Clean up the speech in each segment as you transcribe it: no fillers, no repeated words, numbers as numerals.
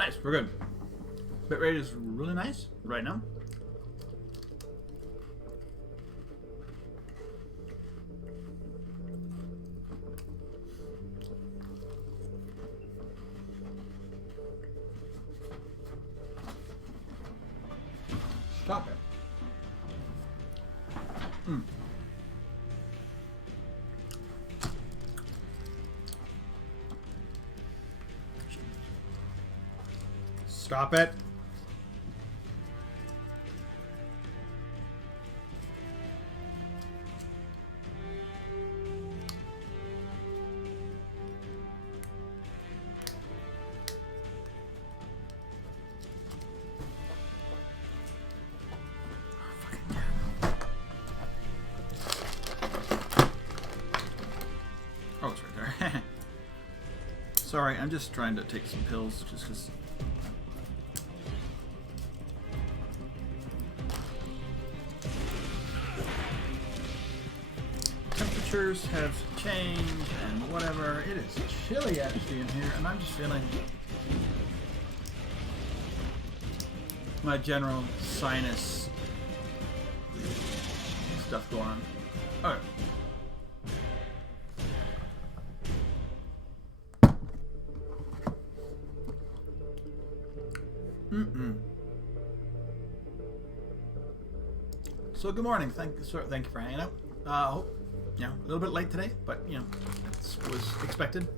Nice, we're good. Bitrate is really nice right now. Stop it. Stop it. Oh, it's right there. Sorry, I'm just trying to take some pills just because. Temperatures have changed and whatever. It is chilly actually in here, and I'm just feeling my general sinus stuff going on. Alright. So good morning. Thank you for hanging out. Hope, a little bit late today, but that was expected.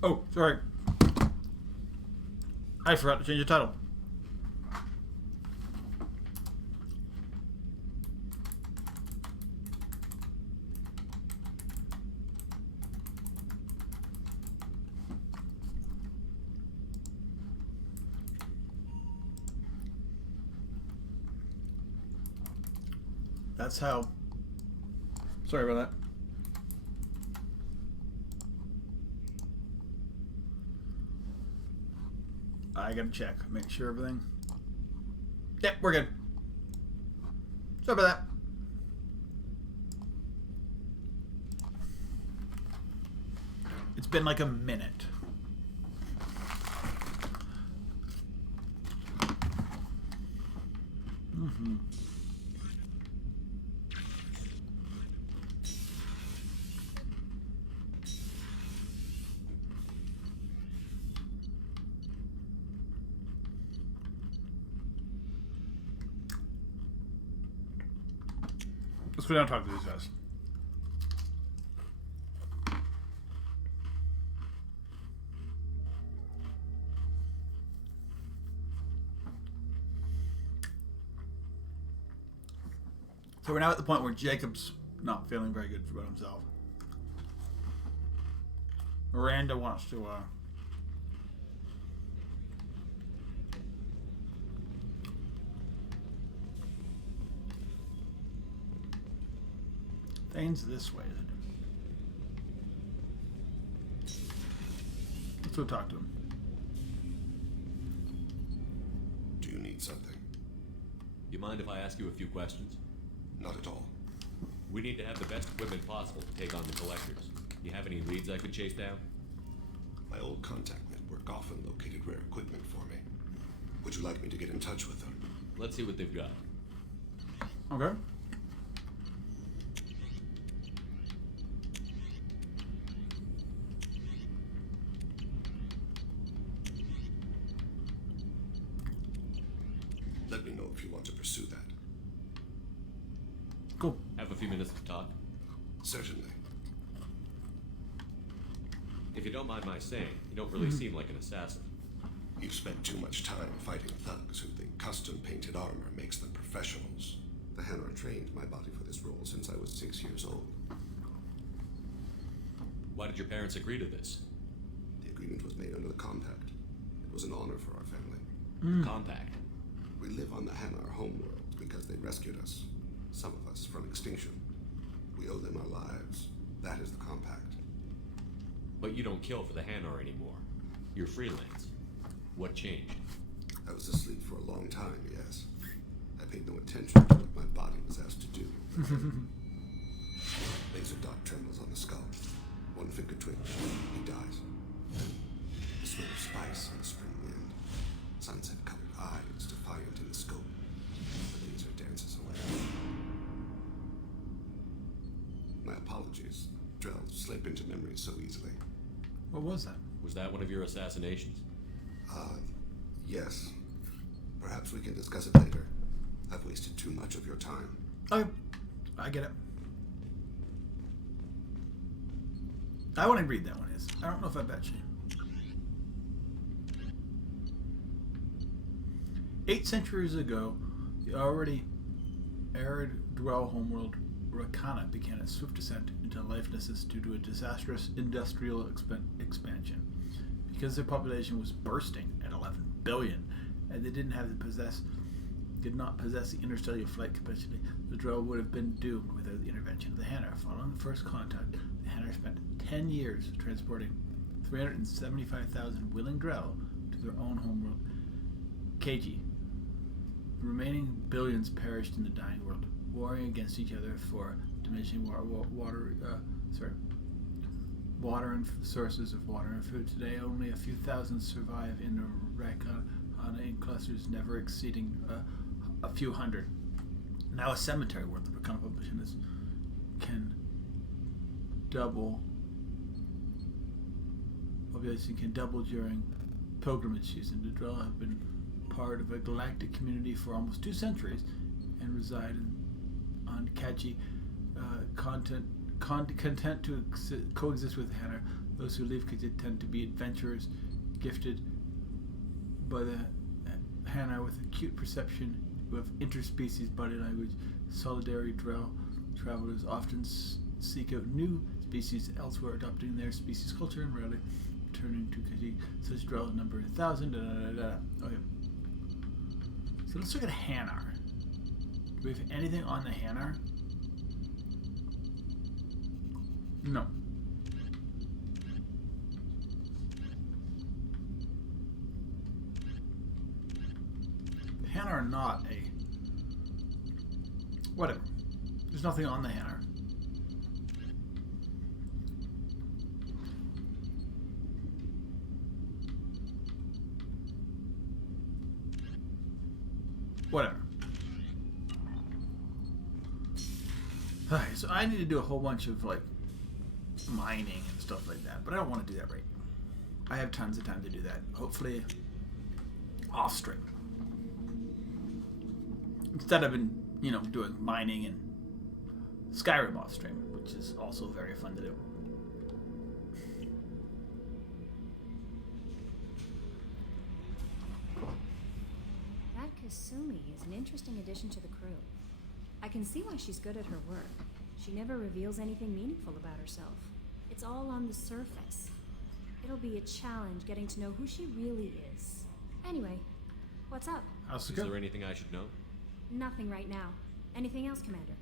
Oh, sorry. I forgot to change the title. That's how. Sorry about that. I gotta check, make sure everything. Yep, we're good. Sorry about that. It's been like a minute. Let's go down and talk to these guys. So we're now at the point where Jacob's not feeling very good about himself. Miranda wants to Thane's this way, isn't it? Let's go talk to him. Do you need something? You mind if I ask you a few questions? Not at all. We need to have the best equipment possible to take on the collectors. You have any leads I could chase down? My old contact network often located rare equipment for me. Would you like me to get in touch with them? Let's see what they've got. Okay. Let me know if you want to pursue that. Cool. Have a few minutes to talk? Certainly. If you don't mind my saying, you don't really seem like an assassin. You've spent too much time fighting thugs who think custom-painted armor makes them professionals. The Hanar trained my body for this role since I was 6 years old. Why did your parents agree to this? The agreement was made under the compact. It was an honor for our family. Compact. We live on the Hanar homeworld because they rescued us, some of us, from extinction. We owe them our lives. That is the compact. But you don't kill for the Hanar anymore. You're freelance. What changed? I was asleep for a long time, yes. I paid no attention to what my body was asked to do. Laser dot trembles on the skull. One finger twitch. He dies. The smell of spice on the spring wind. Sunset-colored eyes defiant in the scope. The laser dances away. My apologies. Drell slip into memory so easily. What was that? Was that one of your assassinations? Yes. Perhaps we can discuss it later. I've wasted too much of your time. Okay, I get it. I want to read that one. Is I don't know if I bet you. 8 centuries ago, the already arid Drell homeworld Rakana began its swift descent into lifelessness due to a disastrous industrial expansion. Because their population was bursting at 11 billion, and they did not possess the interstellar flight capacity, the Drell would have been doomed without the intervention of the Hanar. Following the first contact, the Hanar spent 10 years transporting 375,000 willing Drell to their own homeworld, Keiji. The remaining billions perished in the dying world, warring against each other for diminishing water and sources of water and food. Today, only a few thousand survive in the Rakana in clusters never exceeding a few hundred. Now, a cemetery where the Rakana population can double during pilgrimage season. The Drell have been part of a galactic community for almost 2 centuries and reside on Kachi, content to coexist with Hanar. Those who leave Kachi tend to be adventurers, gifted by the Hanar with acute perception, who have interspecies body language. Solitary Drell travelers often seek out new species elsewhere, adopting their species culture and rarely returning to Kachi. Such Drell number 1,000. Okay. So let's look at Hanar. Do we have anything on the Hanar? No. The Hanar are not a... Whatever. There's nothing on the Hanar. Whatever. Alright, so I need to do a whole bunch of, like, mining and stuff like that, but I don't want to do that right now. I have tons of time to do that. Hopefully, off stream. Instead, I've been, doing mining and Skyrim off stream, which is also very fun to do. That Kasumi is an interesting addition to the crew. I can see why she's good at her work. She never reveals anything meaningful about herself. It's all on the surface. It'll be a challenge getting to know who she really is. Anyway, what's up? How's it Is go? there anything I should know? Nothing right now. Anything else, Commander?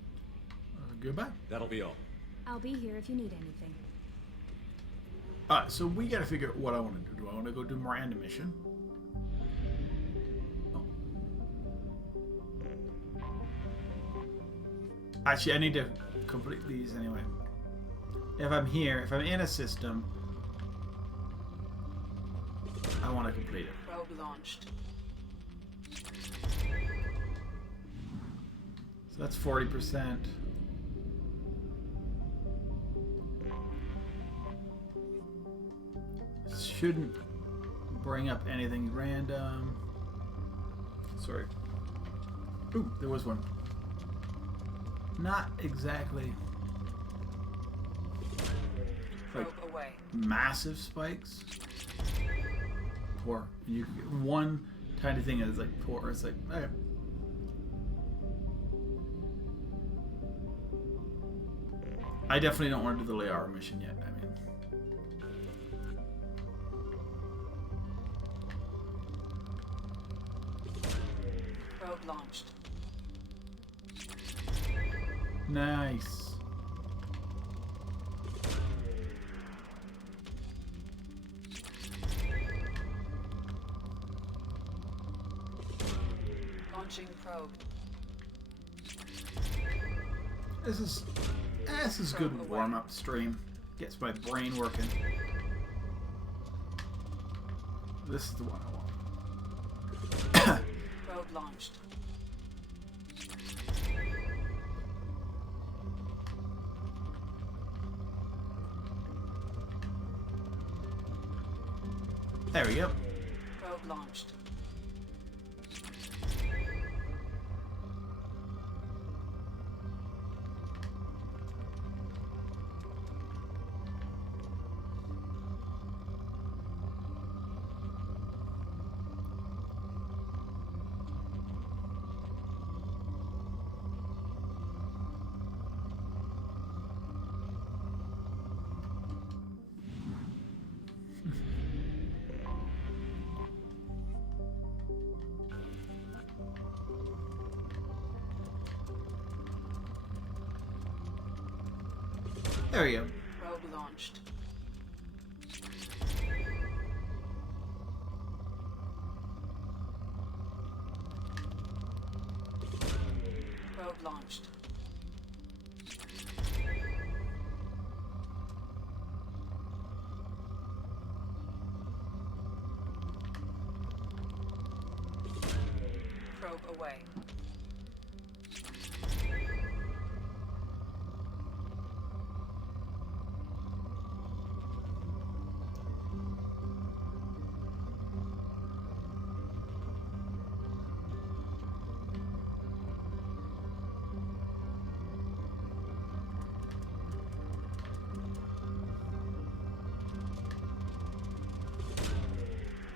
Goodbye. That'll be all. I'll be here if you need anything. Alright, so we gotta figure out what I want to do. Do I want to go do Miranda mission? Oh. Actually, I need to complete these anyway. If I'm here, if I'm in a system, I want to complete it. Probe launched. So that's 40%. Shouldn't bring up anything random. Sorry. Ooh, there was one. Not exactly like Probe away. massive spikes. Poor. You one tiny thing is like poor. It's like okay. I definitely don't want to do the Liara mission yet. I mean, Probe launched. nice. Launching probe. This is good warm up stream. Gets my brain working. This is the one I want. Probe launched. There we go. Probe launched. There we go. Probe launched. Probe launched. Probe away.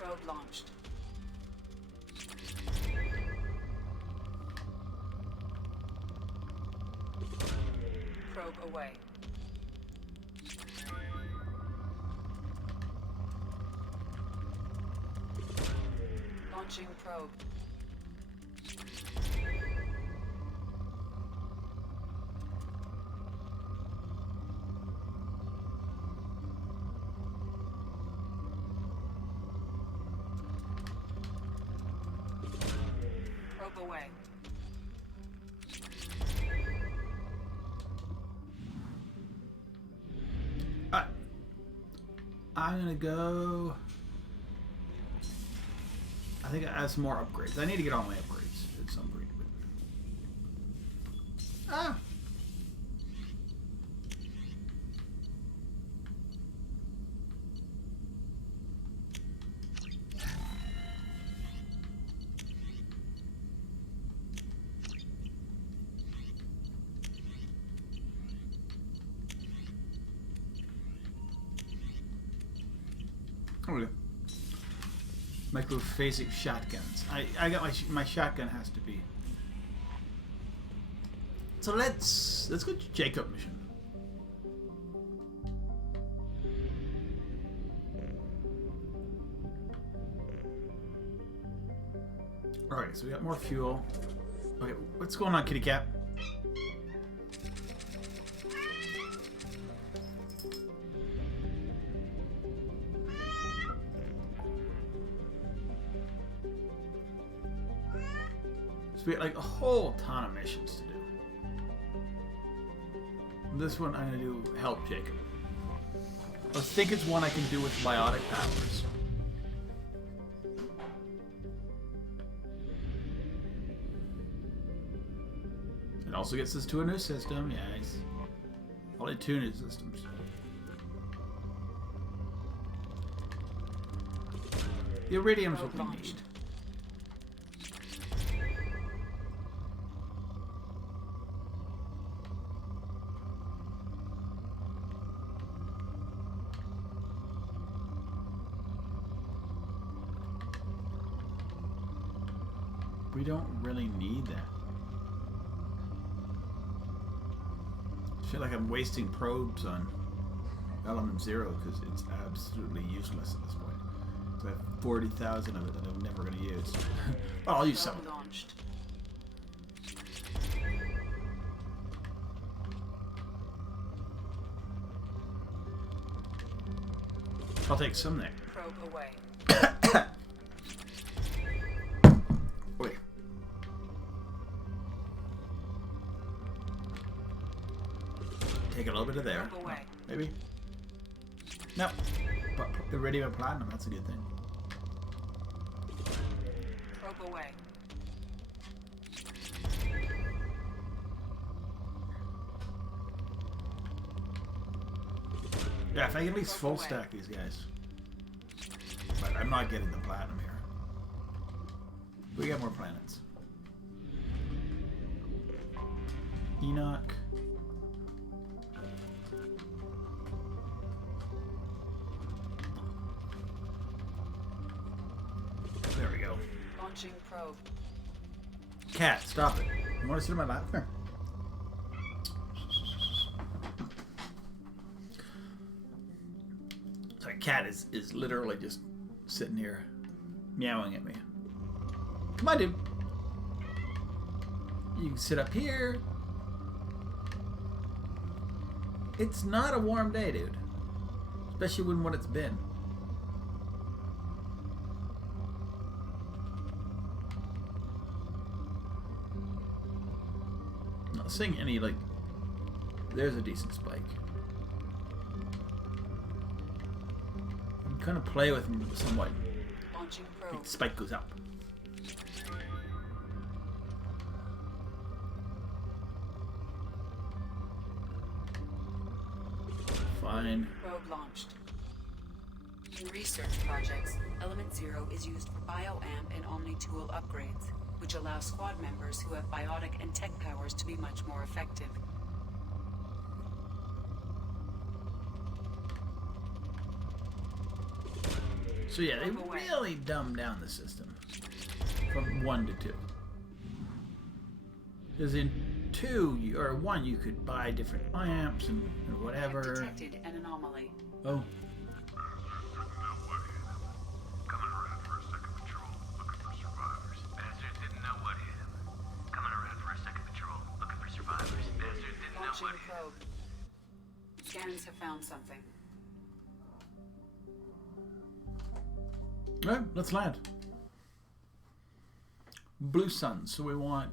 Probe launched. Probe away. Launching probe. Probe away. Alright. I'm gonna go. I think I have some more upgrades. I need to get all my upgrades at some point. Ah! Okay. Microphasic shotguns. I got my shotgun has to be. So let's go to Jacob mission. Alright, so we got more fuel. Okay, what's going on, kitty cat? So we got like a whole ton of missions to do. This one I'm gonna do help Jacob. I think it's one I can do with biotic powers. It also gets us to a new system, yes. Only 2 new systems. The iridium's what we need. We don't really need that. feel like I'm wasting probes on Element Zero because it's absolutely useless at this point. So I have 40,000 of it that I'm never going to use. Well, I'll use some. Probe launched. I'll take some there. Probe away. Wait. Take a little bit of there. Probe away. Maybe. No. But the radio platinum, that's a good thing. Probe away. Yeah, if I can at least full stack these guys. But I'm not getting the platinum here. We got more planets. Enoch. There we go. Launching probe. Cat, stop it. You want to sit in my lap? Here. Sorry, cat is literally just sitting here meowing at me. Come on, dude. You can sit up here. It's not a warm day, dude. Especially when what it's been. Not seeing any, like... There's a decent spike. You can kind of play with them somewhat. Launching probe. Like the spike goes up. Fine. Probe launched. In research projects, Element Zero is used for bioamp and omni-tool upgrades, which allow squad members who have biotic and tech powers to be much more effective. So yeah, they really dumbed down the system from 1 to 2. Because in 2 or 1 you could buy different amps and whatever. Detected an anomaly. Oh. Coming around for a second patrol, looking for survivors. Bastards didn't know what hit him. Coming around for a second patrol, looking for survivors. Bastards didn't know Launching what hit him. probe. Scans have found something. Alright, let's land. Blue Sun, so we want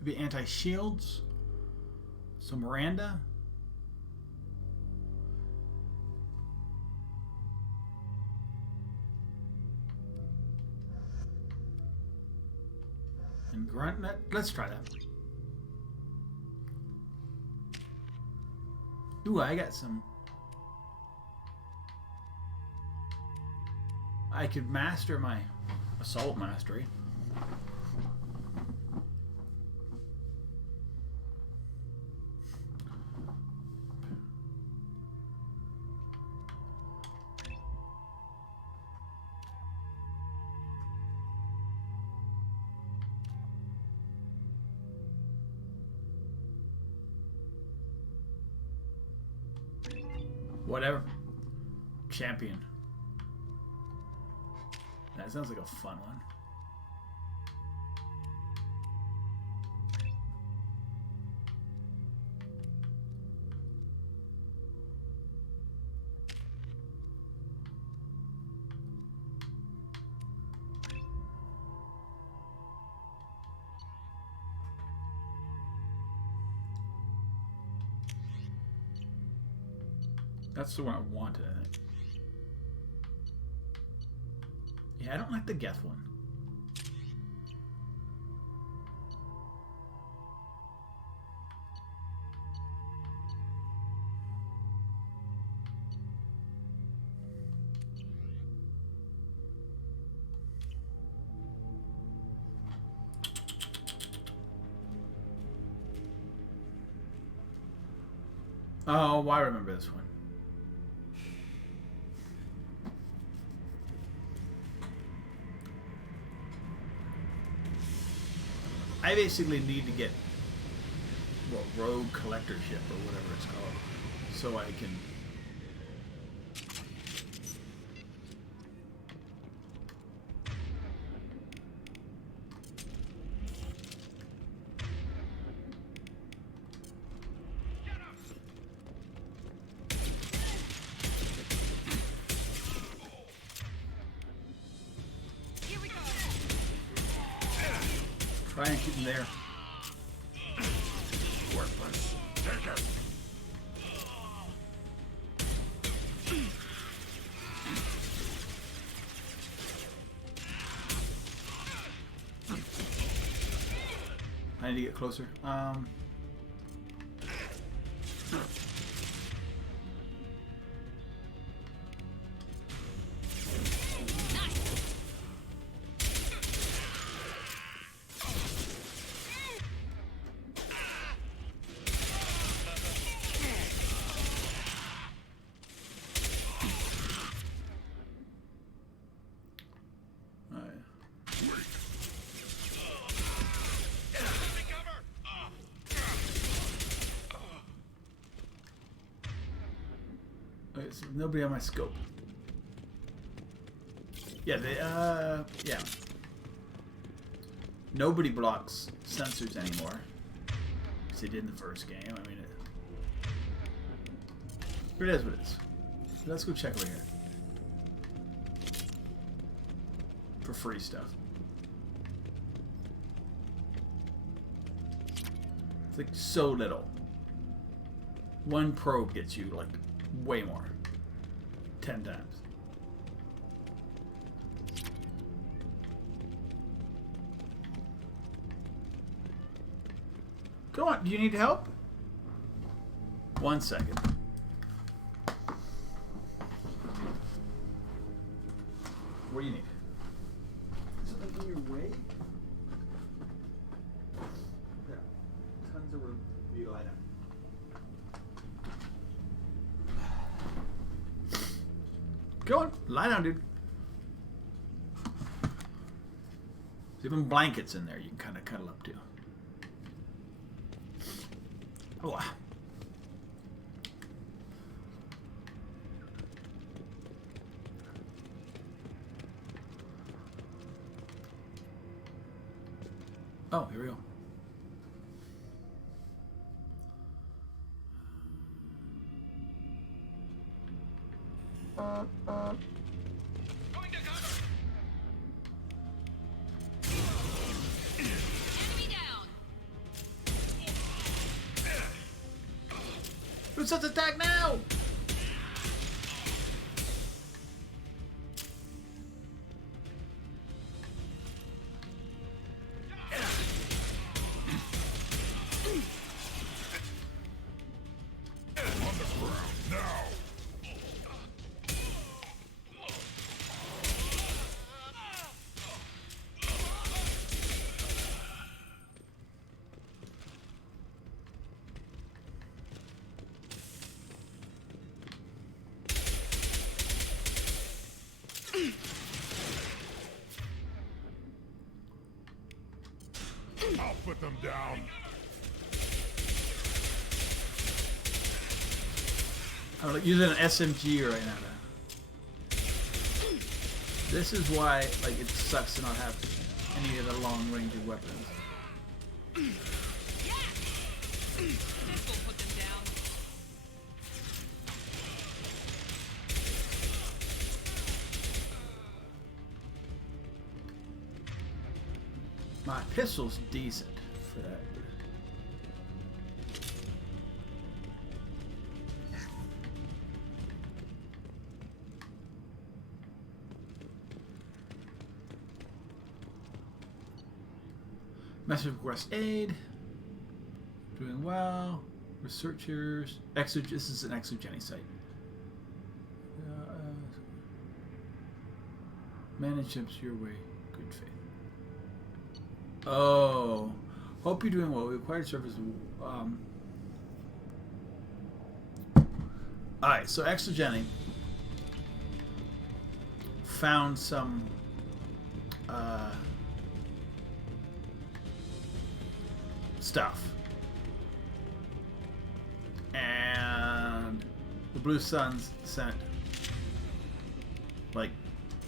maybe anti-shields. So Miranda. And Grunt. Let's try that. Ooh, I got some. I could master my assault mastery. Whatever. Champion. That sounds like a fun one. That's the one I wanted, I think. Yeah, I don't like the Geth one. Oh, I remember this one. I basically need to get rogue collector ship or whatever it's called, so I can. Try and keep him there. Worthless. Take it. I need to get closer. Okay, so nobody on my scope. Yeah, yeah. Nobody blocks sensors anymore. As they did in the first game. I mean, it is what it is. Let's go check over here. For free stuff. It's like so little. One probe gets you like way more. 10 times. Go on, do you need help? 1 second. What do you need? Something in your way? Yeah. Tons of room for you to lie down. Go on, lie down, dude. There's even blankets in there you can kind of cuddle up to. Oh, wow. Oh, here we go. Going to cover! Enemy down! Who sets attack now? I'll put them down. I'm like using an SMG right now. This is why like it sucks to not have any of the long range weapons. This will put them down. My pistol's decent for that. Message request aid. Doing well. Researchers. This is an exogeny site. Manage ships your way. Good faith. Oh. Hope you're doing well. We acquired service. Alright, so exogeny found some stuff. And the Blue Suns sent like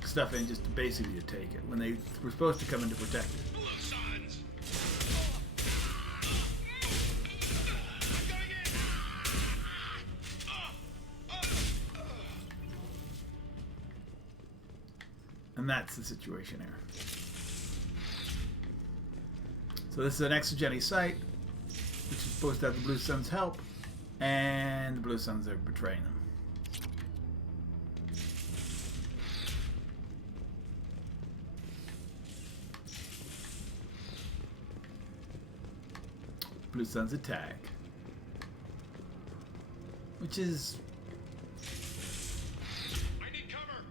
stuff in just to basically to take it when they were supposed to come in to protect it. And that's the situation here. So this is an exogeny site, which is supposed to have the Blue Suns' help, and the Blue Suns are betraying them. Blue Suns attack, which is I need cover.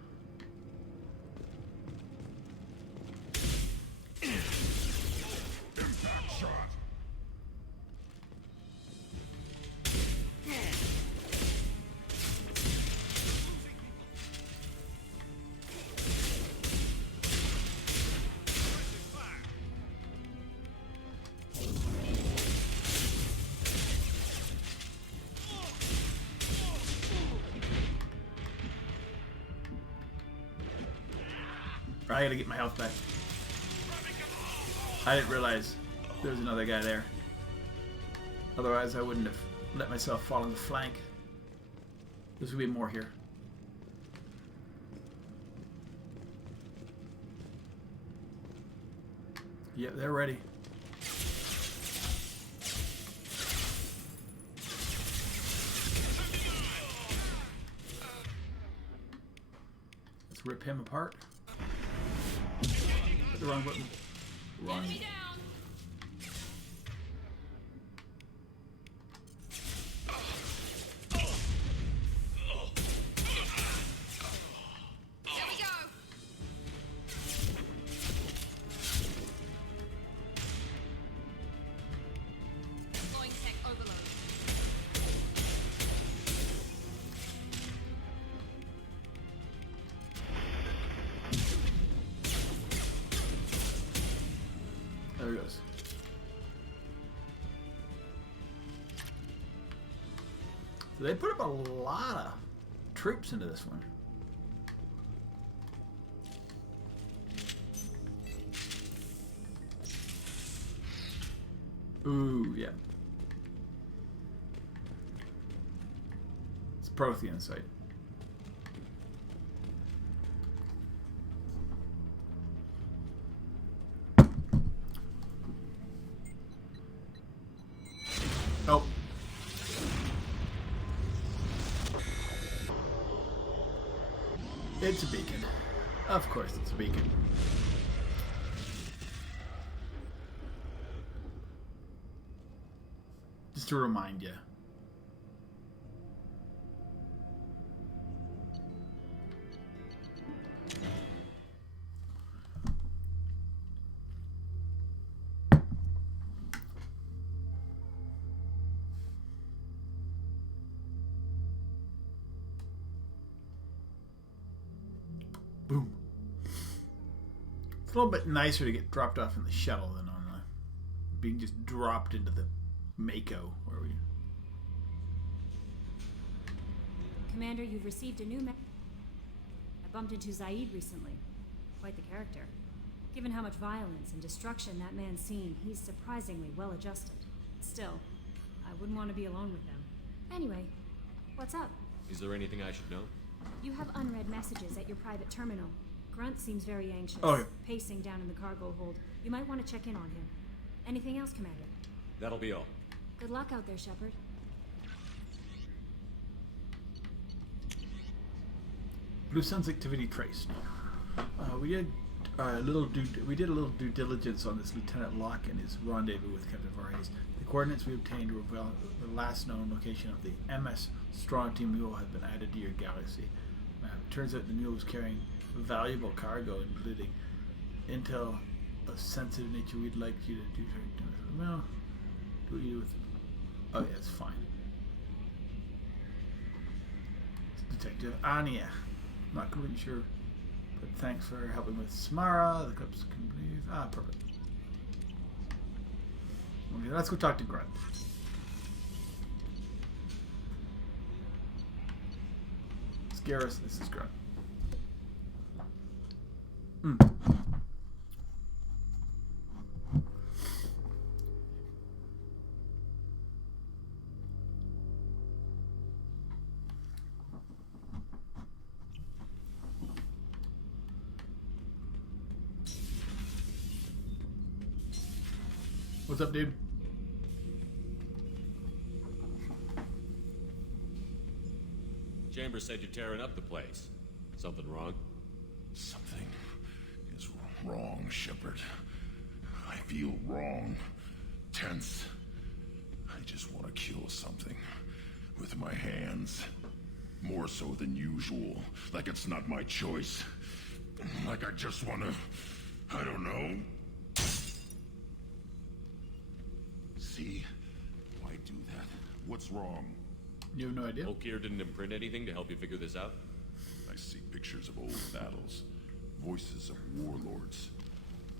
Impact shot. I gotta get my health back. I didn't realize there was another guy there. Otherwise, I wouldn't have let myself fall on the flank. There's gonna be more here. Yep, they're ready. Let's rip him apart. Hit the wrong button. Wrong. Enemy down. There we go. Deploying tech overload. There it goes. So they put up a lot of troops into this one. Ooh, yeah. It's Prothean site. Oh. It's a beacon. Of course it's a beacon. Just to remind you. Boom. It's a little bit nicer to get dropped off in the shuttle than on the being just dropped into the Mako where we. Commander, you've received a new I bumped into Zaid recently. Quite the character. Given how much violence and destruction that man's seen, he's surprisingly well adjusted. Still, I wouldn't want to be alone with them. Anyway, what's up? Is there anything I should know? You have unread messages at your private terminal. Grunt seems very anxious, Oh, yeah. pacing down in the cargo hold. You might want to check in on him. Anything else, Commander? That'll be all. Good luck out there, Shepard. Blue Sun's activity traced. We did a little due diligence on this Lieutenant Locke and his rendezvous with Captain Voorhees. The coordinates we obtained reveal the last known location of the MS Strong Team Mule have been added to your galaxy map. It turns out the mule was carrying valuable cargo, including intel of sensitive nature. We'd like you to do. Well, do what you do with it. Oh yeah, it's fine. It's Detective Anya. Not completely sure, but thanks for helping with Samara. The clips can believe. Perfect. Okay, let's go talk to Grunt. Scaris, this is Grunt. What's up, dude? Chambers said you're tearing up the place. Something wrong? Something is wrong, Shepard. I feel wrong. Tense. I just want to kill something. With my hands. More so than usual. Like it's not my choice. Like I just want to... I don't know. See? Why do that? What's wrong? You have no idea? Oakir didn't imprint anything to help you figure this out? I see pictures of old battles. Voices of warlords.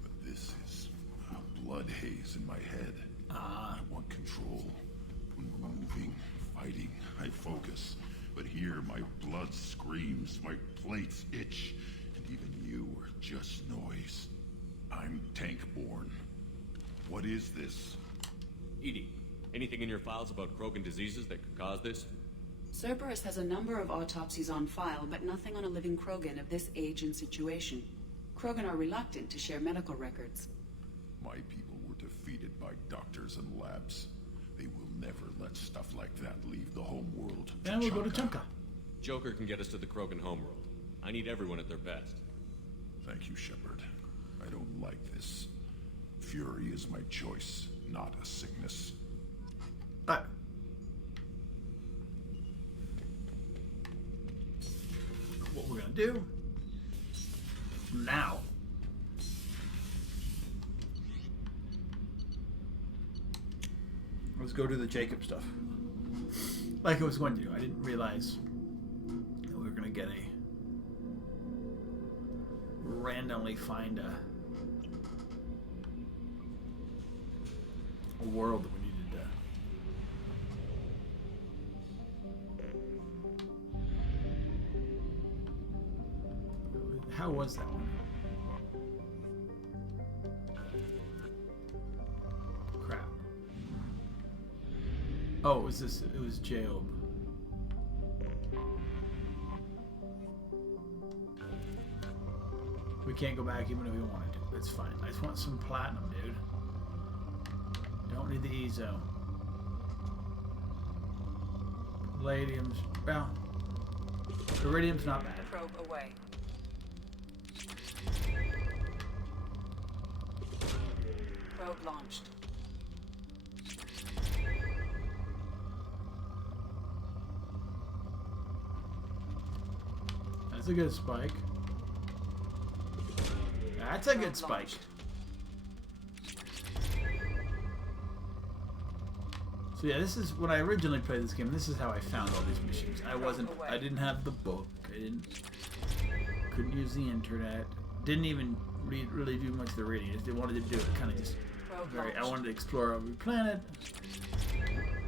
But this is a blood haze in my head. I want control. Moving, fighting, I focus. But here my blood screams, my plates itch, and even you are just noise. I'm tank-born. What is this? Edie, anything in your files about Krogan diseases that could cause this? Cerberus has a number of autopsies on file, but nothing on a living Krogan of this age and situation. Krogan are reluctant to share medical records. My people were defeated by doctors and labs. They will never let stuff like that leave the homeworld. And we'll go to Chunka. Joker can get us to the Krogan homeworld. I need everyone at their best. Thank you, Shepard. I don't like this. Fury is my choice, not a sickness. What we're gonna do now. Let's go do the Jacob stuff. Like I was going to do. I didn't realize that we were gonna get randomly find a world that we needed to. How was that one? Crap. Oh, it was this? It was Job. We can't go back even if we wanted to. It's fine. I just want some platinum, dude. Don't need the Ezo. Palladium's, well, iridium's not bad. Probe away. Probe launched. That's a good spike. That's a good spike. Launched. So yeah, this is when I originally played this game. This is how I found all these missions. I didn't have the book. Couldn't use the internet. Didn't even really do much of the reading. If they wanted to do it, kind of just I wanted to explore every planet.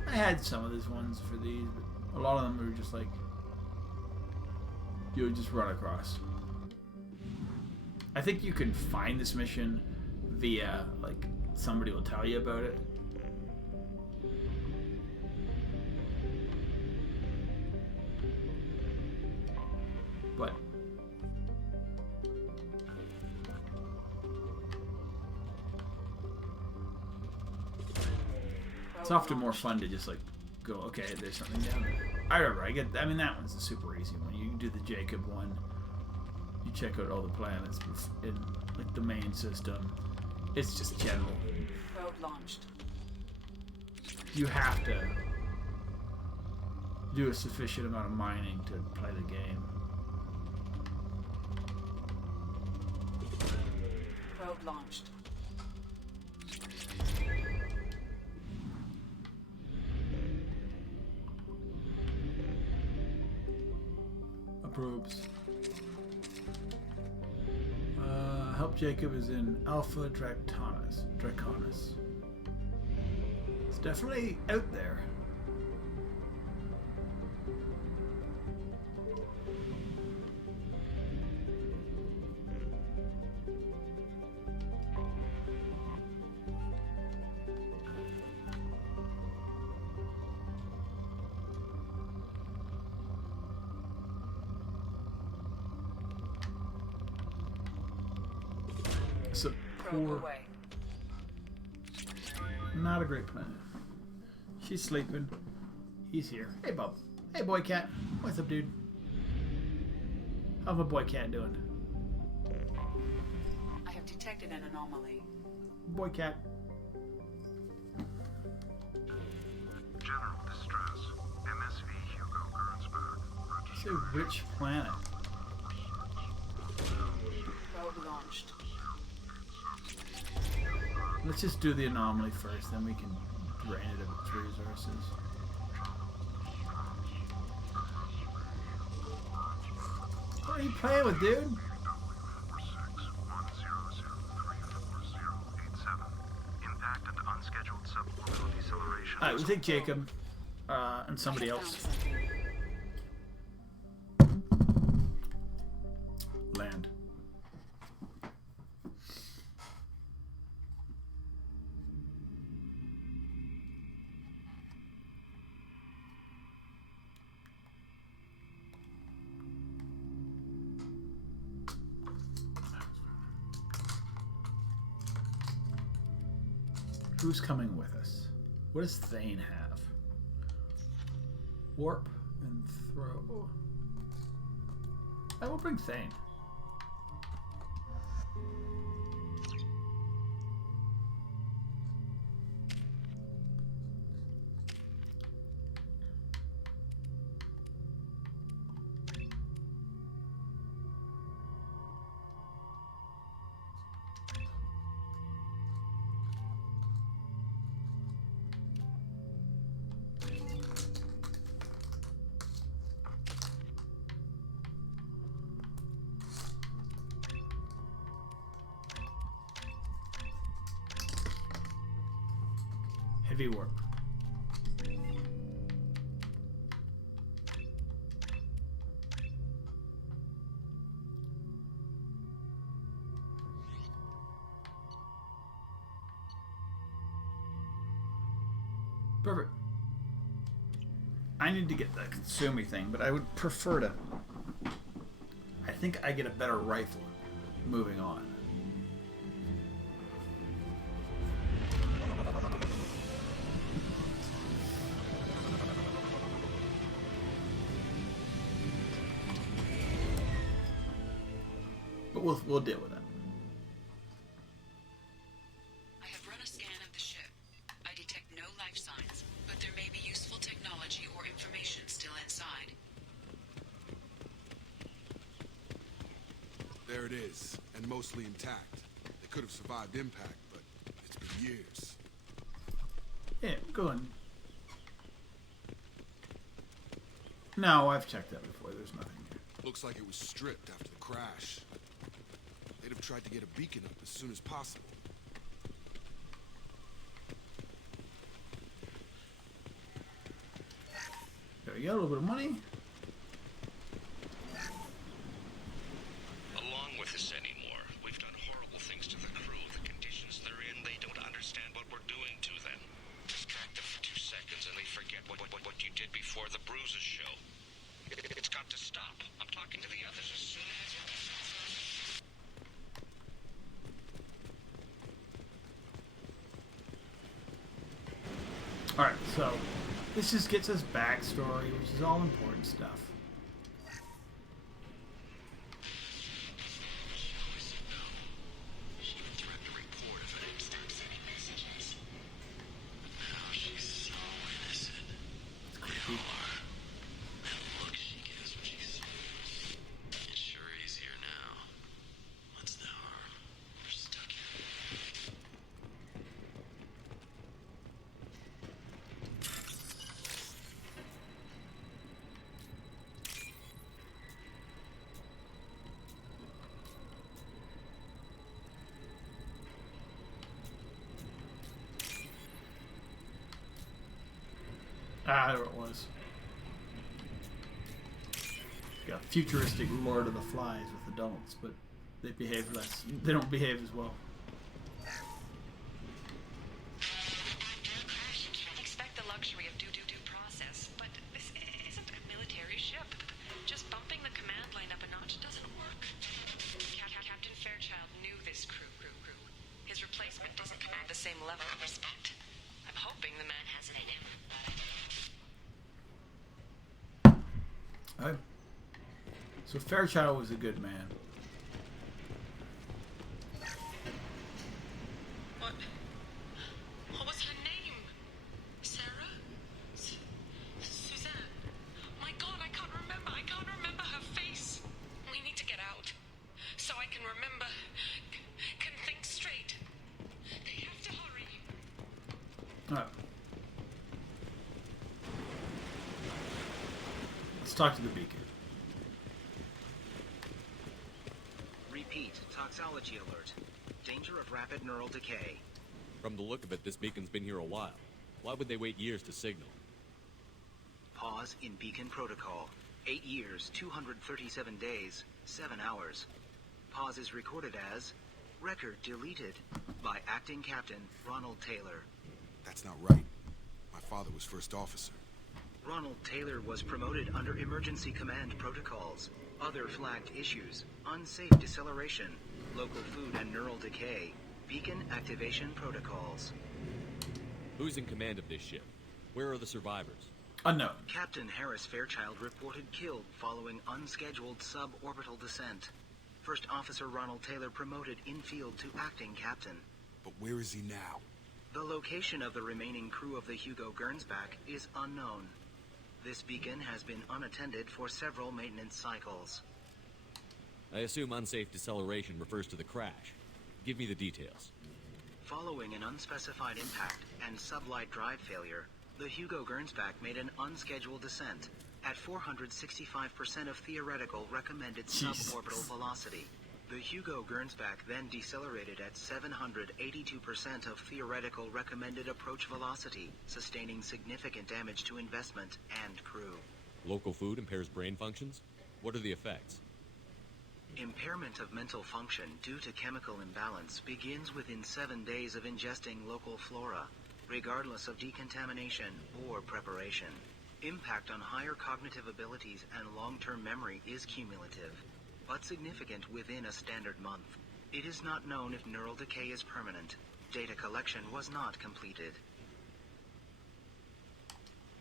I had some of these ones for these, but a lot of them were just like you would just run across. I think you can find this mission via like somebody will tell you about it. But it's often more fun to just like go, okay, there's something down there. I remember, I mean, that one's a super easy one. You do the Jacob one, you check out all the planets in like the main system. It's just general. Probe launched. You have to do a sufficient amount of mining to play the game. Probe launched. Probes. Help Jacob is in Alpha Draconis. definitely out there. So Probe poor, away. not a great planet. She's sleeping. He's here. Hey, Bob. Hey, boy cat. What's up, dude? How's my boy cat doing? I have detected an anomaly. Boy cat. General distress. MSV Hugo Gernsback. It's a rich planet. Probe launched. Let's just do the anomaly first, then we can drain it of its resources. What are you playing with, dude? 4610034087. Impact and unscheduled suborbital deceleration. Alright, we'll take Jacob and somebody I else. found something. Land. Who's coming with us? What does Thane have? Warp and throw. I will bring Thane. Heavy warp. Perfect. I need to get the Kasumi thing, but I would prefer to. I think I get a better rifle moving on. But we'll deal with that. I have run a scan of the ship. I detect no life signs, but there may be useful technology or information still inside. There it is, and mostly intact. They could have survived impact, but it's been years. Yeah, go on. No, I've checked that before. There's nothing here. Looks like it was stripped after the crash. They'd have tried to get a beacon up as soon as possible. There we go, a little bit of money. Along with this anymore. We've done horrible things to the crew. The conditions they're in, they don't understand what we're doing to them. Distract them for 2 seconds and they forget what you did before the bruises show. It's got to stop. I'm talking to the others as soon as... Alright, so this just gets us backstory, which is all important stuff. She would threaten to report if I didn't start sending messages. But now she's so innocent. They are. That look she gives when she's... It's sure easier now. What's the harm? We're stuck here. Ah, there it was. Got futuristic Lord of the Flies with adults, but they behave less. They don't behave as well. Expect the luxury of due process, but this isn't a military ship. Just bumping the command line up a notch doesn't work. Captain Fairchild knew this crew. His replacement doesn't command the same level of respect. I'm hoping the man has it in him. Alright. So Fairchild was a good man. What was her name? Sarah? Suzanne? My God, I can't remember. I can't remember her face. We need to get out. So I can remember. Can think straight. They have to hurry. Alright. Let's talk to the beacon. Repeat, toxology alert. Danger of rapid neural decay. From the look of it, this beacon's been here a while. Why would they wait years to signal? Pause in beacon protocol. 8 years, 237 days, 7 hours. Pause is recorded as record deleted by acting captain Ronald Taylor. That's not right. My father was first officer. Ronald Taylor was promoted under emergency command protocols. Other flagged issues: unsafe deceleration, local food and neural decay, beacon activation protocols. Who's in command of this ship? Where are the survivors? Unknown. Captain Harris Fairchild reported killed following unscheduled suborbital descent. First Officer Ronald Taylor promoted in-field to acting captain. But where is he now? The location of the remaining crew of the Hugo Gernsback is unknown. This beacon has been unattended for several maintenance cycles. I assume unsafe deceleration refers to the crash. Give me the details. Following an unspecified impact and sublight drive failure, the Hugo Gernsback made an unscheduled descent at 465% of theoretical recommended suborbital velocity. The Hugo Gernsback then decelerated at 782% of theoretical recommended approach velocity, sustaining significant damage to investment and crew. Local food impairs brain functions? What are the effects? Impairment of mental function due to chemical imbalance begins within 7 days of ingesting local flora, regardless of decontamination or preparation. Impact on higher cognitive abilities and long-term memory is cumulative, but significant within a standard month. It is not known if neural decay is permanent. Data collection was not completed.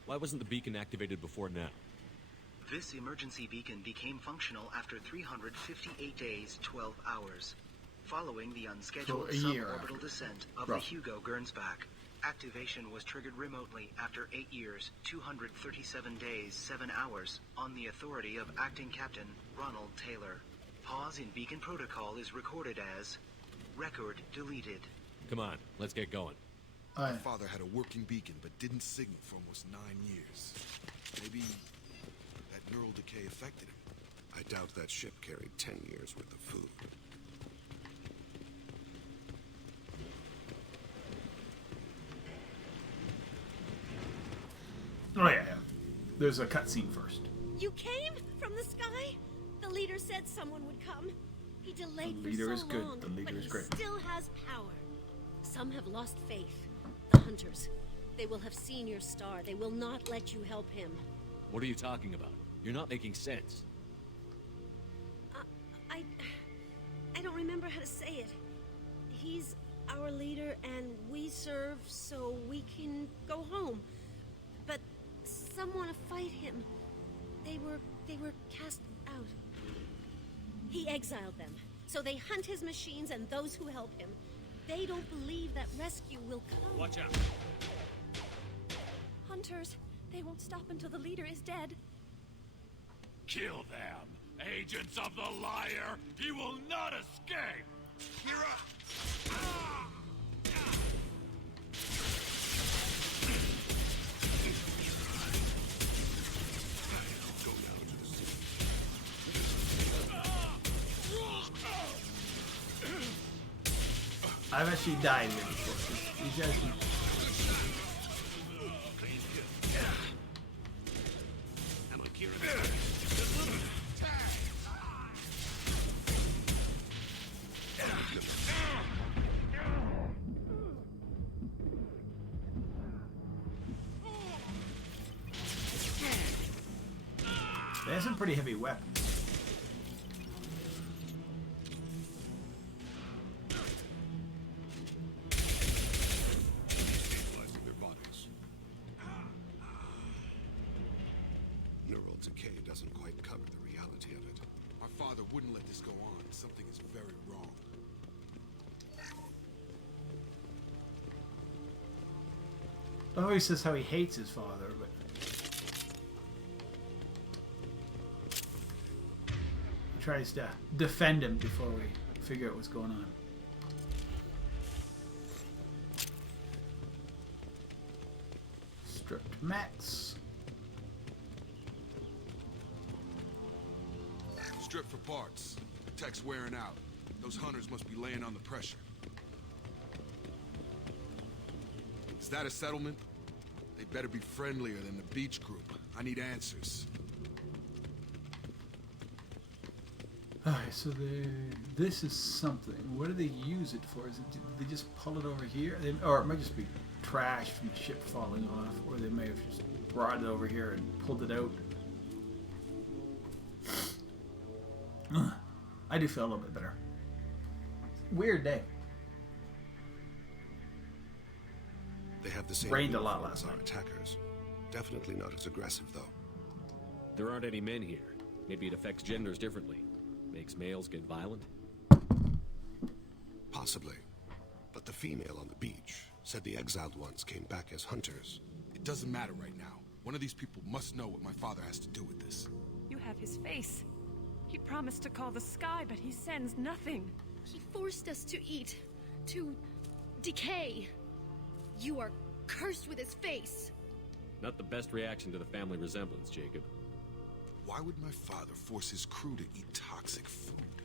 Why wasn't the beacon activated before now? This emergency beacon became functional after 358 days, 12 hours, following the unscheduled suborbital descent of the Hugo Gernsback. Activation was triggered remotely after 8 years, 237 days, 7 hours, on the authority of acting captain Ronald Taylor. Pause in beacon protocol is recorded as record deleted. Come on, let's get going. My father had a working beacon but didn't signal for almost 9 years. Maybe that neural decay affected him. I doubt that ship carried 10 years worth of food. Oh yeah. There's a cutscene first. You came from the sky? The leader said someone would come. He delayed The leader for is so good. long, The leader but is he great. still has power. Some have lost faith. The hunters. They will have seen your star. They will not let you help him. What are you talking about? You're not making sense. I don't remember how to say it. He's our leader and we serve so we can go home. But some want to fight him. They were cast out. He exiled them. So they hunt his machines and those who help him. They don't believe that rescue will come. Watch out! Hunters, they won't stop until the leader is dead. Kill them! Agents of the liar! He will not escape! Go now to the sea. I've actually died here before. These guys can... has some pretty heavy weapons. Stabilizing their bodies. Neural decay doesn't quite cover the reality of it. My father wouldn't let this go on. Something is very wrong. Oh, he says how he hates his father, but he tries to defend him before we figure out what's going on. Stripped mats. Strip for parts. Tech's wearing out. Those hunters must be laying on the pressure. Is that a settlement? They better be friendlier than the beach group. I need answers. Alright, so this is something. What do they use it for? Is it, did they just pull it over here? Or it might just be trash from the ship falling off. Or they may have just brought it over here and pulled it out. I do feel a little bit better. Weird day. They have the same Rained a lot uniforms last as our night. attackers. Definitely not as aggressive, though. There aren't any men here. Maybe it affects genders differently. Makes males get violent? Possibly. But the female on the beach said the exiled ones came back as hunters. It doesn't matter right now. One of these people must know what my father has to do with this. You have his face. He promised to call the sky, but he sends nothing. He forced us to eat, to decay. You are cursed with his face. Not the best reaction to the family resemblance, Jacob. Why would my father force his crew to eat toxic food?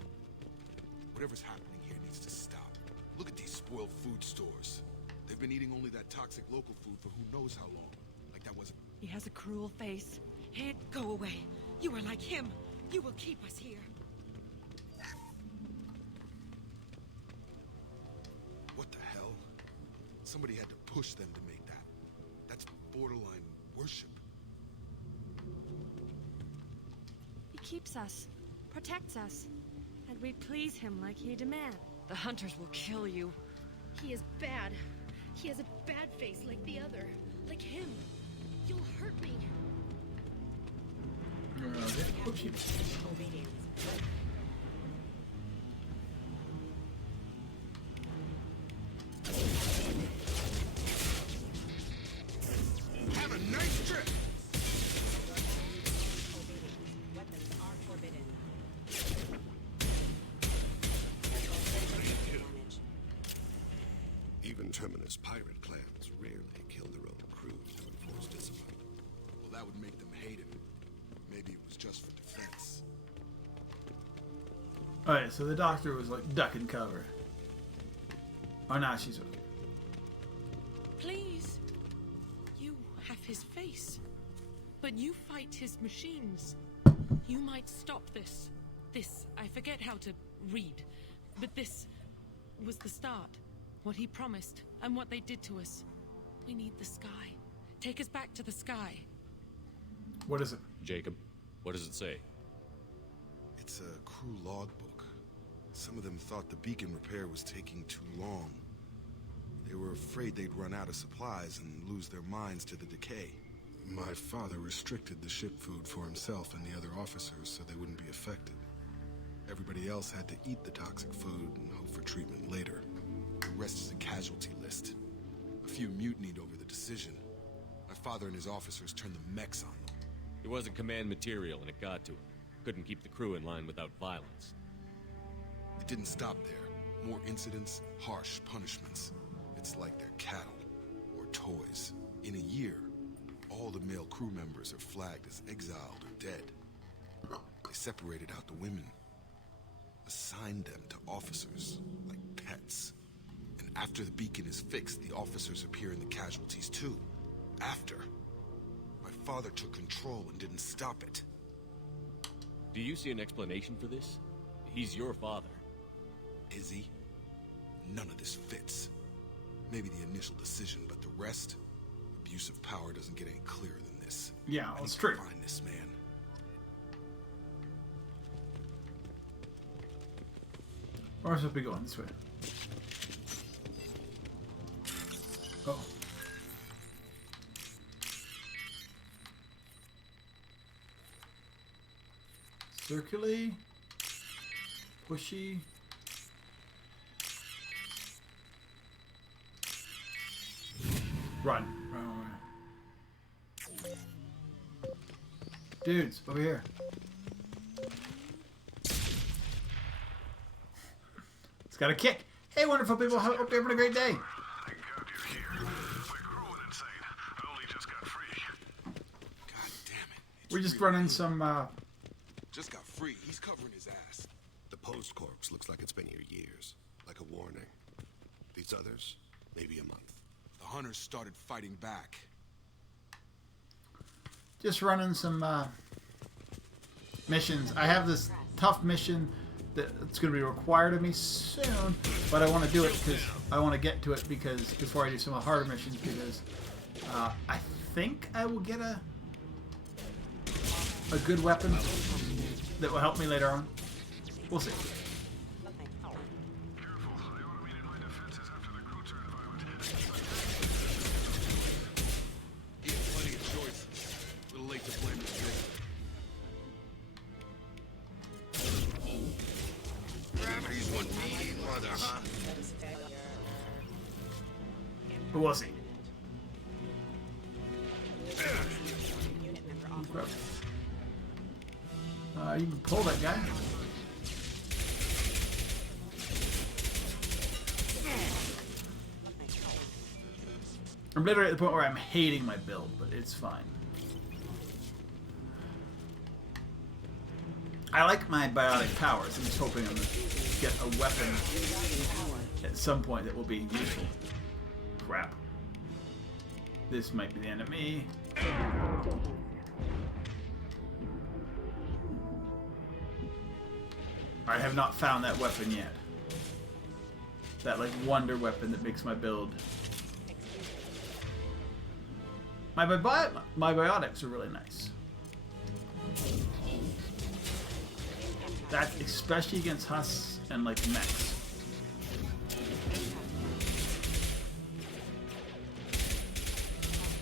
Whatever's happening here needs to stop. Look at these spoiled food stores. They've been eating only that toxic local food for who knows how long. Like that wasn't... He has a cruel face. Go away. You are like him. You will keep us here. What the hell? Somebody had to push them to make that. That's borderline worship. He keeps us, protects us, and we please him like he demands. The hunters will kill you. He is bad. He has a bad face like the other. Like him. You'll hurt me. Obedience. Have a nice trip! Weapons are forbidden. Even Terminus pirate clans rarely kill their own crews to enforce discipline. Well, that would make them hate him. Maybe it was just for defense. Alright, so the doctor was like duck and cover. Oh, now she's okay. Please. You have his face. But you fight his machines. You might stop this. This, I forget how to read. But this was the start. What he promised, and what they did to us. We need the sky. Take us back to the sky. What is it? Jacob, what does it say? It's a crew logbook. Some of them thought the beacon repair was taking too long. They were afraid they'd run out of supplies and lose their minds to the decay. My father restricted the ship food for himself and the other officers so they wouldn't be affected. Everybody else had to eat the toxic food and hope for treatment later. The rest is a casualty list. A few mutinied over the decision. My father and his officers turned the mechs on them. It wasn't command material and it got to him. Couldn't keep the crew in line without violence. It didn't stop there. More incidents, harsh punishments. It's like they're cattle or toys. In a year, all the male crew members are flagged as exiled or dead. They separated out the women, assigned them to officers like pets. And after the beacon is fixed, the officers appear in the casualties too. After. My father took control and didn't stop it. Do you see an explanation for this? He's your father. Is he? None of this fits. Maybe the initial decision, but the rest? Abuse of power doesn't get any clearer than this. Yeah, I it's need true. to find this man. Or am I supposed to be going this way? Oh. Circular. Pushy. Run. Run. Dudes, over here. It's got a kick. Hey, wonderful people. Hope you're having a great day. Thank God you're here. We're cruel and insane. I only just got free. God damn it. We're just running some, Just got free. He's covering his ass. The post corpse looks like it's been here years. Like a warning. These others, maybe a month. The hunters started fighting back. just running some missions. I have this tough mission that's going to be required of me soon, but I want to do it because I want to get to it because before I do some harder missions, because I think I will get a good weapon that will help me later on. We'll see. He had plenty of choices. A little late to blame his victim. Gravity's one mean mother, huh? But we'll see. You can pull that guy. I'm literally at the point where I'm hating my build, but it's fine. I like my biotic powers. I'm just hoping I'm going to get a weapon at some point that will be useful. Crap. This might be the enemy. I have not found that weapon yet. That like wonder weapon that makes my build. My biotics are really nice. That's especially against husks and like mechs.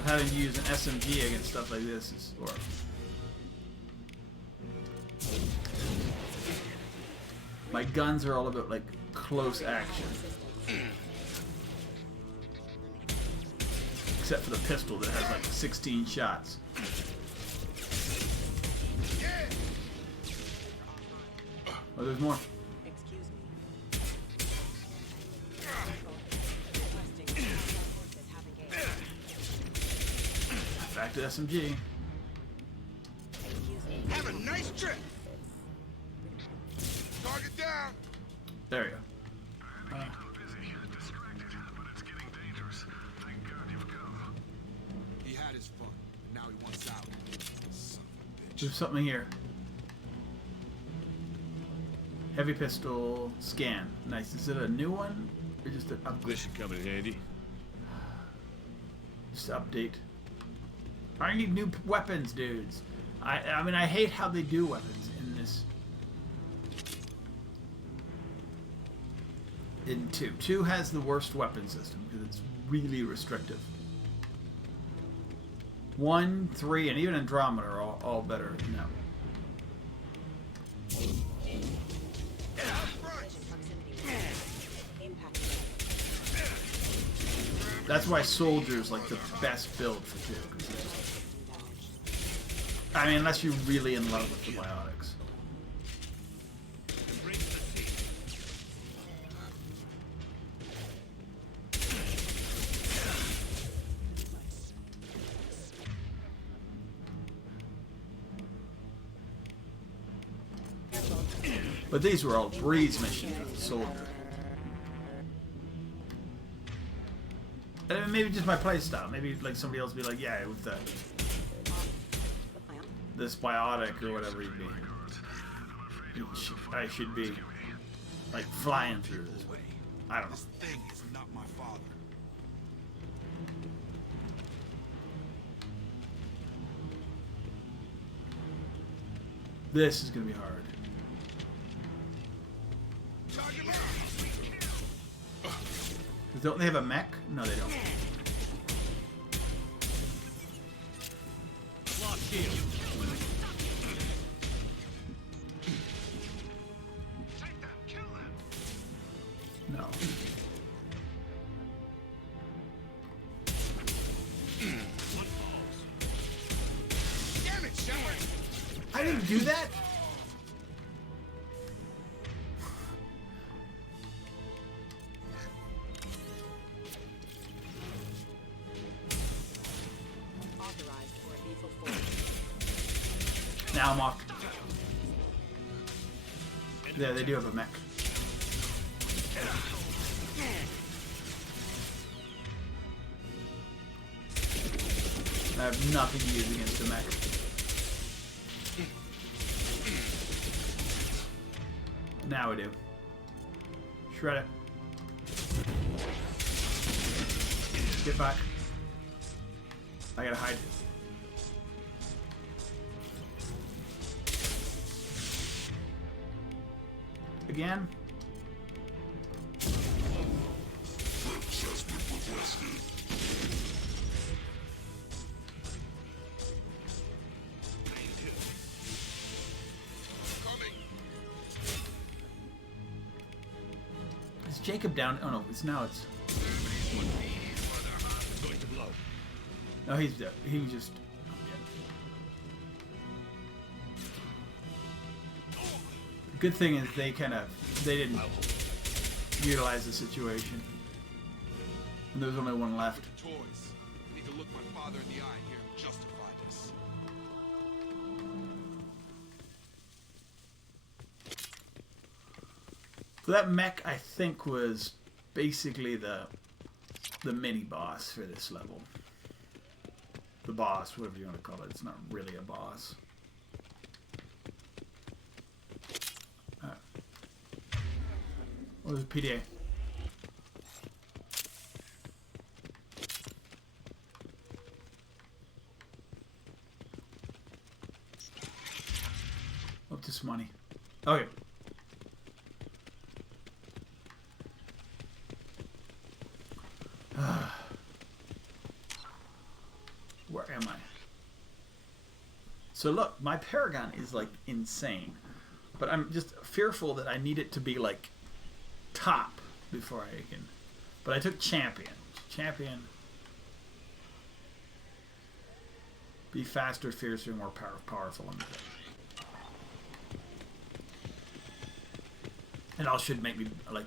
Having to use an SMG against stuff like this is or my guns are all about like close action. Except for the pistol that has like 16 shots. Oh, there's more. Back to SMG. Have a nice trip. Target down. There you go. He had his fun, but now he wants out. Son of a bitch. There's something here. Heavy pistol scan. Nice. Is it a new one or just an upgrade? This should come in handy. Just update. I need new weapons, dudes. I mean, I hate how they do weapons in this. In 2. 2 has the worst weapon system because it's really restrictive. 1, 3, and even Andromeda are all better now. That's why Soldier's like the best build for 2. I mean, unless you're really in love with the biotics. But these were all breeze missions with the Soldier. And maybe just my playstyle. Maybe like somebody else would be like, yeah, with the this biotic or whatever you'd be. I should be like flying through this way. I don't know. This thing is not my father. This is gonna be hard. Don't they have a mech? No, they don't. Lock shield. No. Damn it, Shep! I didn't do that? Authorized for a lethal force. Now I'm off. Yeah, they do have a mech. I have nothing to use against a mech. Now we do. Shred it. Get back. I gotta hide. Again. Is Jacob down? Oh no, it's now it's. No, he's dead. He was just. Good thing is they didn't utilize the situation. And there was only one left. Toys. I need to look my father in the eye and hear him justify this. So that mech, I think, was basically the mini boss for this level. The boss, whatever you want to call it. It's not really a boss. What was the PDA? Up this money. Okay. Where am I? So look, my Paragon is like insane. But I'm just fearful that I need it to be like top before I can. But I took champion. Champion. Be faster, fiercer, more powerful on the thing. And all should make me like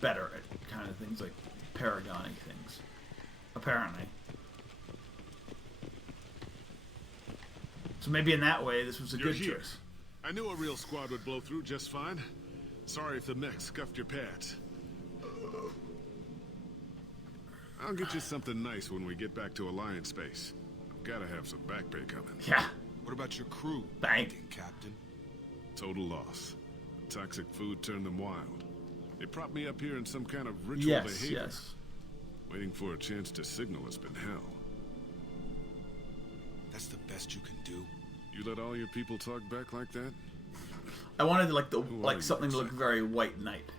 better at kind of things like Paragon-y things. Apparently. So maybe in that way this was a good choice. I knew a real squad would blow through just fine. Sorry if the mech scuffed your pads. I'll get you something nice when we get back to Alliance space. I've gotta have some back pay coming. Yeah. What about your crew? Thank Captain. Total loss. The toxic food turned them wild. They propped me up here in some kind of ritual behavior. Yes. Waiting for a chance to signal has been hell. That's the best you can do? You let all your people talk back like that? I wanted like something to look very White Knight.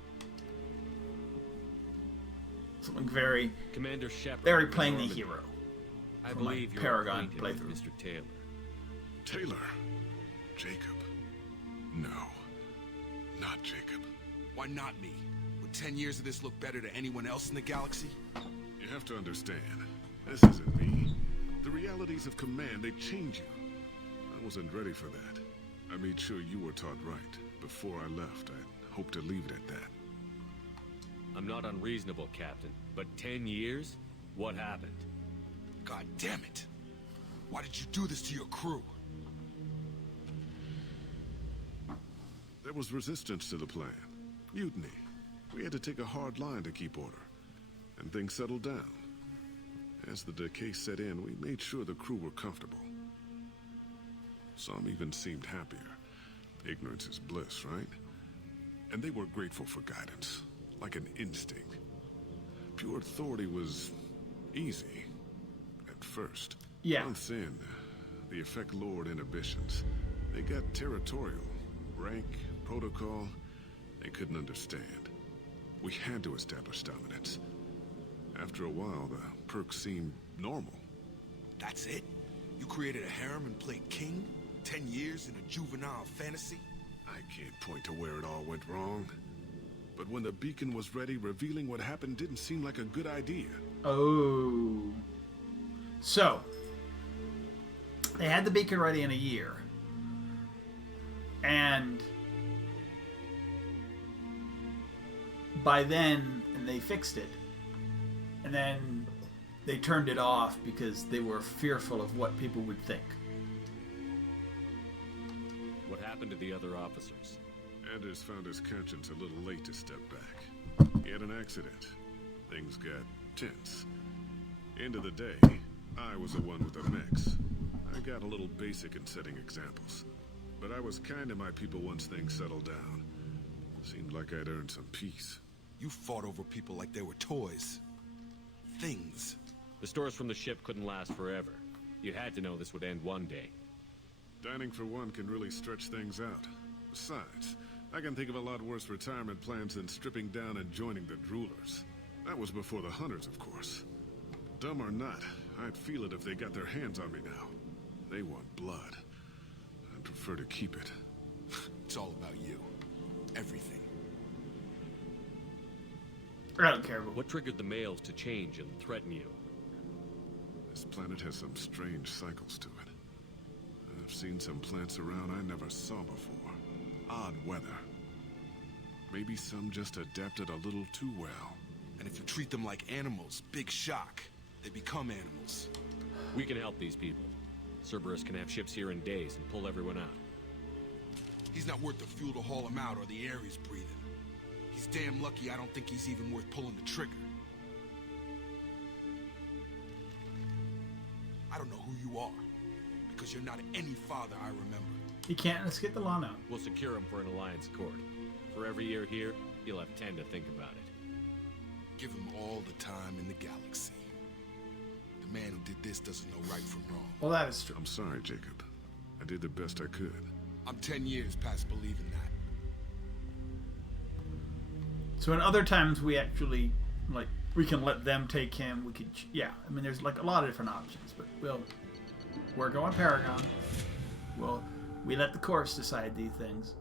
Something very Commander Shep. very playing the hero. I from my believe you're Paragon acquainted playthrough. with Mr. Taylor. Taylor? Jacob? No. Not Jacob. Why not me? Would 10 years of this look better to anyone else in the galaxy? You have to understand, this isn't me. The realities of command, they change you. I wasn't ready for that. I made sure you were taught right. Before I left, I hoped to leave it at that. I'm not unreasonable, Captain, but 10 years? What happened? God damn it! Why did you do this to your crew? There was resistance to the plan. Mutiny. We had to take a hard line to keep order. And things settled down. As the decay set in, we made sure the crew were comfortable. Some even seemed happier. Ignorance is bliss, right? And they were grateful for guidance, like an instinct. Pure authority was easy, at first. Yeah. Months in, the effect lowered inhibitions. They got territorial. Rank, protocol, They couldn't understand. We had to establish dominance. After a while, the perks seemed normal. That's it? You created a harem and played king? 10 years in a juvenile fantasy? I can't point to where it all went wrong. But when the beacon was ready, revealing what happened didn't seem like a good idea. Oh. So, they had the beacon ready in a year. And by then, and they fixed it. And then they turned it off because they were fearful of what people would think. What happened to the other officers? Anders found his conscience a little late to step back. He had an accident. Things got tense. End of the day, I was the one with the mix. I got a little basic in setting examples. But I was kind to my people once things settled down. Seemed like I'd earned some peace. You fought over people like they were toys. Things. The stores from the ship couldn't last forever. You had to know this would end one day. Dining for one can really stretch things out. Besides, I can think of a lot worse retirement plans than stripping down and joining the droolers. That was before the hunters, of course. Dumb or not, I'd feel it if they got their hands on me now. They want blood. I'd prefer to keep it. It's all about you. Everything. I don't care. What triggered the males to change and threaten you? This planet has some strange cycles to it. I've seen some plants around I never saw before. Odd weather. Maybe some just adapted a little too well. And if you treat them like animals, big shock. They become animals. We can help these people. Cerberus can have ships here in days and pull everyone out. He's not worth the fuel to haul him out or the air he's breathing. He's damn lucky I don't think he's even worth pulling the trigger. I don't know who you are, because you're not any father I remember. He can't escape the law now. We'll secure him for an alliance accord. For every year here, he'll have 10 to think about it. Give him all the time in the galaxy. The man who did this doesn't know right from wrong. Well, that is true. I'm sorry, Jacob. I did the best I could. I'm 10 years past believing that. So in other times, we actually, like, we can let them take him. We could, yeah. I mean, there's like a lot of different options, but we're going Paragon. We let the course decide these things.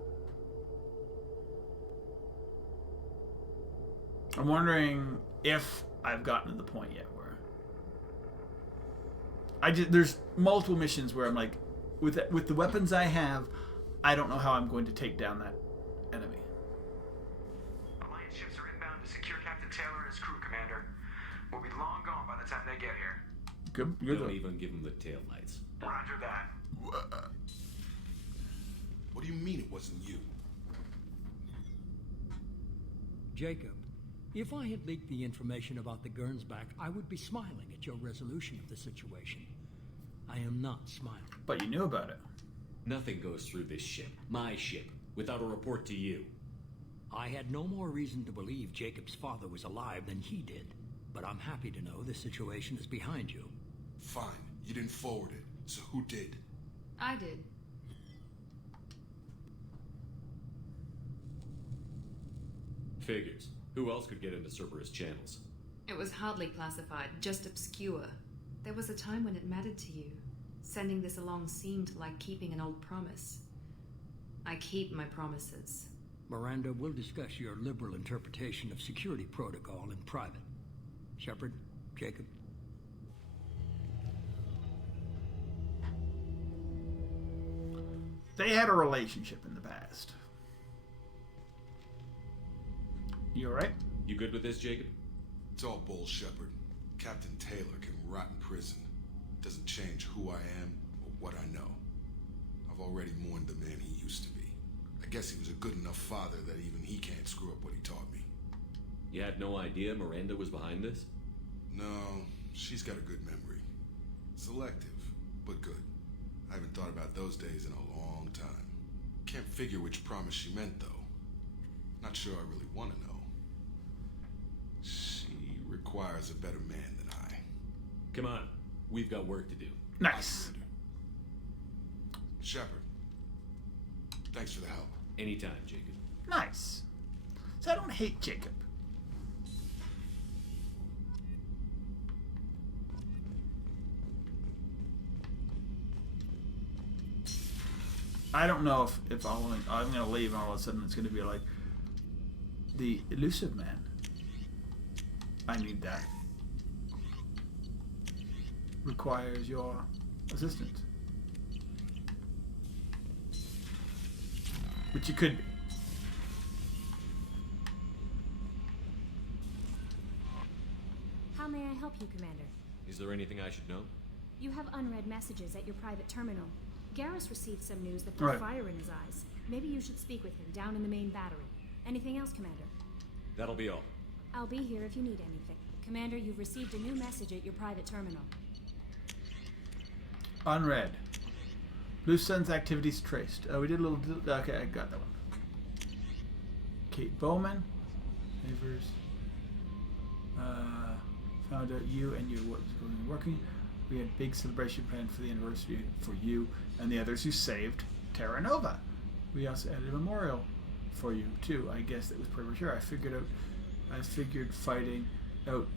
I'm wondering if I've gotten to the point yet where there's multiple missions where I'm like, with the weapons I have, I don't know how I'm going to take down that enemy. Alliance ships are inbound to secure Captain Taylor and his crew, Commander. We'll be long gone by the time they get here. Good. Don't even give them the taillights. Roger that. What do you mean it wasn't you? Jacob, if I had leaked the information about the Gernsback, I would be smiling at your resolution of the situation. I am not smiling. But you knew about it. Nothing goes through this ship, my ship, without a report to you. I had no more reason to believe Jacob's father was alive than he did. But I'm happy to know the situation is behind you. Fine. You didn't forward it. So who did? I did. Figures. Who else could get into Cerberus channels? It was hardly classified, just obscure. There was a time when it mattered to you. Sending this along seemed like keeping an old promise. I keep my promises. Miranda, we'll discuss your liberal interpretation of security protocol in private. Shepard, Jacob. They had a relationship in the past. You alright? You good with this, Jacob? It's all bull, Shepard. Captain Taylor can rot in prison. Doesn't change who I am or what I know. I've already mourned the man he used to be. I guess he was a good enough father that even he can't screw up what he taught me. You had no idea Miranda was behind this? No, she's got a good memory. Selective, but good. I haven't thought about those days in a long time. Can't figure which promise she meant, though. Not sure I really want to know. She requires a better man than I. Come on, we've got work to do. Nice. Shepard, thanks for the help. Anytime, Jacob. Nice. hate Jacob. I don't know if I'm going to leave and all of a sudden it's going to be like the elusive man. I need that. Requires your assistance. Which you could be. How may I help you, Commander? Is there anything I should know? You have unread messages at your private terminal. Garrus received some news that put fire in his eyes. Maybe you should speak with him down in the main battery. Anything else, Commander? That'll be all. I'll be here if you need anything. Commander, you've received a new message at your private terminal. Unread. Loose Sun's activities traced. We did a little... Okay, I got that one. Kate Bowman. Favors. Found out you and your what was going to be working. We had a big celebration planned for the anniversary for you and the others you saved. Terra Nova. We also added a memorial for you too. I guess it was premature. I figured finding out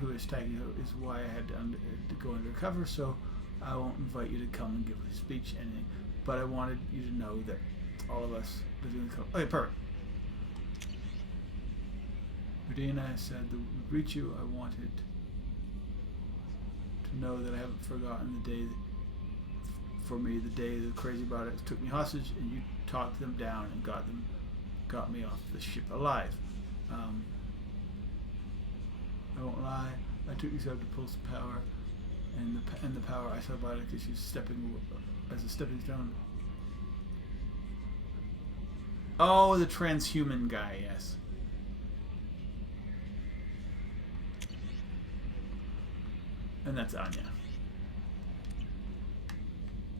who was tagging you is why I had to go undercover. So I won't invite you to come and give a speech anything. But I wanted you to know that all of us living in the okay, perfect. Udina said that we greet you. I wanted to know that I haven't forgotten the day the day the crazy brothers took me hostage and you talked them down and got me off the ship alive. I won't lie, I took yourself to pull some power, and the power I saw about it because she's stepping as a stepping stone. Oh, the transhuman guy, yes. And that's Anya.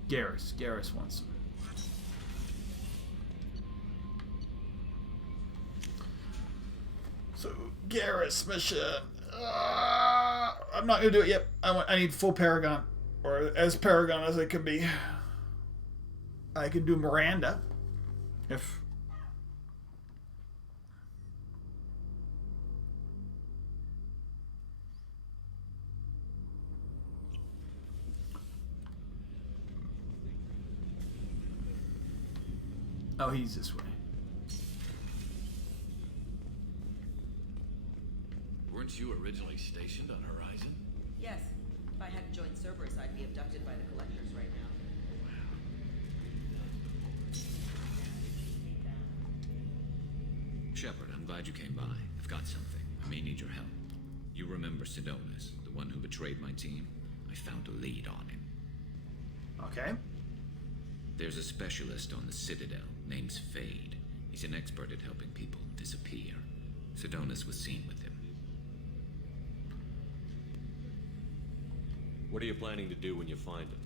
Garrus wants some. So, Garrus mission. I'm not going to do it yet. I need full Paragon. Or as Paragon as I could be. I could do Miranda. If... Oh, he's this way. Weren't you originally stationed on Horizon? Yes. If I hadn't joined Cerberus, I'd be abducted by the Collectors right now. Shepard, I'm glad you came by. I've got something. I may need your help. You remember Sidonis, the one who betrayed my team? I found a lead on him. Okay. There's a specialist on the Citadel, name's Fade. He's an expert at helping people disappear. Sidonis was seen with him. What are you planning to do when you find him?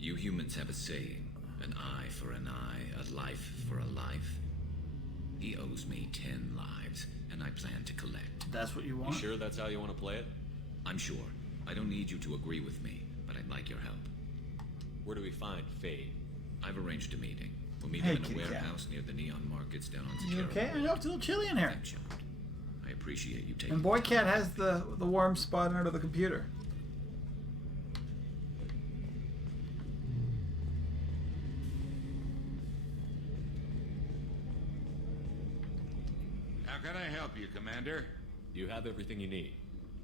You humans have a saying, an eye for an eye, a life for a life. He owes me 10 lives, and I plan to collect. That's what you want? You sure that's how you want to play it? I'm sure. I don't need you to agree with me, but I'd like your help. Where do we find Fade? I've arranged a meeting. We'll meet him in a warehouse near the Neon Markets down on You Security. okay? I know it's a little chilly in here. I appreciate you taking. And Boy Cat has the warm spot under the computer. How can I help you, Commander? Do you have everything you need?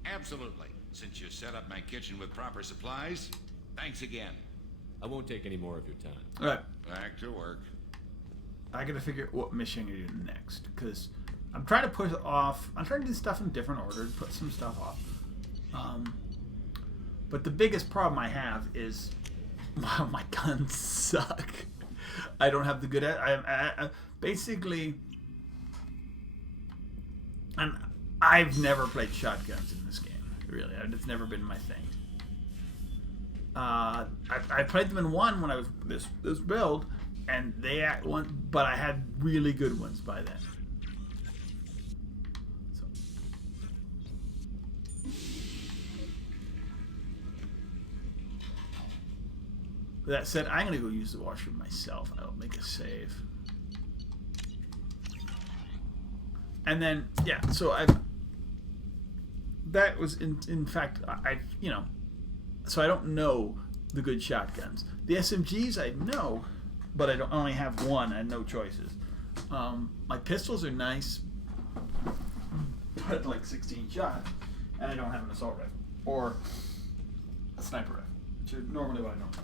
Absolutely. Since you set up my kitchen with proper supplies, thanks again. I won't take any more of your time. Alright. Back to work. I gotta figure out what mission to do next, because I'm trying to push off. I'm trying to do stuff in different order, put some stuff off. But the biggest problem I have is my guns suck. I don't have the good. Basically, I've never played shotguns in this game. Really, it's never been my thing. I played them in one when I was this build, and but I had really good ones by then. So. With that said, I'm gonna go use the washroom myself. I'll make a save. And then, yeah, so that was, in fact, so I don't know the good shotguns. The SMGs I know, but I only have one and no choices. My pistols are nice, but like 16 shots, and I don't have an assault rifle or a sniper rifle, which are normally what I don't use.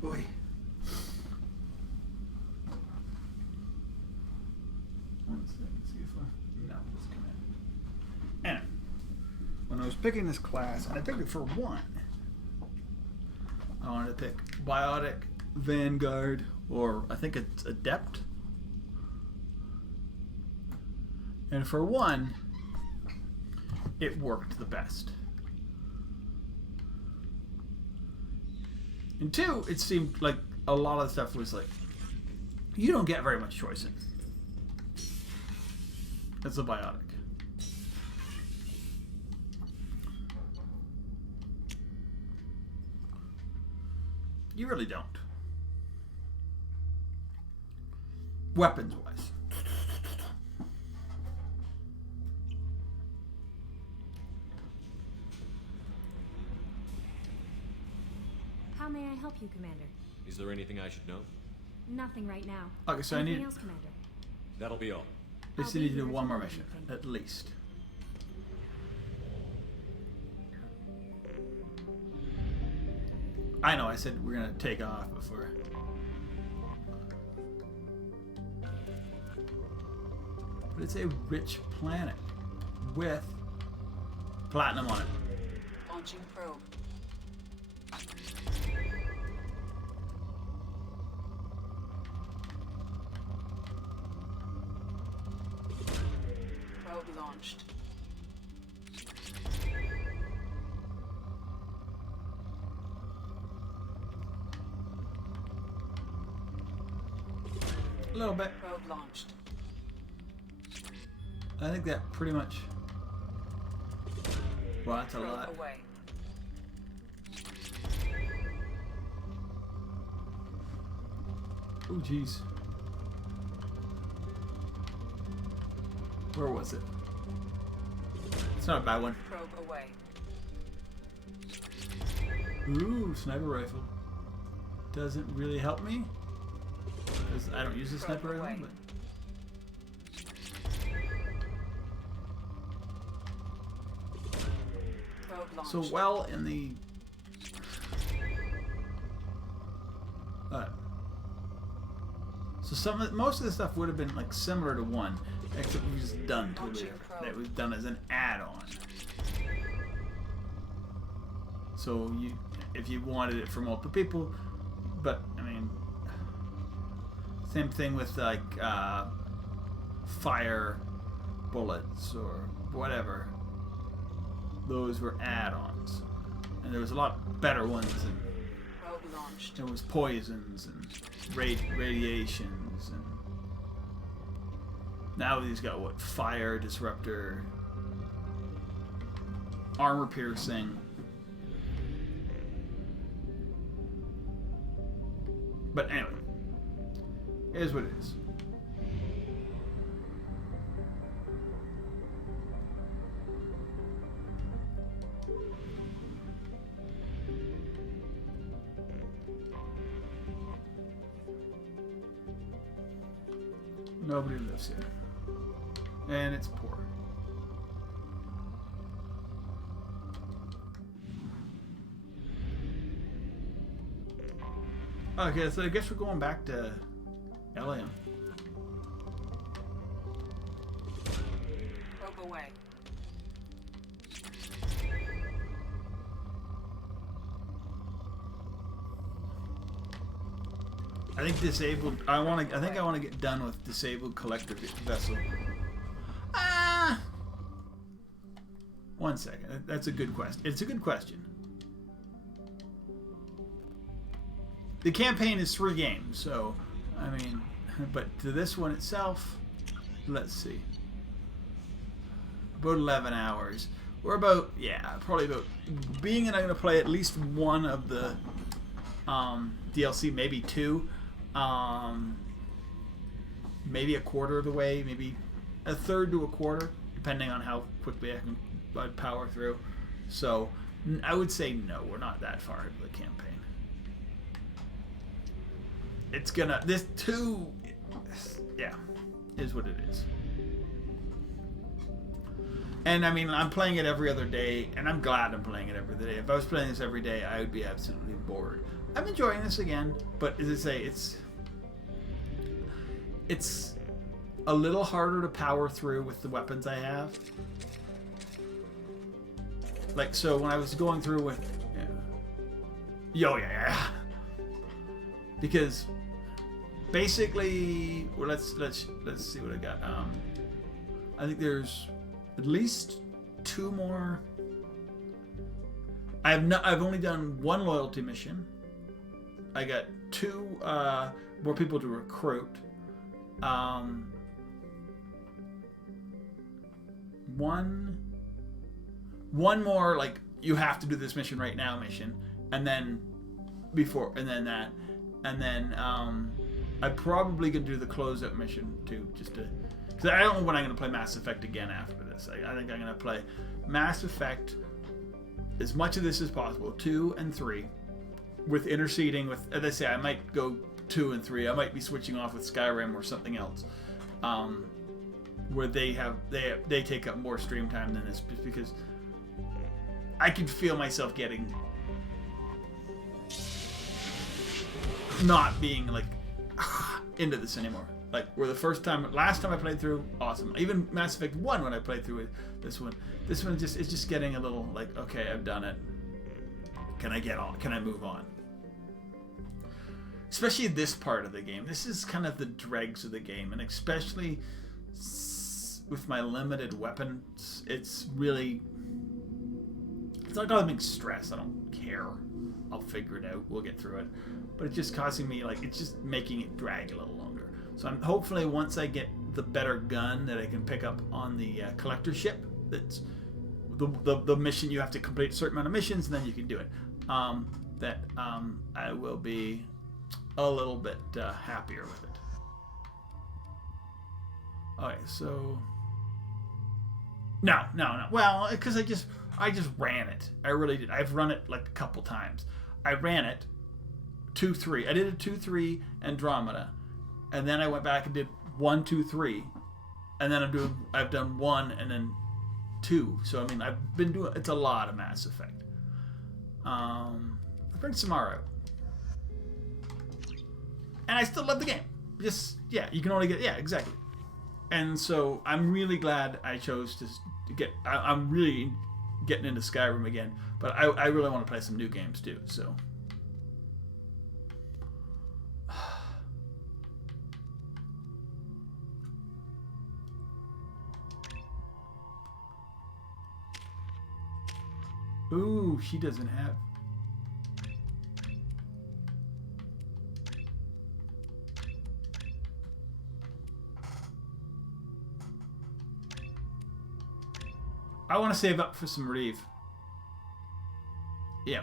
Boy. One second, see if no, let's come in. Anyway, when I was picking this class, and I picked it for one, I wanted to pick Biotic, Vanguard, or I think it's Adept. And for one, it worked the best. And two, it seemed like a lot of the stuff was like, you don't get very much choice in. That's a Biotic. You really don't. Weapons-wise. How may I help you, Commander? Is there anything I should know? Nothing right now. Okay, so Anything I need... else, Commander? That'll be all. I just need to do one more mission, at least. I know, I said we're gonna take off before. But it's a rich planet with Platinum on it. Launching probe. Probe launched. A little bit. Probe launched. I think that pretty much. Well, that's a Probe lot. away. Oh, jeez. Where was it? It's not a bad one. Probe away. Ooh, sniper rifle. Doesn't really help me. Because I don't use a sniper rifle, but... So well in the... so most of the stuff would have been like similar to 1, except it was done totally different. It was done as an add-on. So if you wanted it for multiple people, but I mean, same thing with like fire bullets or whatever. Those were add-ons, and there was a lot better ones. And there was poisons and radiations, and now he's got what? Fire disruptor, armor piercing. But anyway, it is what it is. Nobody lives here. And it's poor. Okay, so I guess we're going back to LM. Probe away. I think disabled. I think I want to get done with disabled collector vessel. Ah. 1 second. That's a good question. It's a good question. The campaign is 3 games, so I mean, but to this one itself, let's see. About 11 hours. We're about, yeah, probably about being that I'm going to play at least one of the DLC, maybe 2. Maybe a quarter of the way, maybe a third to a quarter, depending on how quickly I'd power through. So I would say no, we're not that far into the campaign. It's gonna, this 2, yeah, is what it is. And I mean, I'm playing it every other day, and I'm glad I'm playing it every day. If I was playing this every day, I would be absolutely bored. I'm enjoying this again, but as I say, it's a little harder to power through with the weapons I have. Like, so when I was going through with, yeah. Because basically, well, let's see what I got. I think there's at least 2 more. I've only done 1 loyalty mission. I got 2 more people to recruit. One more, like, you have to do this mission right now mission, and then that, and then I'm probably gonna do the closeout mission too, just to, because I don't know when I'm gonna play Mass Effect again after this. I think I'm gonna play Mass Effect as much of this as possible, 2 and 3, with interceding with, as I say, I might go 2 and 3. I might be switching off with Skyrim or something else, where they take up more stream time than this, because I could feel myself getting not being like into this anymore. Like, where last time I played through, awesome. Even Mass Effect 1 when I played through it, this one is just getting a little like, okay, I've done it. Can I move on? Especially this part of the game. This is kind of the dregs of the game, and especially with my limited weapons, it's not causing me stress. I don't care. I'll figure it out. We'll get through it. But it's just causing me, like, it's just making it drag a little longer. So I'm hopefully once I get the better gun that I can pick up on the collector ship, that's the mission, you have to complete a certain amount of missions and then you can do it. I will be a little bit happier with it. Okay, so no. Well, because I just ran it. I really did. I've run it like a couple times. I ran it 2-3. I did a 2-3 Andromeda, and then I went back and did 1, 2, 3, and then I've done 1 and then 2. So I mean, I've been doing. It's a lot of Mass Effect. Let's bring Samara out, and I still love the game. Just you can only get exactly. And so I'm really glad I chose to get. I'm really getting into Skyrim again, but I really want to play some new games too. So. Ooh, she doesn't have. I want to save up for some Reeve. Yeah.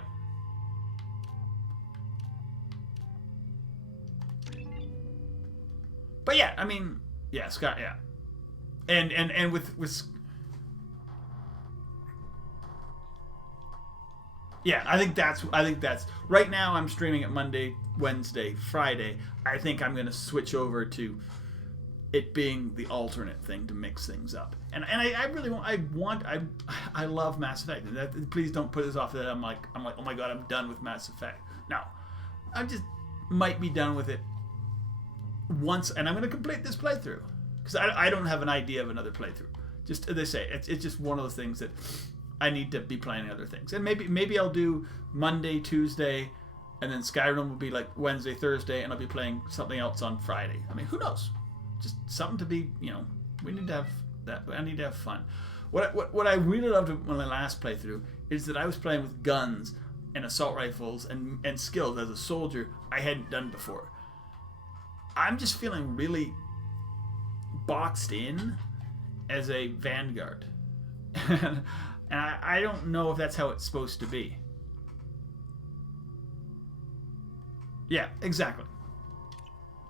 But yeah, I mean, yeah, Scott, yeah. And with yeah, I think that's right now I'm streaming it Monday, Wednesday, Friday. I think I'm going to switch over to it being the alternate thing to mix things up. And I really I love Mass Effect. Please don't put this off that I'm like, oh my god, I'm done with Mass Effect. No. I just might be done with it once, and I'm going to complete this playthrough. Because I don't have an idea of another playthrough. Just, as they say, it's just one of those things that I need to be playing other things. And maybe I'll do Monday, Tuesday, and then Skyrim will be like Wednesday, Thursday, and I'll be playing something else on Friday. I mean, who knows? Just something to be, we need to have that. I need to have fun. What I really loved when I last playthrough is that I was playing with guns and assault rifles and skills as a soldier I hadn't done before. I'm just feeling really boxed in as a Vanguard. And I don't know if that's how it's supposed to be. Yeah, exactly.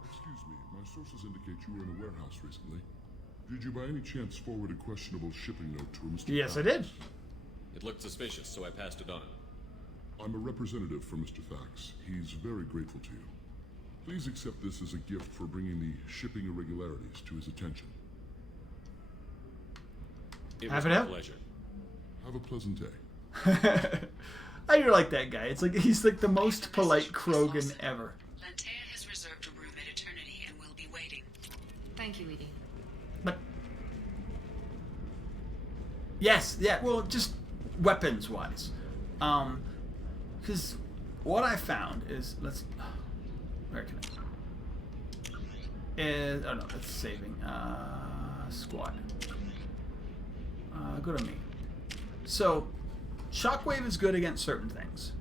Excuse me, my sources indicate you were in a warehouse recently. Did you by any chance forward a questionable shipping note to a Mr. Yes, Fax? I did. It looked suspicious, so I passed it on. I'm a representative for Mr. Fax. He's very grateful to you. Please accept this as a gift for bringing the shipping irregularities to his attention. It was my pleasure. Have a pleasant day. I do like that guy. It's like he's like the most polite Krogan ever. Lantea has reserved a room at Eternity and will be waiting. Thank you, Edie. But yes, yeah. Well, just weapons wise, because what I found is where can I? Oh no, that's saving. Squad. Go to me. So, Shockwave is good against certain things.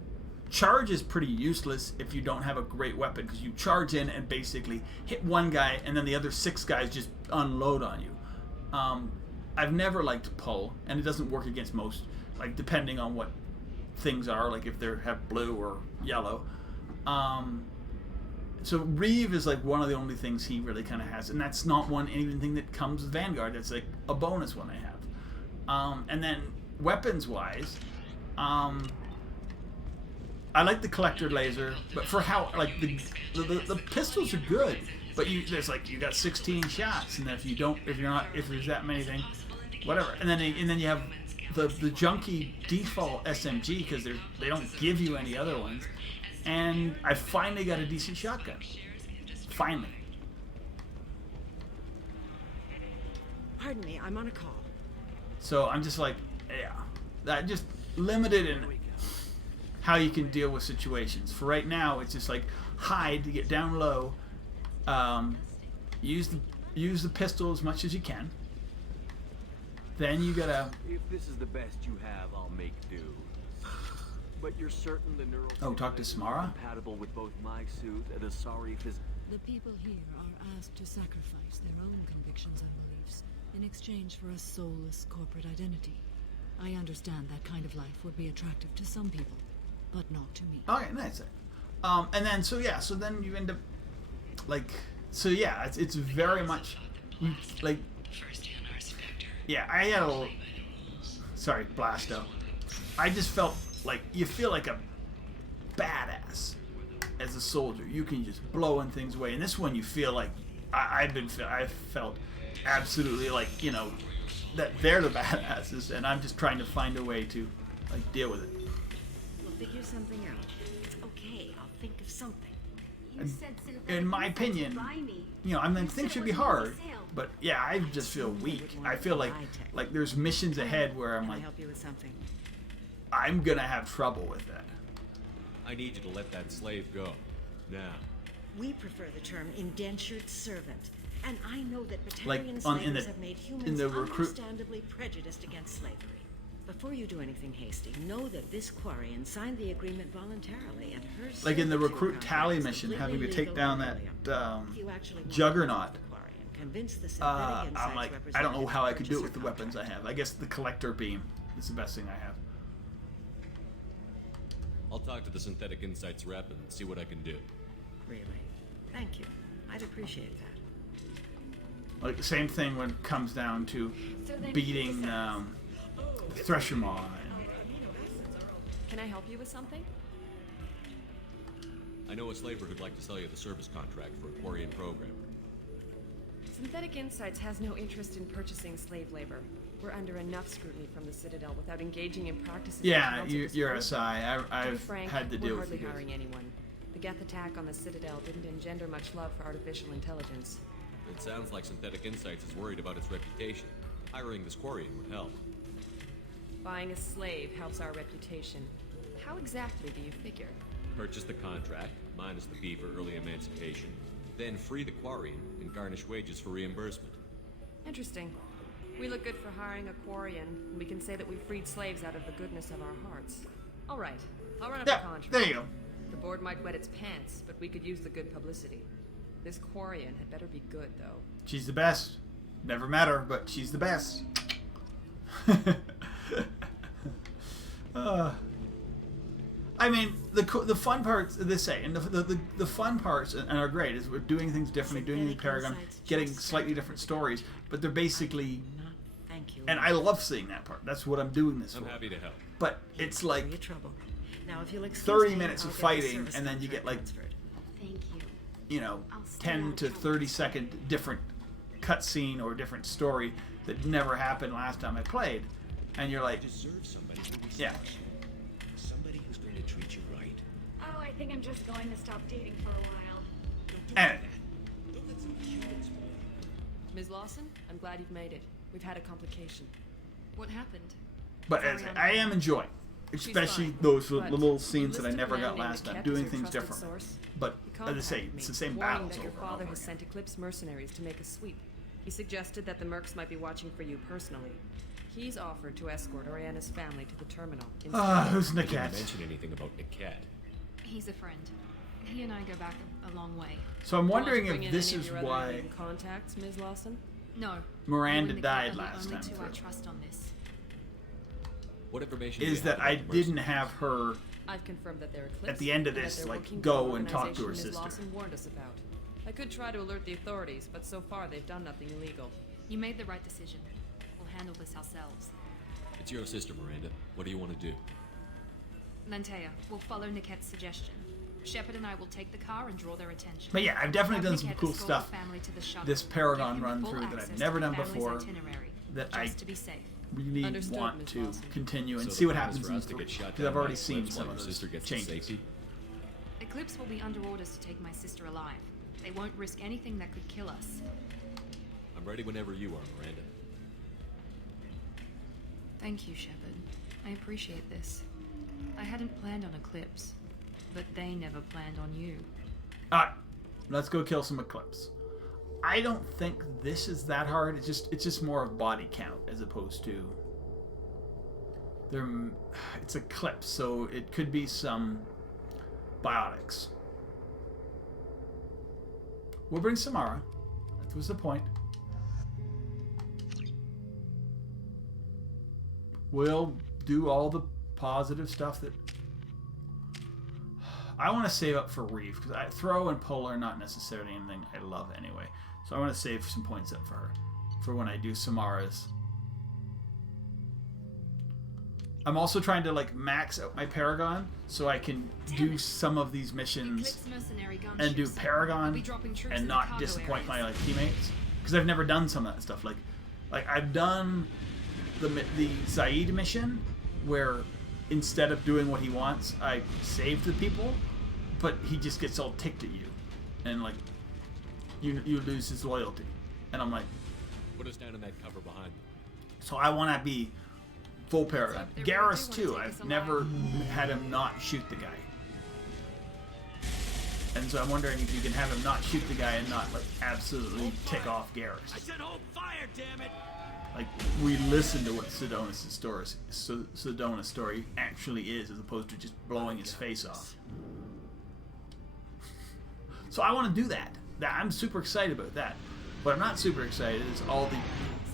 Charge is pretty useless if you don't have a great weapon, because you charge in and basically hit one guy and then the other 6 guys just unload on you. I've never liked pull, and it doesn't work against most, like depending on what things are, like if they have blue or yellow. So Reeve is like one of the only things he really kind of has, and that's not anything that comes with Vanguard. It's like a bonus one they have. And then weapons-wise, I like the collector laser, but for how like the pistols are good, but you got 16 shots, and if there's that many things, whatever. And then you have the junky default SMG because they don't give you any other ones. And I finally got a decent shotgun. Finally. Pardon me, I'm on a call. So I'm just like, yeah, that just limited in how you can deal with situations. For right now, it's just like hide to get down low. Use the pistol as much as you can. Then you gotta. If this is the best you have, I'll make do. But you're certain the neural talk to Samara? compatible with both my suit and a sorry The people here are asked to sacrifice their own convictions and beliefs in exchange for a soulless corporate identity. I understand that kind of life would be attractive to some people, but not to me. Okay, nice. And then so then you end up like it's very much like I had a sorry Blasto. I just felt like you feel like a badass as a soldier. You can just blowing things away. And this one, you feel like I felt absolutely like that they're the badasses, and I'm just trying to find a way to like deal with it. We'll figure something out. It's okay. I'll think of something. In my opinion, I mean things should be hard, but yeah, I just feel weak. I feel like there's missions ahead where I'm like, help you with something? I'm gonna have trouble with that. I need you to let that slave go. Now. We prefer the term indentured servant, and I know that Like, Batarian on- in slavers the- have made in humans the recruit- understandably prejudiced against slavery. Before you do anything hasty, know that this Quarian signed the agreement voluntarily, and her Like in the servitude recruit contract tally is mission, completely having to take legal down and that legal. If you actually want juggernaut. to Quarian, convince the synthetic I'm insights like, I don't know representative how I to could do it purchase with the her weapons I have. I guess the collector beam is the best thing I have. I'll talk to the Synthetic Insights rep and see what I can do. Really? Thank you. I'd appreciate that. Like the same thing when it comes down to beating Thresher Maw. Can I help you with something? I know a slaver who'd like to sell you the service contract for a Quarian program. Synthetic Insights has no interest in purchasing slave labor. We're under enough scrutiny from the Citadel without engaging in practices. Yeah, you're a SI. I've frank, had to we're deal with hardly you guys. hiring anyone. The Geth attack on the Citadel didn't engender much love for artificial intelligence. It sounds like Synthetic Insights is worried about its reputation. Hiring this Quarian would help. Buying a slave helps our reputation. How exactly do you figure? Purchase the contract, minus the fee for early emancipation, then free the Quarian and garnish wages for reimbursement. Interesting. We look good for hiring a Quarian, and we can say that we freed slaves out of the goodness of our hearts. All right, I'll run up a contract. There you go. The board might wet its pants, but we could use the good publicity. This Quarian had better be good, though. She's the best. Never met her, but she's the best. I mean, the fun parts they say, and the fun parts and are great is we're doing things differently, doing the Paragon, getting slightly different stories, but they're basically. And I love seeing that part. That's what I'm doing this for. I'm happy to help. But it's like Now, if you'll excuse 30 me, minutes I'll of get the fighting, service and then you get like, Thank you. 10 to 30 second different cutscene or different story that never happened last time I played, and you're like, yeah. Somebody who's going to treat you right. Oh, I think I'm just going to stop dating for a while. And Ms. Lawson, I'm glad you've made it. We've had a complication. What happened? But as I am enjoying, especially those little scenes that I never got last time, doing things different. But as I say, it's the same warning battles that your over and father over has again. sent Eclipse mercenaries to make a sweep. He suggested that the mercs might be watching for you personally. He's offered to escort Oriana's family to the terminal. Who's You didn't Niket? mention anything about Niket. He's a friend. He and I go back a long way. So I'm wondering Want to bring if in this any of is your other why hidden contacts, Ms. Lawson? No. Miranda You and Niket died are the last only time two I through. trust on this. What information do Is you that have I about the didn't have her I've confirmed that they're Eclipse. at the end of and that this, they're like, working go for and the talk to her organization sister. Ms. Lawson warned us about. I could try to alert the authorities, but so far they've done nothing illegal. You made the right decision. We'll handle this ourselves. It's your sister, Miranda. What do you want to do? Lantea, we'll follow Niket's suggestion. Shepard and I will take the car and draw their attention. But yeah, I've definitely Have done some Niket cool escort stuff the family to the shuttle. this Paragon Give him run full through that access I've never to the done family's before itinerary, that just I to be safe. really Understood, want Ms. to Lawson. continue and So see the what plan is happens for in us to get shot because down I've by already seen Eclipse some while of your those sister gets to changes. safety? Eclipse will be under orders to take my sister alive. They won't risk anything that could kill us. I'm ready whenever you are, Miranda. Thank you, Shepard. I appreciate this. I hadn't planned on Eclipse, but they never planned on you. Alright, let's go kill some Eclipse. I don't think this is that hard. It's just more of body count as opposed to it's Eclipse, so it could be some biotics. We'll bring Samara. That was the point. We'll do all the positive stuff that I want to save up for Reeve, because throw and pull are not necessarily anything I love anyway. So I want to save some points up for her for when I do Samara's. I'm also trying to like max out my Paragon so I can do some of these missions and do Paragon and not disappoint my like teammates, because I've never done some of that stuff. Like I've done the Zaid mission where instead of doing what he wants, I save the people, but he just gets all ticked at you, and like you lose his loyalty, and I'm like, put us down in that cover behind them. So I want to be full Paragon. Garrus too. I've never had him not shoot the guy, and so I'm wondering if you can have him not shoot the guy and not like absolutely tick off Garrus. I said hold fire, damn it! Like we listen to what Sidonis' story actually is, as opposed to just blowing his face off. So I want to do that. I'm super excited about that. What I'm not super excited is all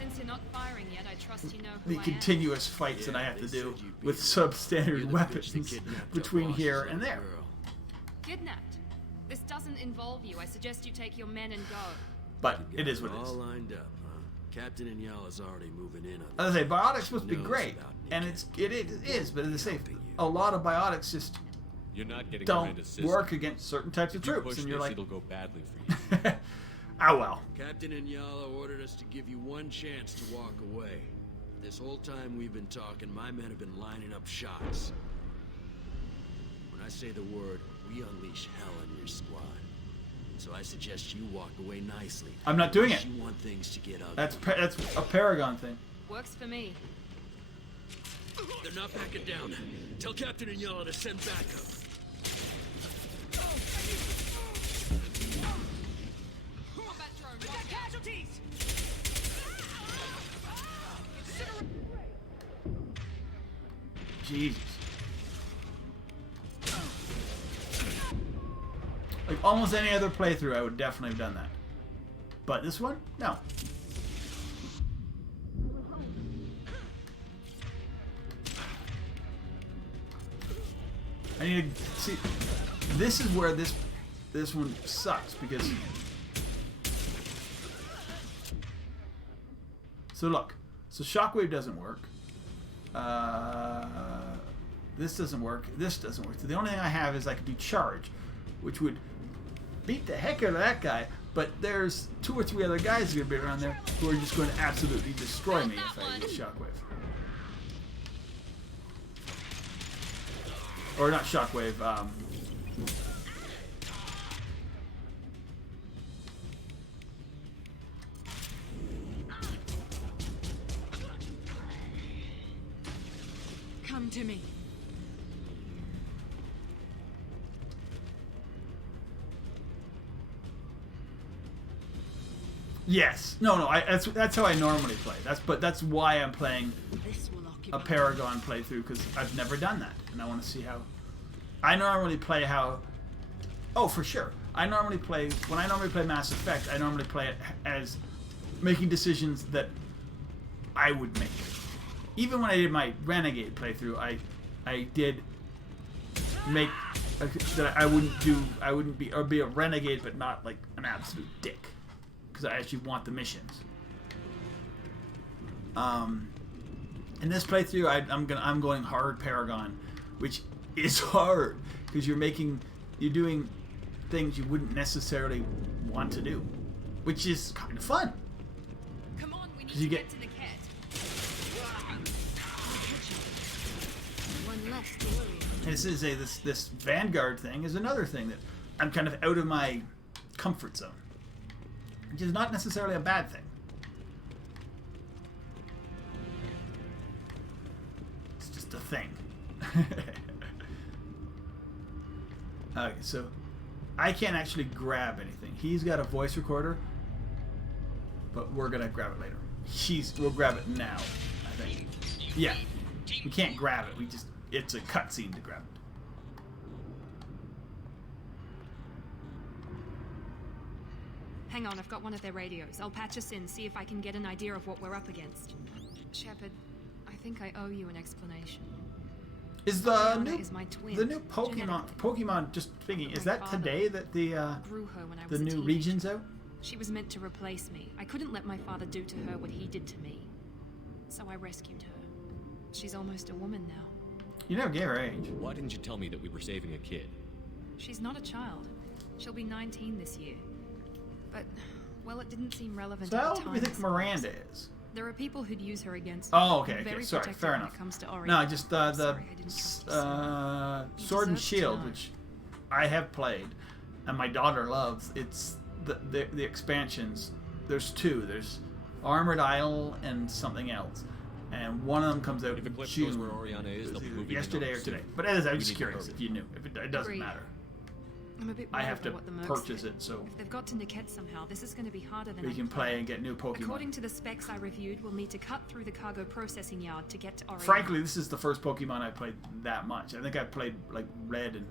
Since you're not firing yet, I trust you know who the I continuous fights that I have to do with substandard weapons between here and there. Kidnapped. This doesn't involve you. I suggest you take your men and go. But it is what it is. All lined up, huh? Captain Inyala's already moving in on As I say, biotics supposed to be great, and it is, but as I say, a lot of biotics just don't work against certain types of troops, and you're like, it'll go badly for you. Oh well. Captain Inyala ordered us to give you one chance to walk away. This whole time we've been talking, my men have been lining up shots. When I say the word, we unleash hell on your squad. So I suggest you walk away nicely. I'm not doing it. You want things to get ugly. That's a Paragon thing. Works for me. They're not backing down. Tell Captain Inyala to send backup. Combat drone. We got casualties. Jesus. Like almost any other playthrough, I would definitely have done that. But this one, no. I need to see. This is where this one sucks, because. So look, so Shockwave doesn't work. This doesn't work. This doesn't work. So the only thing I have is I can do charge, which would beat the heck out of that guy. But there's 2 or 3 other guys going to be around there who are just going to absolutely destroy me if I use Shockwave. Or not Shockwave. Come to me. Yes. No. That's how I normally play. That's why I'm playing a Paragon playthrough, because I've never done that, and I want to see how. I normally play how. Oh, for sure. When I normally play Mass Effect, I normally play it as making decisions that I would make. Even when I did my Renegade playthrough, I did make that I wouldn't be a renegade, but not like an absolute dick, because I actually want the missions. In this playthrough, I'm going hard Paragon, which is hard because you're doing things you wouldn't necessarily want to do, which is kind of fun. Come on, we need to get to the cat. One less to worry. And this Vanguard thing is another thing that I'm kind of out of my comfort zone, which is not necessarily a bad thing. thing. Okay, so I can't actually grab anything. He's got a voice recorder, but we're gonna grab it later. We'll grab it now, I think. Yeah, we can't grab it. It's a cutscene to grab it. Hang on, I've got one of their radios. I'll patch us in, see if I can get an idea of what we're up against. Shepard, I think I owe you an explanation. Is the Oriana new is my twin, the new Pokemon? Just thinking, is My that father today that the grew her when I the was a new teenager. region's out? She was meant to replace me. I couldn't let my father do to her what he did to me. So I rescued her. She's almost a woman now. You never gave her age. Why didn't you tell me that we were saving a kid? She's not a child. She'll be 19 this year. But, well, it didn't seem relevant So at how the old do time. we think I suppose. Miranda is? There are people who'd use her against Oh, me. okay, I'm okay. very Sorry, protective fair when enough. it comes to Ori. No, just Sorry, I didn't trust you sooner. You Sword and deserve to Shield, know. which I have played, and my daughter loves. It's the expansions. There's two. There's Armored Isle and something else, and one of them comes out If in Eclipse June. knows where Oriana is, they'll be Either moving in yesterday on or it today. soon. But as I We was just need to curious hurry. if you knew. If it doesn't Agreed. matter. I'm a bit I worried have to about what the Mercs purchase did. it so If they've got to Niket somehow, this is going to be harder than we I can play and get new Pokemon. According to the specs I reviewed, we'll need to cut through the cargo processing yard to get to Oriana. Frankly, this is the first Pokemon I played that much. I think I played like Red and...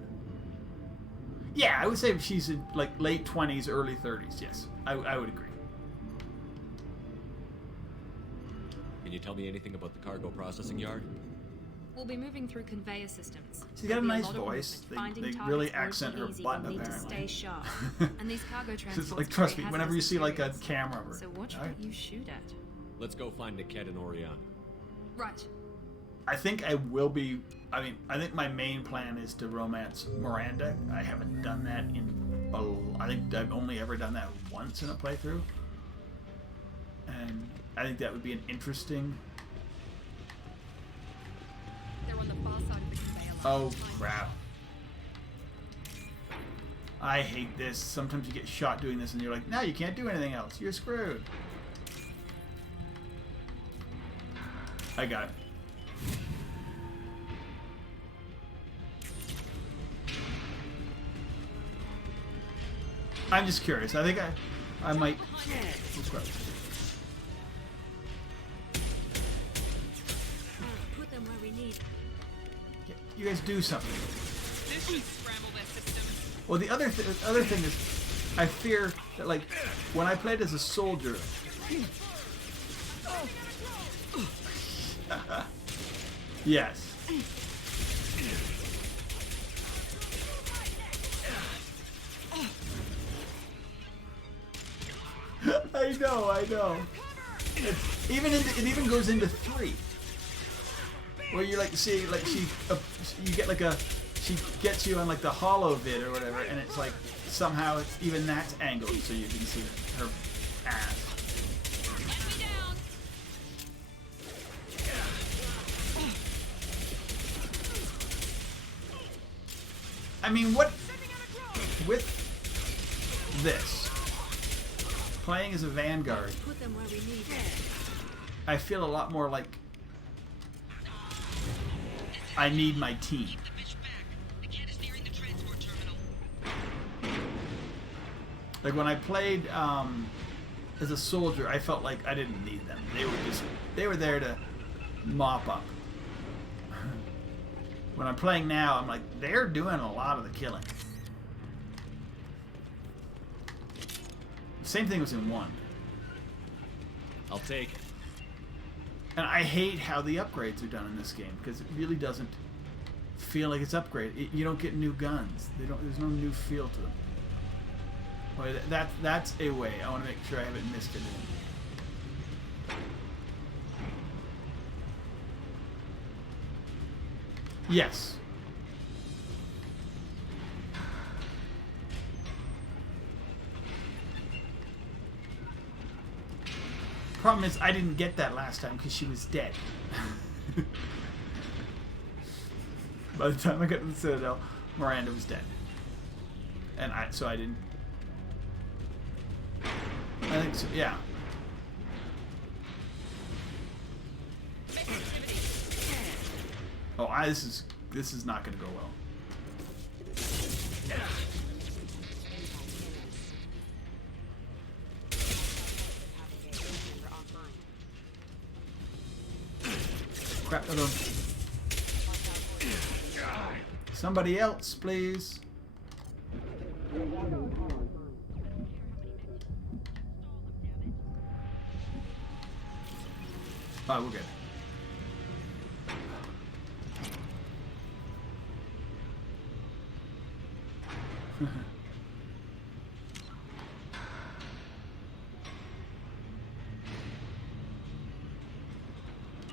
Yeah, I would say she's in like late 20s, early 30s. Yes, I would agree. Can you tell me anything about the cargo processing yard? We'll be moving through conveyor systems. She's got a There'll be nice lot of voice. movement. They Finding really targets won't accent be her easy. butt, We'll need to apparently. stay sharp. And these cargo It's transports like, trust carry me, whenever you hazardous see like a materials. camera... So watch Alright. what you shoot at. Let's go find Niket and Oriana. Right. I think I will be... I mean, I think my main plan is to romance Miranda. I haven't done that in... I think I've only ever done that once in a playthrough. And I think that would be an interesting... They're on the far side of the conveyor line. Oh, crap. I hate this. Sometimes you get shot doing this and you're like, no, you can't do anything else. You're screwed. I got it. I'm just curious. I think I might... Oh, crap. Put them where we need. You guys do something. This should scramble their systems. Well, the other thing is, I fear that, like, when I played as a soldier... Yes. I know. It even goes into 3. Where you like see like you get like she gets you on like the hollow vid or whatever, and it's like somehow it's even that's angled so you can see her ass. I mean, what with this playing as a Vanguard, Put them where we need. I feel a lot more like I need my team. Like when I played as a soldier, I felt like I didn't need them. They were there to mop up. When I'm playing now, I'm like, they're doing a lot of the killing. Same thing was in 1. I'll take it. And I hate how the upgrades are done in this game because it really doesn't feel like it's upgraded. You don't get new guns. There's no new feel to them. Boy, that's a way. I want to make sure I haven't missed it. Yes. Problem is, I didn't get that last time because she was dead. By the time I got to the Citadel, Miranda was dead, and so I didn't. I think so. Yeah. Oh, this is not going to go well. Crap, another one. Somebody else, please. Oh, we're good.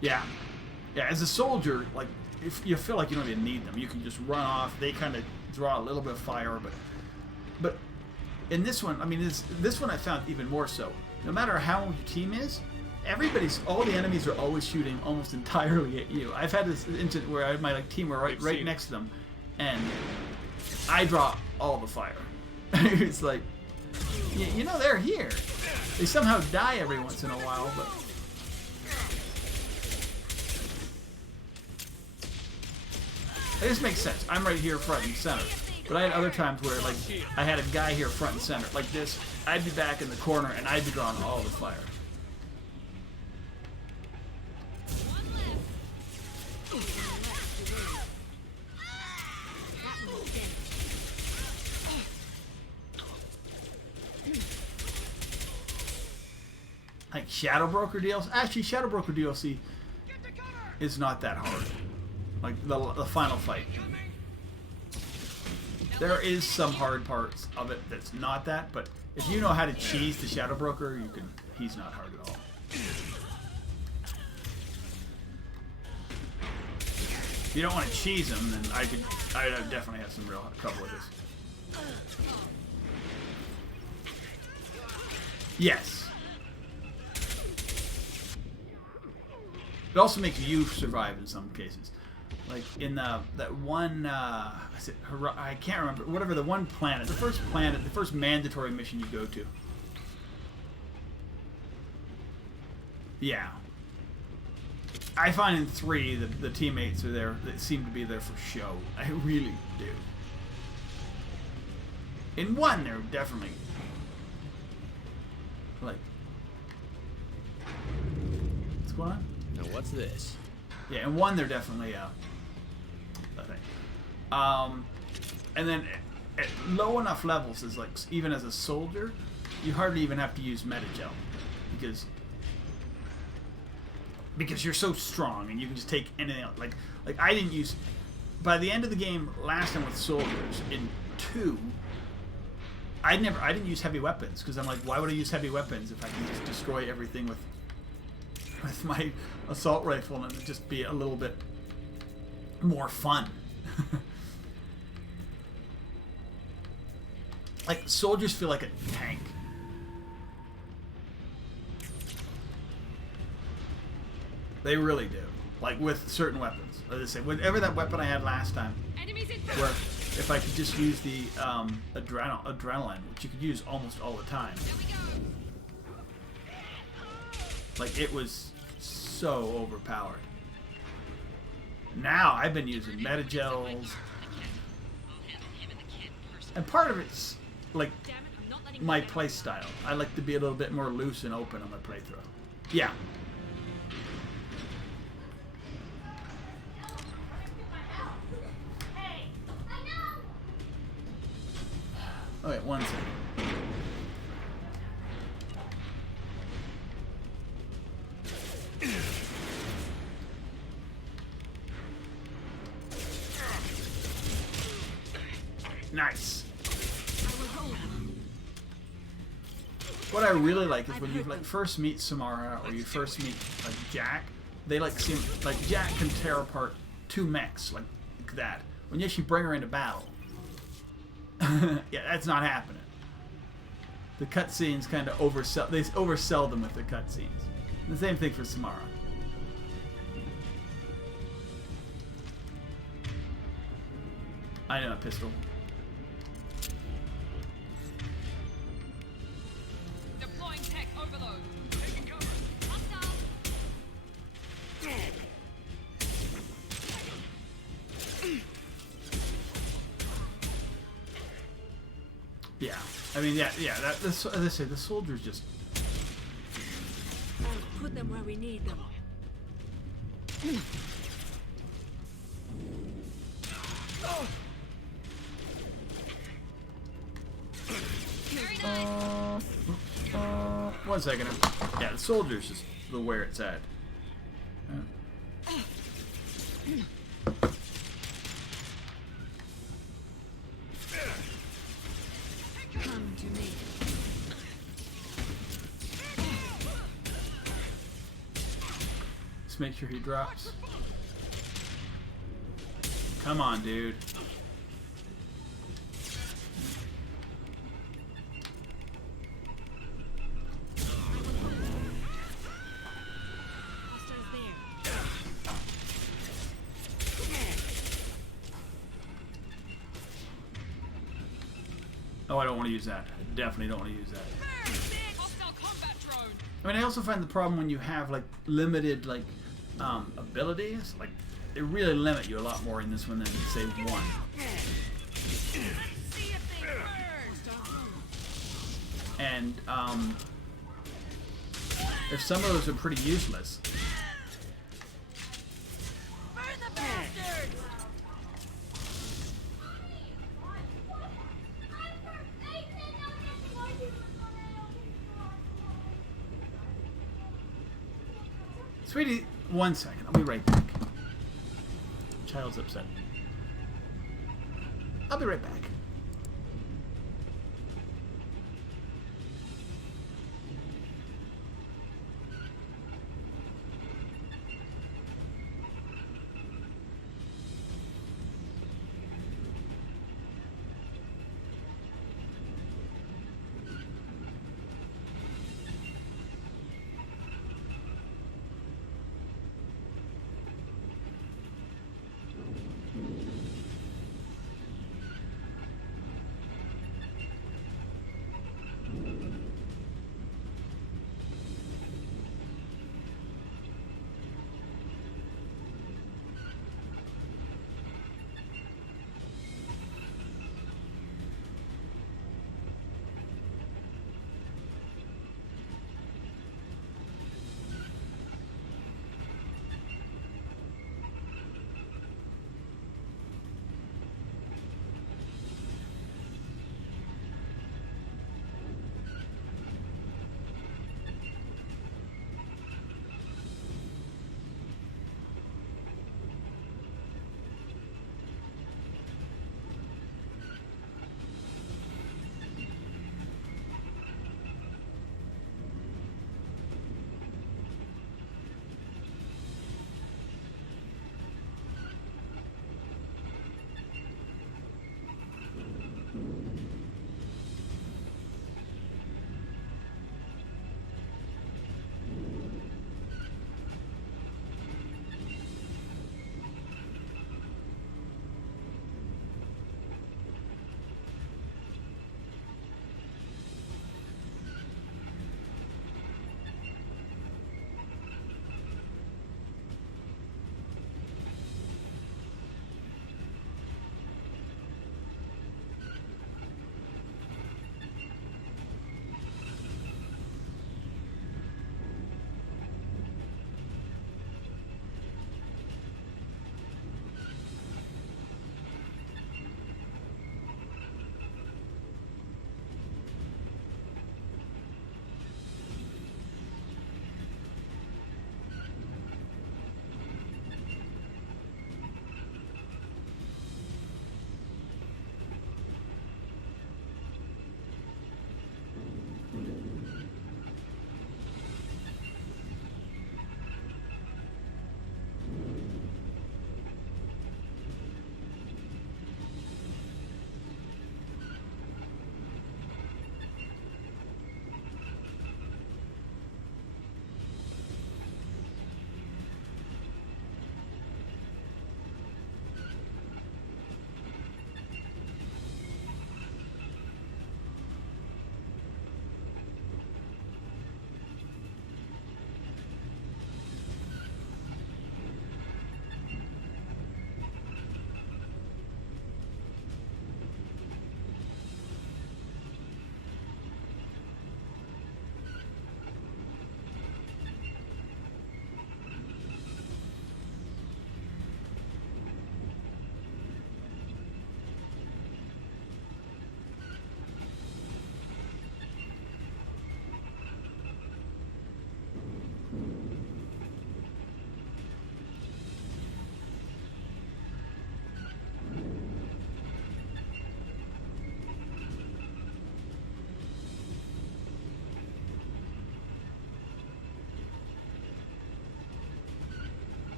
Yeah. Yeah, as a soldier, like, if you feel like you don't even need them, you can just run off. They kind of draw a little bit of fire, but in this one, I mean, this one I found even more so. No matter how your team is, all the enemies are always shooting almost entirely at you. I've had this incident where I had my team were right next to them, and I draw all the fire. It's like, you know, they're here. They somehow die every once in a while, but. This makes sense. I'm right here front and center. But I had other times where, like, I had a guy here front and center. Like this, I'd be back in the corner and I'd be drawing all the fire. Like Shadow Broker DLC. Actually, Shadow Broker DLC is not that hard. Like the final fight. There is some hard parts of it that's not that, but if you know how to cheese the Shadow Broker, you can. He's not hard at all. If you don't want to cheese him, then I'd definitely have some real trouble with this. Yes. It also makes you survive in some cases. Like in that one, I can't remember, whatever the one planet, the first mandatory mission you go to. Yeah. I find in 3 the teammates are there that seem to be there for show. I really do. In 1, they're definitely like. What's going on? Now what's this? Yeah, in 1 they're definitely a thing. And then at low enough levels is like even as a soldier, you hardly even have to use metagel because you're so strong and you can just take anything else. Like I didn't use by the end of the game last time with soldiers in 2. I didn't use heavy weapons because I'm like, why would I use heavy weapons if I can just destroy everything with my assault rifle and it'd just be a little bit more fun. Like soldiers feel like a tank. They really do. Like with certain weapons. Like I say, whatever that weapon I had last time, where if I could just use the adrenaline, which you could use almost all the time. Like it was so overpowered. Now I've been using metagels, and part of it's like my play style. I like to be a little bit more loose and open on my playthrough. Yeah. Okay, 1 second. Nice. What I really like is when you like first meet Samara or you first meet like Jack, they like seem like Jack can tear apart 2 mechs like that. When you actually bring her into battle, yeah, that's not happening. The cutscenes kind of oversell. They oversell them with the cutscenes. The same thing for Samara. I know a pistol. Deploying tech overload. Taking cover. Hostile. Yeah, I mean, yeah. As I say, the soldiers just. Put them where we need them. One second. Yeah, the soldiers is where it's at. Come to me. Just make sure he drops. Come on, dude. Oh, I don't want to use that. I definitely don't want to use that. Hostile combat drone. I mean, I also find the problem when you have like limited like abilities, like they really limit you a lot more in this one than say one. And if some of those are pretty useless. Sweetie, 1 second. I'll be right back. Child's upset. I'll be right back.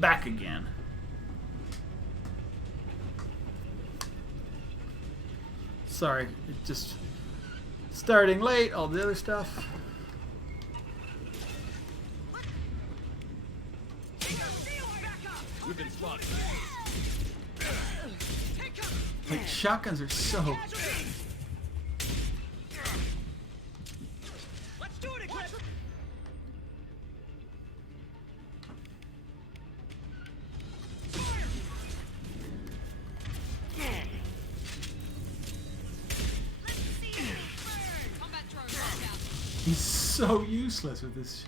back again. Sorry, it just starting late, all the other stuff. We've been spotted. Like, shotguns are so... Let's do it, Eclipse! He's so useless with this.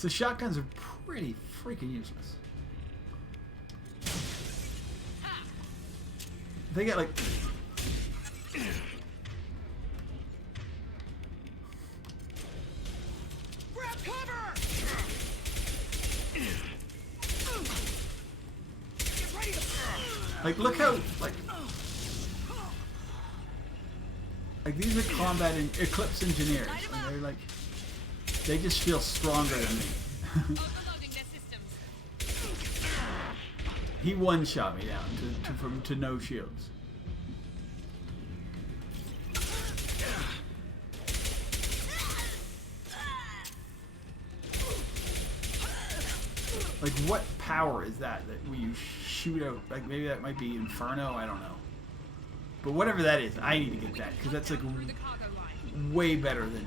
The shotguns are pretty freaking useless. They get like... Grab cover! Get ready to... Like, look how... Like, these are combat Eclipse engineers. And they're like... They just feel stronger than me. He one-shot me down to no shields. Like, what power is that when you shoot out? Like, maybe that might be Inferno, I don't know. But whatever that is, I need to get that, because that's like way better than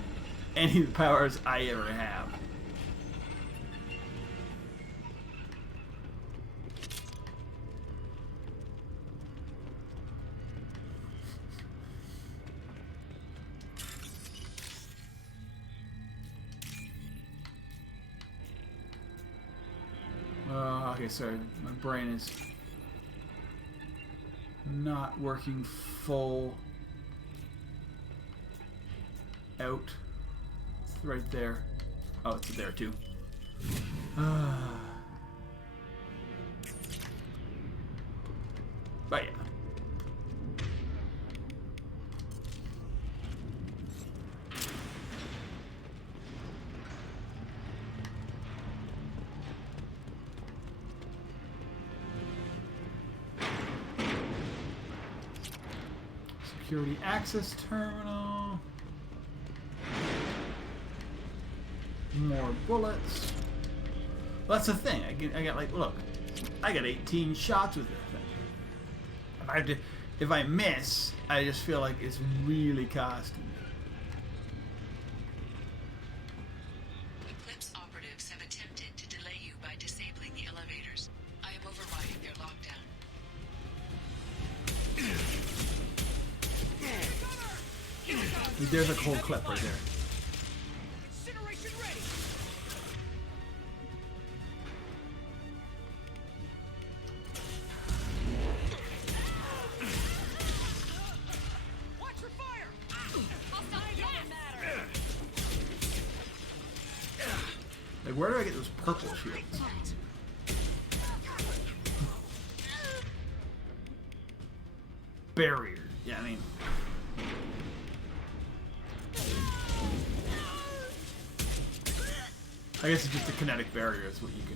any of the powers I ever have. Okay, sorry, my brain is not working full out. It's right there. Oh, it's there too. But yeah. Security access terminal. More bullets. Well, that's the thing. I got like, look, I got 18 shots with this thing. If I miss, I just feel like it's really costing me. Eclipse operatives have attempted to delay you by disabling the elevators. I am overriding their lockdown. There's a whole clip right there. Incineration ready! Watch your fire! Like, where do I get those purple shields? Barrier. Yeah, I mean... I guess it's just a kinetic barrier is what you can...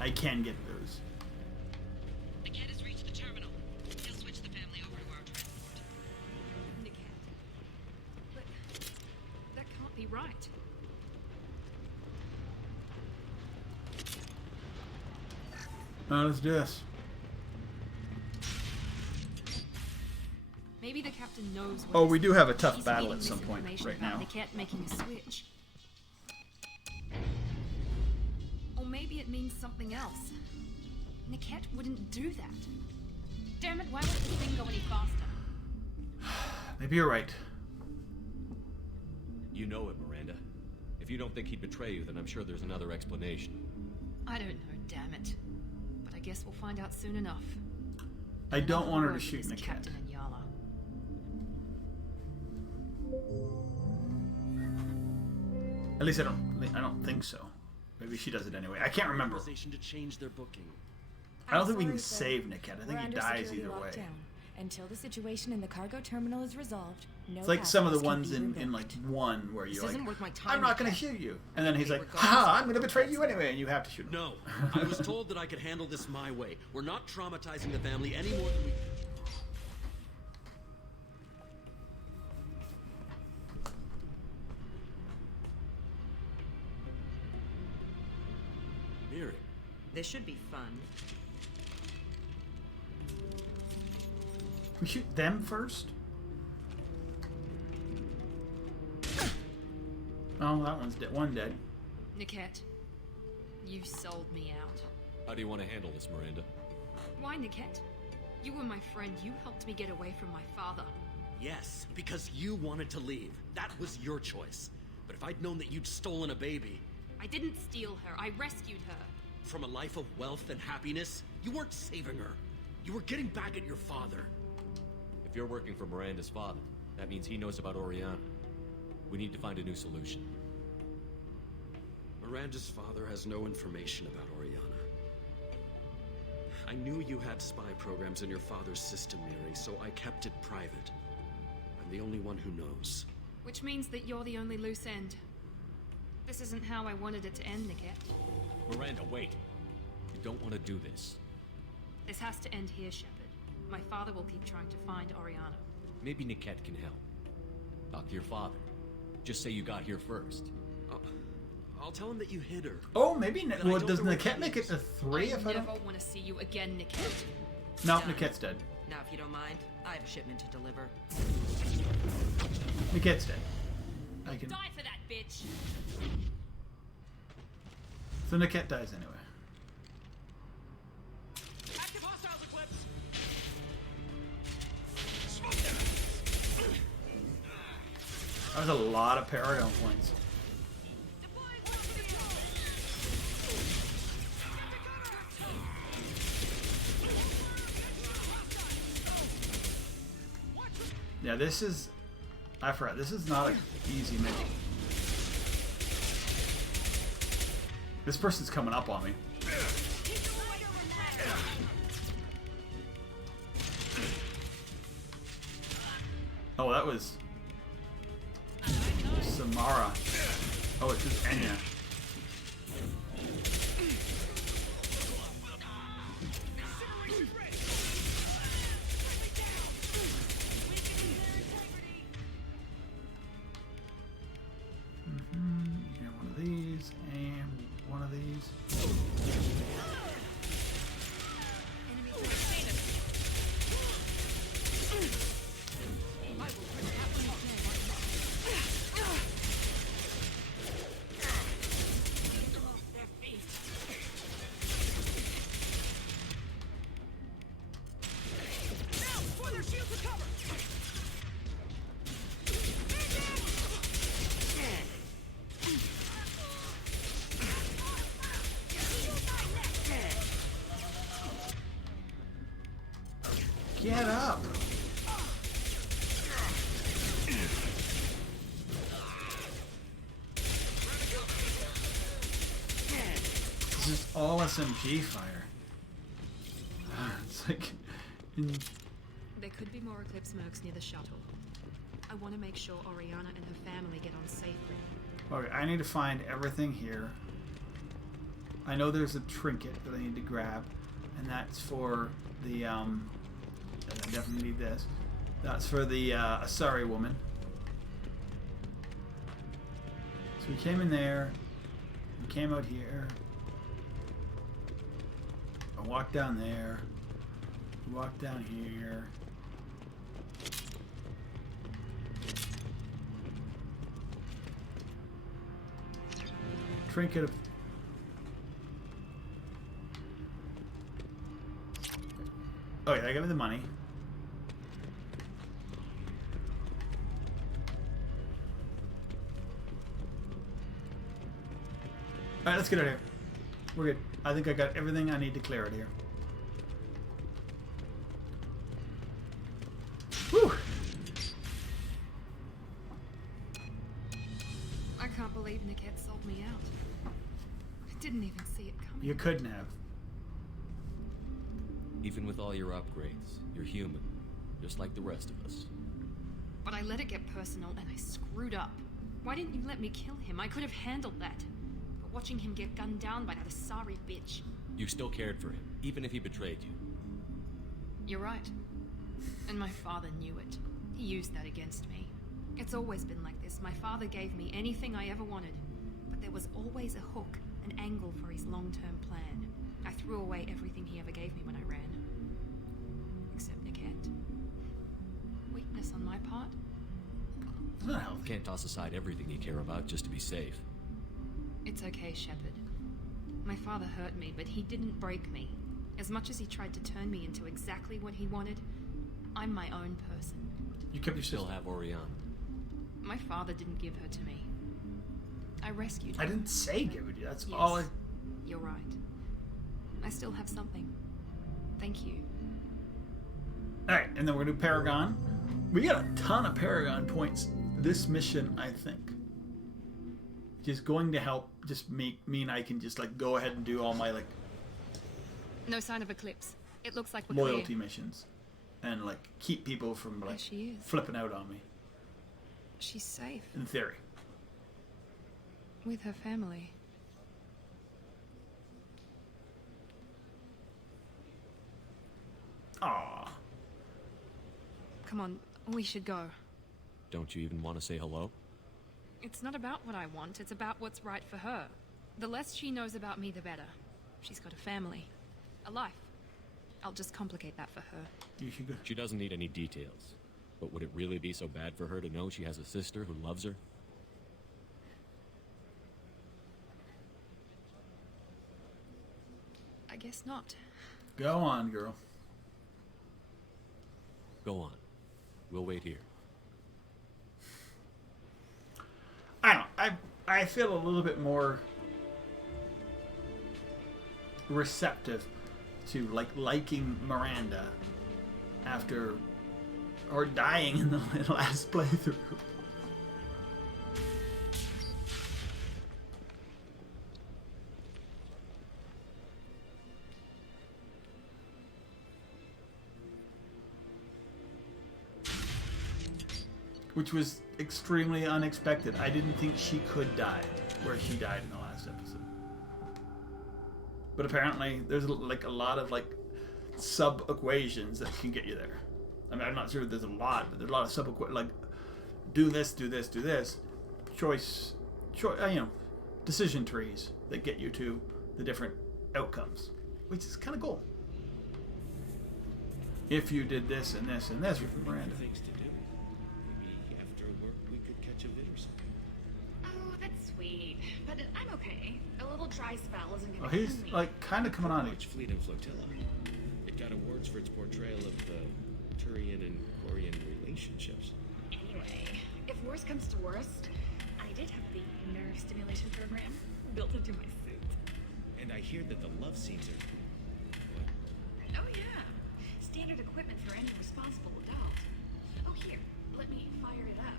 I can get those. The cat has reached the terminal. He'll switch the family over to our transport. The cat. But that can't be right. Let's do this. Maybe the captain knows what Oh, is we do have a tough He's battle feeding at some point misinformation right about now. The cat making a switch. Or maybe it means something else. Niket wouldn't do that. Damn it, why won't the thing go any faster? Maybe you're right. You know it, Miranda. If you don't think he'd betray you, then I'm sure there's another explanation. I don't know, damn it. But I guess we'll find out soon enough. I don't Another want her word to with shoot this Niket. Captain and Yala. At least I don't think so. Maybe she does it anyway. I can't remember. To change their booking. I don't think we can save Niket. I think he dies either way. Until the situation in the cargo terminal is resolved, no. It's like some of the passengers can ones be in removed. like 1 where you're This isn't like, worth my time, I'm not going to Kat. shoot you. And then he's like, regardless ha, of I'm going to betray you anyway. And you have to shoot him. No, I was told that I could handle this my way. We're not traumatizing the family any more than we... Miri. This should be fun. We shoot them first? Oh, that one's dead. One dead. Niket, you sold me out. How do you want to handle this, Miranda? Why, Niket? You were my friend. You helped me get away from my father. Yes, because you wanted to leave. That was your choice. But if I'd known that you'd stolen a baby... I didn't steal her. I rescued her. From a life of wealth and happiness, you weren't saving her. You were getting back at your father. If you're working for Miranda's father, that means he knows about Oriana. We need to find a new solution. Miranda's father has no information about Oriana. I knew you had spy programs in your father's system, Miri, so I kept it private. I'm the only one who knows. Which means that you're the only loose end. This isn't how I wanted it to end, Niket. Miranda, wait. You don't want to do this. This has to end here, Shepard. My father will keep trying to find Oriana. Maybe Niket can help. Talk to your father. Just say you got here first. I'll tell him that you hid her. Oh, maybe... That well, I don't does know where Niket she make it is. to 3 if I don't... never want to see you again, Niket. No, Done. Niket's dead. Now, if you don't mind, I have a shipment to deliver. Niket's dead. I can... Die for that, bitch! So Niket dies anyway. Active hostiles eclipse! That was a lot of Paragon points. Yeah, this is... I forgot. This is not an easy mission. This person's coming up on me. Oh, that was... Samara. Oh, it's just Enya. And one of these, and one of these. Get up! This is all SMG fire. It's like... There could be more Eclipse mercs near the shuttle. I want to make sure Oriana and her family get on safely. Okay, I need to find everything here. I know there's a trinket that I need to grab, and that's for the, I definitely need this. That's for the Asari woman. So we came in there, we came out here, I walked down there, we walked down here. Trinket of... Oh yeah, I got me the money. Alright, let's get out of here. We're good. I think I got everything I need to clear it here. Whew! I can't believe Niket sold me out. I didn't even see it coming. You couldn't have. Even with all your upgrades, you're human. just like the rest of us. But I let it get personal and I screwed up. Why didn't you let me kill him? I could have handled that. But watching him get gunned down by that Asari bitch. You still cared for him, even if he betrayed you. You're right. And my father knew it. He used that against me. It's always been like this. My father gave me anything I ever wanted. But there was always a hook, an angle for his long-term plan. I threw away everything he ever gave me when I ran. Except Niket. Weakness on my part? You can't toss aside everything you care about just to be safe. It's okay, Shepard. My father hurt me, but he didn't break me. As much as he tried to turn me into exactly what he wanted, I'm my own person. You kept your still have Orion. My father didn't give her to me. I rescued her. I didn't say give it to you. That's Yes, all I... You're right. I still have something. Thank you. Alright, and then we're going to do Paragon. We got a ton of Paragon points this mission, I think. Just going to help just mean I can just like go ahead and do all my like No sign of Eclipse. It looks like we're loyalty clear. missions and like keep people from like she is. flipping out on me. She's safe. In theory. With her family. Aww. Come on, we should go. Don't you even want to say hello? It's not about what I want, it's about what's right for her. The less she knows about me, the better. She's got a family. A life. I'll just complicate that for her. You should go. She doesn't need any details. But would it really be so bad for her to know she has a sister who loves her? I guess not. Go on, girl. Go on. We'll wait here. I don't know. I feel a little bit more receptive to like liking Miranda after or dying in the last playthrough. Which was extremely unexpected. I didn't think she could die where she died in the last episode. But apparently there's like a lot of like sub-equations that can get you there. I mean, I'm not sure there's a lot, but there's a lot of sub-equations, like do this, do this, do this. Choice, decision trees that get you to the different outcomes, which is kind of cool. If you did this and this and this with Miranda. Things to do. Maybe after work we could catch a vid or something. Oh, that's sweet. But I'm okay. A little dry spell isn't Oh, gonna he's kill me. like kind of coming on it. Which fleet and flotilla? It got awards for its portrayal of the Turian and Quarian relationships. Anyway, if worst comes to worst, I did have the nerve stimulation program built into my suit. And I hear that the love scenes are... Oh yeah. Standard equipment for any responsible adult. Oh here, let me fire it up.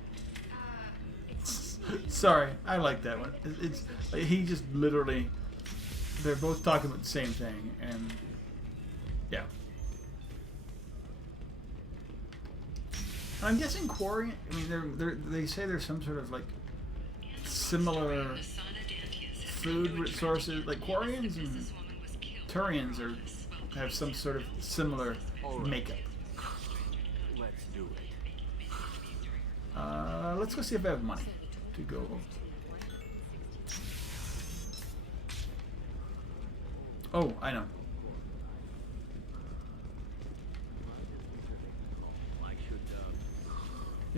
It's Sorry, I like that one. It's he just literally. They're both talking about the same thing, and yeah. I'm guessing Quarian. I mean, they say there's some sort of like similar food resources. Like Quarians and Turians have some sort of similar makeup. Let's do it. Let's go see if I have money to go. Oh, I know.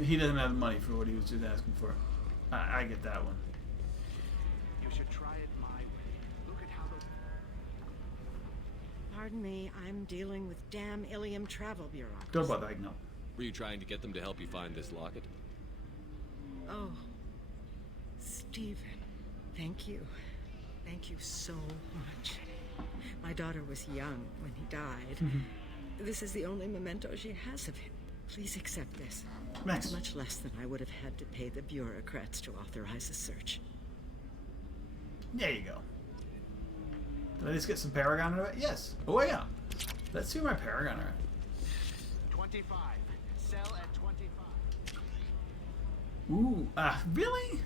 He doesn't have money for what he was just asking for. I get that one. You should try it my way. Look at how the... Pardon me, I'm dealing with damn Ilium travel bureaucracy. Don't bother, I know. Were you trying to get them to help you find this locket? Oh, Stephen, thank you. Thank you so much. My daughter was young when he died. This is the only memento she has of him. Please accept this. Nice. It's much less than I would have had to pay the bureaucrats to authorize a search. There you go. Did I just get some Paragon out of it? Yes. Oh yeah. Let's see where my Paragon are at. 25. Sell at 25. Ooh, really?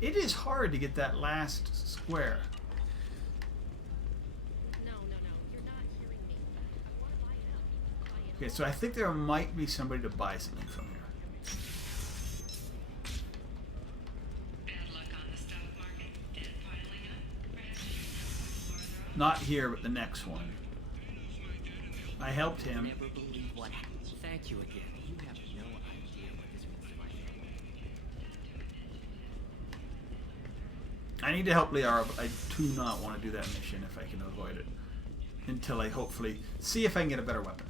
It is hard to get that last square. No, you're not hearing me. I want to buy it up. Okay, so I think there might be somebody to buy something from here. Not here, but the next one. I helped him. Never believe what happened. Thank you again. You have no idea what this means to my family. I need to help Liara, but I do not want to do that mission if I can avoid it. Until I hopefully see if I can get a better weapon.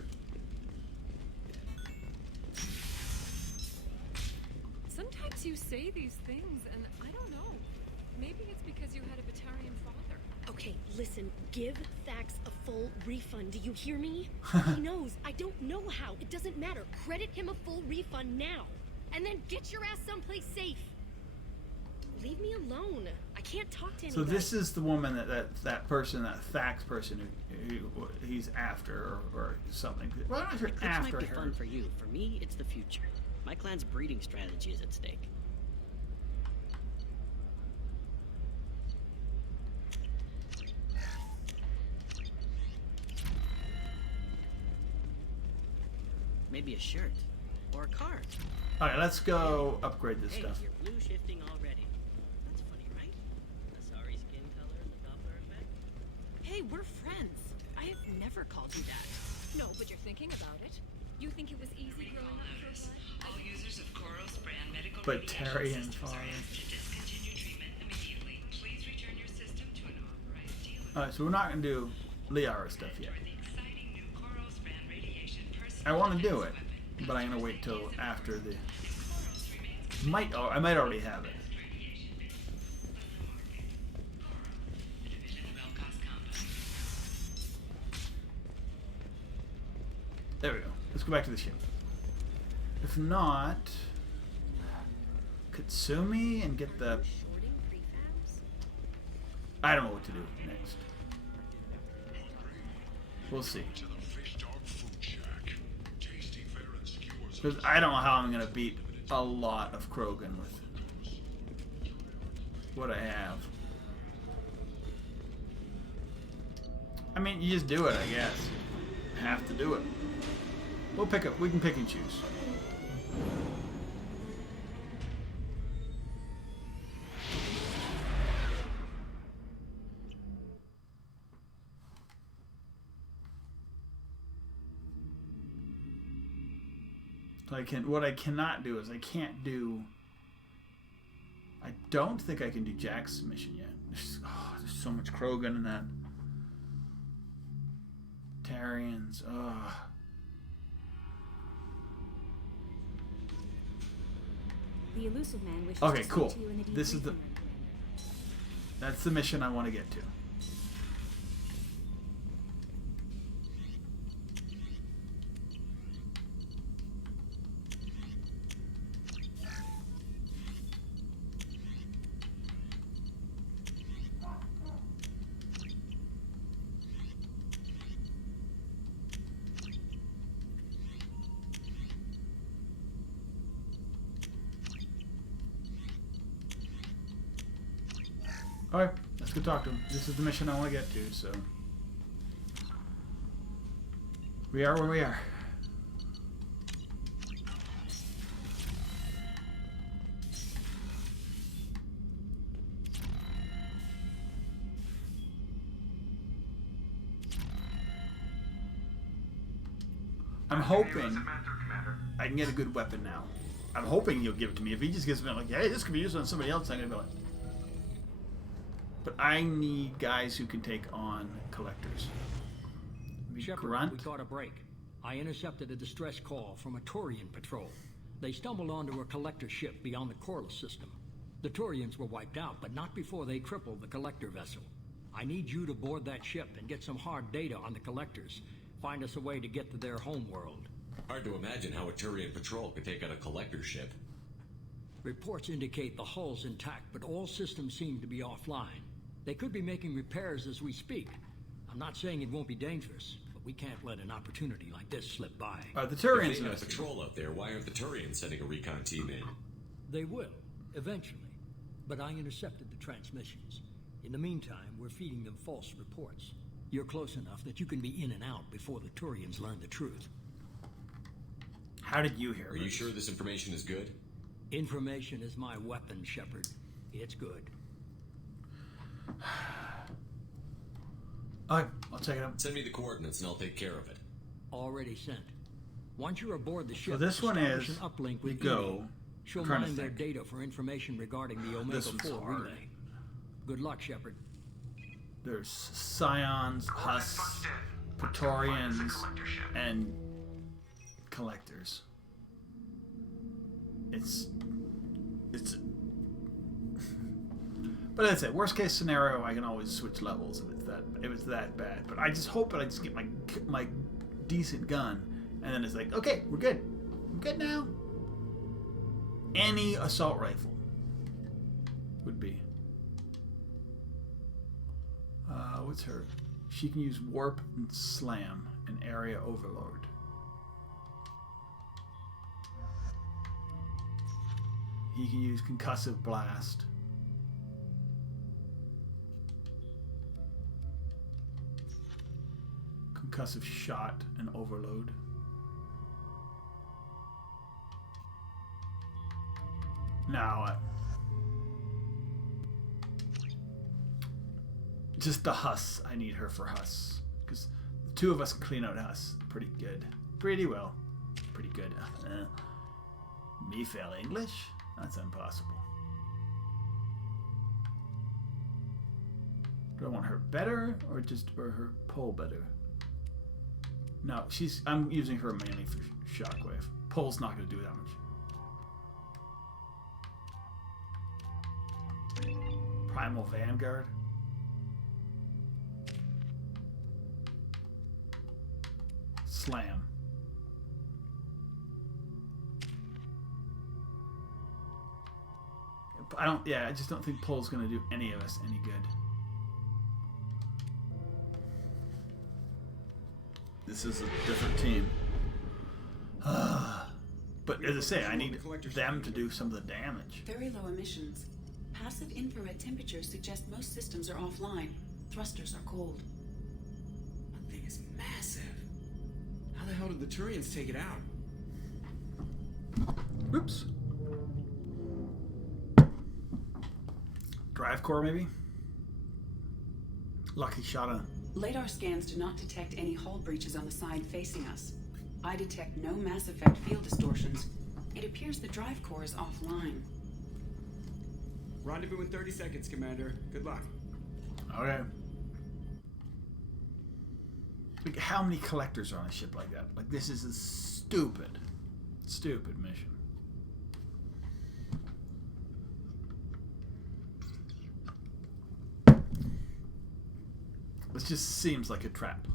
Sometimes you say these things, and I don't know. Maybe it's because you had a Batarian father. Okay, listen, give Thax a full refund. Do you hear me? He knows. I don't know how. It doesn't matter. Credit him a full refund now. And then get your ass someplace safe. Leave me alone. I can't talk to anybody. So this is the woman that person, that Thax person who he's after or something. Well, I'm not sure Eclipse after might be her. fun for you. For me, it's the future. My clan's breeding strategy is at stake. Maybe a shirt or a car. All right, let's go upgrade this Hey, stuff. you're blue shifting already. That's funny, right? The sorry skin color and the Doppler effect. Hey, we're friends. I have never called you that. No, but you're thinking about it. You think it was easy growing up for a blood? All users of Koros brand medical Batarian father. to discontinue treatment immediately. Please return your system to an authorized dealer. All right, so we're not gonna do Liara stuff yet. I want to do it, but I'm gonna wait till after the. I might already have it. There we go. Let's go back to the ship. If not, Katsumi and get the. I don't know what to do next. We'll see. Because I don't know how I'm going to beat a lot of Krogan with what I have. I mean, you just do it, I guess. Have to do it. We can pick and choose. So what I cannot do is I don't think I can do Jack's mission yet. There's so much Krogan in that. Tarians, The elusive man wishes Okay, to cool. speak to you in the deep This is the. That's the mission I want to get to. Alright, let's go talk to him. This is the mission I want to get to, so. We are where we are. I'm hoping I can get a good weapon now. I'm hoping he'll give it to me. If he just gives me like, hey, this could be used on somebody else, I'm gonna be like. But I need guys who can take on collectors. Shepard, Grunt. we got a break. I intercepted a distress call from a Turian patrol. They stumbled onto a collector ship beyond the Corliss system. The Turians were wiped out, but not before they crippled the collector vessel. I need you to board that ship and get some hard data on the collectors. Find us a way to get to their homeworld. Hard to imagine how a Turian patrol could take out a collector ship. Reports indicate the hull's intact, but all systems seem to be offline. They could be making repairs as we speak. I'm not saying it won't be dangerous, but but we can't let an opportunity like this slip by. The If Turians they have a investigate. patrol out there, why aren't the Turians sending a recon team in? They will, eventually. But I intercepted the transmissions. In the meantime, we're feeding them false reports. You're close enough that you can be in and out before the Turians learn the truth. How did you hear Are you sure this information is good? Information is my weapon, Shepard. It's good. Alright, I'll check it out. Send me the coordinates and I'll take care of it. Already sent. Once you're aboard the ship, So this one establish is an uplink you with go. Edie. She'll Trying to mine their think. data for information regarding the This one's Omega-4 hard. relay. Good luck, Shepard. There's Scions, Husks, Praetorians, and Collectors. It's but that's it. Worst case scenario, I can always switch levels if it's that bad. But I just hope that I just get my decent gun, and then it's like, okay, we're good. I'm good now. Any assault rifle would be. What's her? She can use warp and slam and area overload. He can use concussive blast. Concussive shot and overload. Now, just the Huss. I need her for Huss. Because the two of us can clean out Huss pretty good. Pretty well. Pretty good. Me fail English? That's impossible. Do I want her better or her pull better? No, I'm using her mainly for shockwave. Pull's not going to do that much. Primal Vanguard. Slam. I just don't think Pull's going to do any of us any good. This is a different team. But as I say, I need them to do some of the damage. Very low emissions. Passive infrared temperatures suggest most systems are offline. Thrusters are cold. That thing is massive. How the hell did the Turians take it out? Oops. Drive core, maybe? Lucky shot on. LiDAR scans do not detect any hull breaches on the side facing us. I detect no Mass Effect field distortions. It appears the drive core is offline. Rendezvous in 30 seconds, Commander. Good luck. Okay. Like, how many collectors are on a ship like that? Like, this is a stupid mission. This just seems like a trap.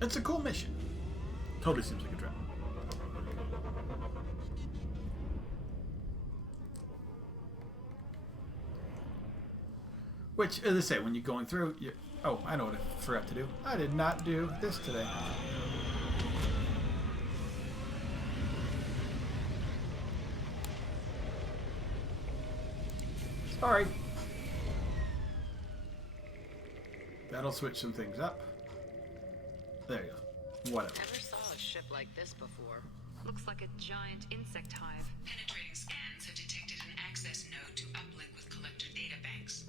It's a cool mission. Totally seems like a trap. Which, as I say, when you're going through, oh, I know what I forgot to do. I did not do this today. Sorry. That'll switch some things up. There you go. Whatever. Never saw a ship like this before. Looks like a giant insect hive. Penetrating scans have detected an access node to uplink with collector data banks.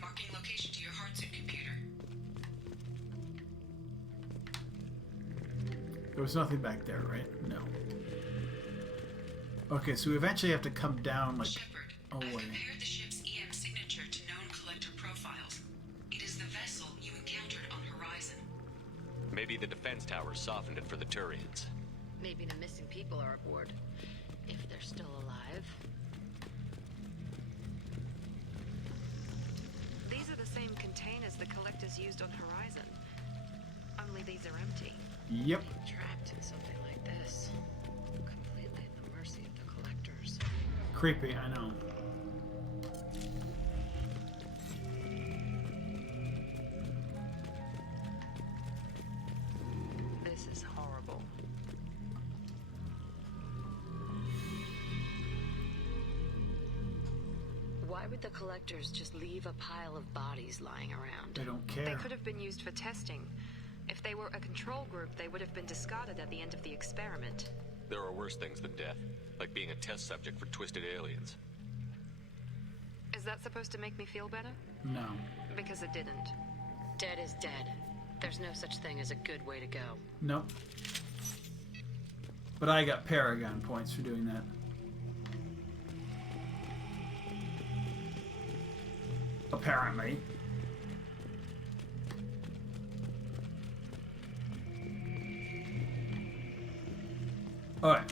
Marking location to your hardsuit computer. There was nothing back there, right? No. Okay, so we eventually have to come down like... Shepard, oh, I've wait. compared the ship's EM signature to known collector profiles. It is the vessel you encountered on Horizon. Maybe the defense towers softened it for the Turians. Maybe the missing people are aboard. If they're still alive. These are the same containers the collectors used on Horizon. Only these are empty. Yep. Trapped in something like this. Completely at the mercy of the collectors. Creepy, I know. Why would the collectors just leave a pile of bodies lying around? They don't They care. could have been used for testing. If they were a control group, they would have been discarded at the end of the experiment. There are worse things than death, like being a test subject for twisted aliens. Is that supposed to make me feel better? No. Because it didn't. Dead is dead. There's no such thing as a good way to go. Nope. But I got Paragon points for doing that. Apparently. Alright.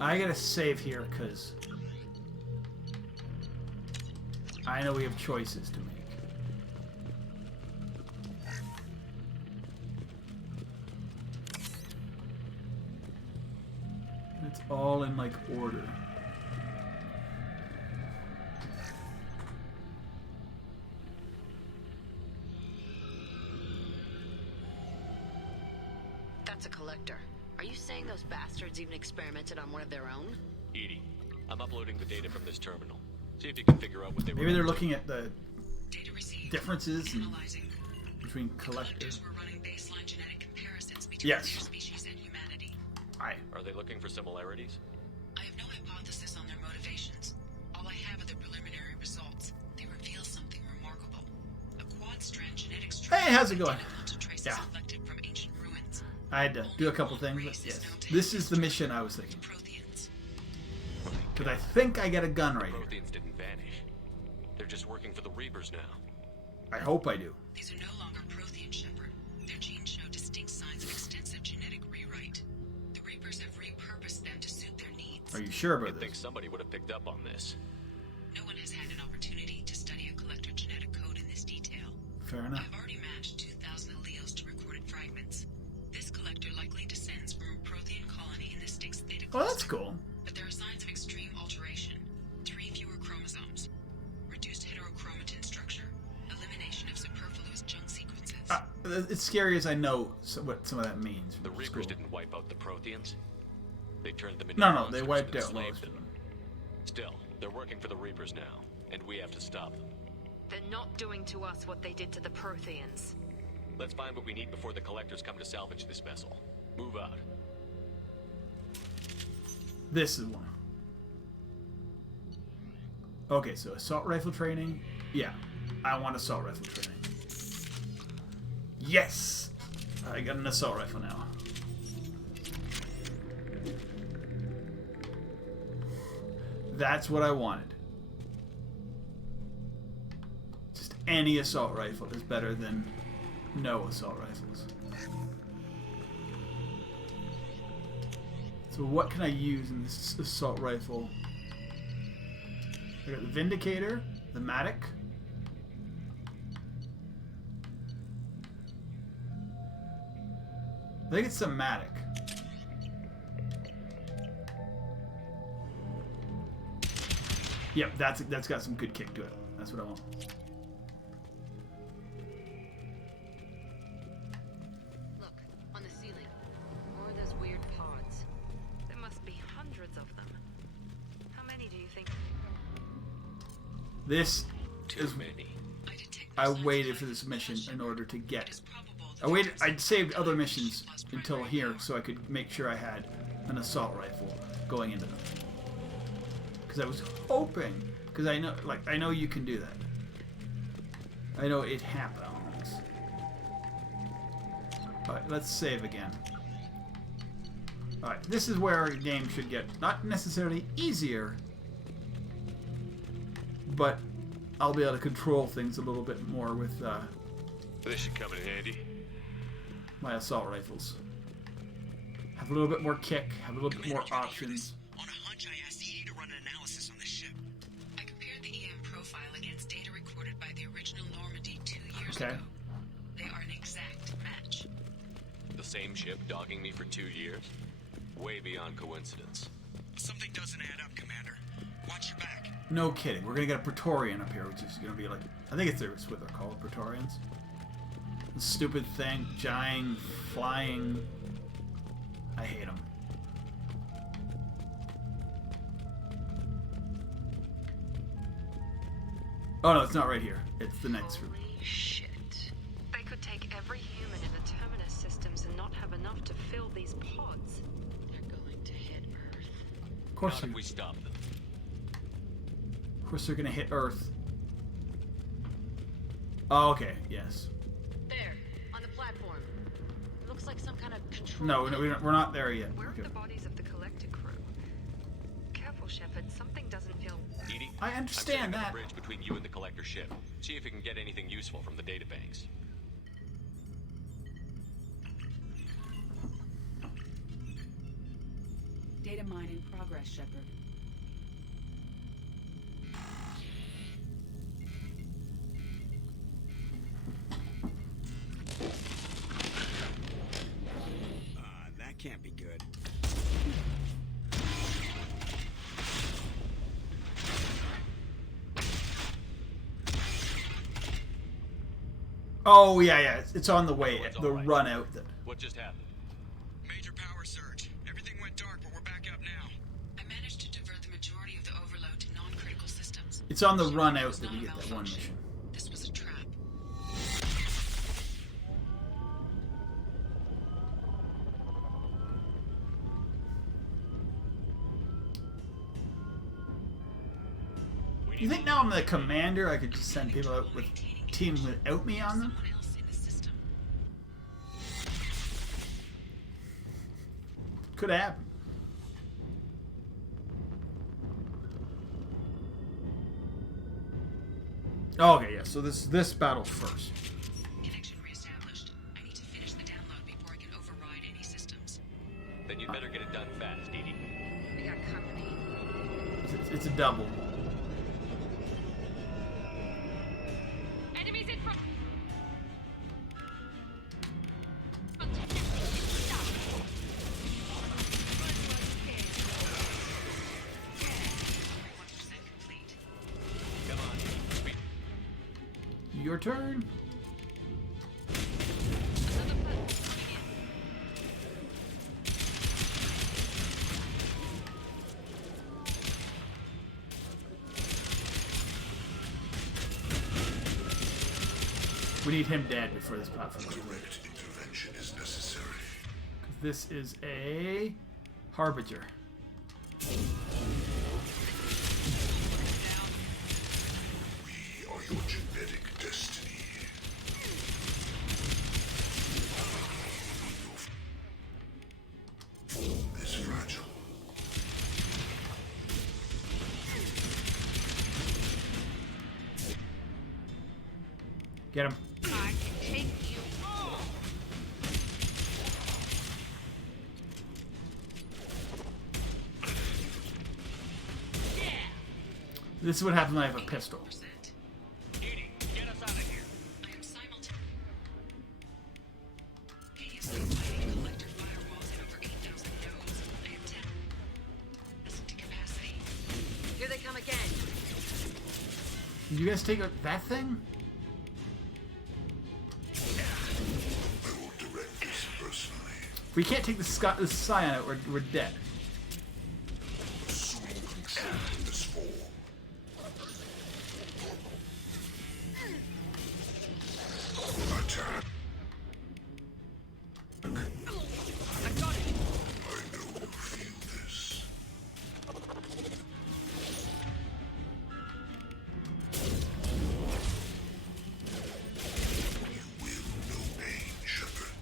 I gotta save here because I know we have choices to make. It's all in like order. That's a collector. Are you saying those bastards even experimented on one of their own? Edie, I'm uploading the data from this terminal. See if you can figure out what they were. Maybe they're up to. looking at the differences between collectors. Were running baseline genetic comparisons between Yes. their species and humanity. Are they looking for similarities? I have no hypothesis on their motivations. All I have are the preliminary results. They reveal something remarkable. A quad-strand genetic structure. Hey, how's it going? identical to traces Yeah. collected from ancient ruins. I had to do a couple things, but yes. This is the mission I was thinking. Because I think I got a gun right here. Protheans didn't vanish. They're just working for the Reapers now. I hope I do. These are no longer Prothean, Shepard. Their genes show distinct signs of extensive genetic rewrite. The Reapers have repurposed them to suit their needs. Are you sure about You'd this? think somebody would have picked up on this. No one has had an opportunity to study a collector genetic code in this detail. Fair enough. I've already matched 2,000 alleles to recorded fragments. This collector likely descends from a Prothean colony in the Styx Theta Oh, that's cool. But there are signs of extreme alteration. 3 fewer chromosomes. Reduced heterochromatin structure. Elimination of superfluous junk sequences. It's scary as I know what some of that means. The Reapers didn't wipe out the Protheans. They turned them into No, monsters they and wiped out enslaved most of them. Still, they're working for the Reapers now, and we have to stop them. They're not doing to us what they did to the Protheans. Let's find what we need before the Collectors come to salvage this vessel. Move out. This is one. Okay, so assault rifle training. Yeah, I want assault rifle training. Yes! I got an assault rifle now. That's what I wanted. Just any assault rifle is better than no assault rifles. So what can I use in this assault rifle? I got the Vindicator, the Matic. I think it's the Matic. Yep, that's got some good kick to it. That's what I want. Look, on the ceiling. More of those weird pods. There must be hundreds of them. How many do you think? This is. I waited for this mission in order to get. I saved other missions until here so I could make sure I had an assault rifle going into them. Because I was hoping, because I know you can do that. I know it happens. Alright, let's save again. Alright, this is where a game should get not necessarily easier, but I'll be able to control things a little bit more with This should come in handy. my assault rifles. Have a little bit more kick, have a little bit more options. On a hunch, I asked Edie to run an analysis on this ship. I compared the EM profile against data recorded by the original Normandy 2 years ago. They are an exact match. The same ship dogging me for 2 years? Way beyond coincidence. Something doesn't add up, Commander. Watch your back. No kidding. We're gonna get a Praetorian up here, which is gonna be like, I think it's what they're called, Praetorians. The stupid thing, giant, flying. I hate them. Oh no, it's not right here. It's the next room. Shit. They could take every human in the Terminus systems and not have enough to fill these pods. They're going to hit Earth. Of course, Not if we stop them. of course they're gonna hit Earth. Oh, okay. Yes. There, on the platform. It looks like some kind of control. No, we're not there yet. Where Okay. are the bodies of the collector crew? Careful, Shepard. Something doesn't feel... Edie, I understand I'm setting up that. a bridge between you and the collector ship. See if you can get anything useful from the databanks. Data mine in progress, Shepard. That can't be good. Oh yeah. It's on the way. The run out. What just happened? Major power surge. Everything went dark, but we're back up now. I managed to divert the majority of the overload to non-critical systems. It's on the run out that we get that one mission. This was a trap. You think now I'm the commander, I could just send people out with teams without me on them? Could happen. Oh, okay, yeah. So this battle first. Connection reestablished. I need to finish the download before I can override any systems. Then you better get it done fast, Edie. We got company. It's a double. Enemies in front! Come on, Edie. Your turn. We need him dead before this platform goes away. Direct intervention is necessary. This is a Harbinger. We are your genetic destiny. Is fragile. Get him. I can take you all! This is what happens when I have a pistol. Edie, get us out of here. I am simultaneously fighting collector firewalls in over 8,000 nodes. I have 10 to capacity. Here they come again. Did you guys take out that thing? I will direct this personally. If we can't take the Scion out, we're dead. Assume control of this form. Attack. I got it! I know you feel this. You will know pain, Shepard.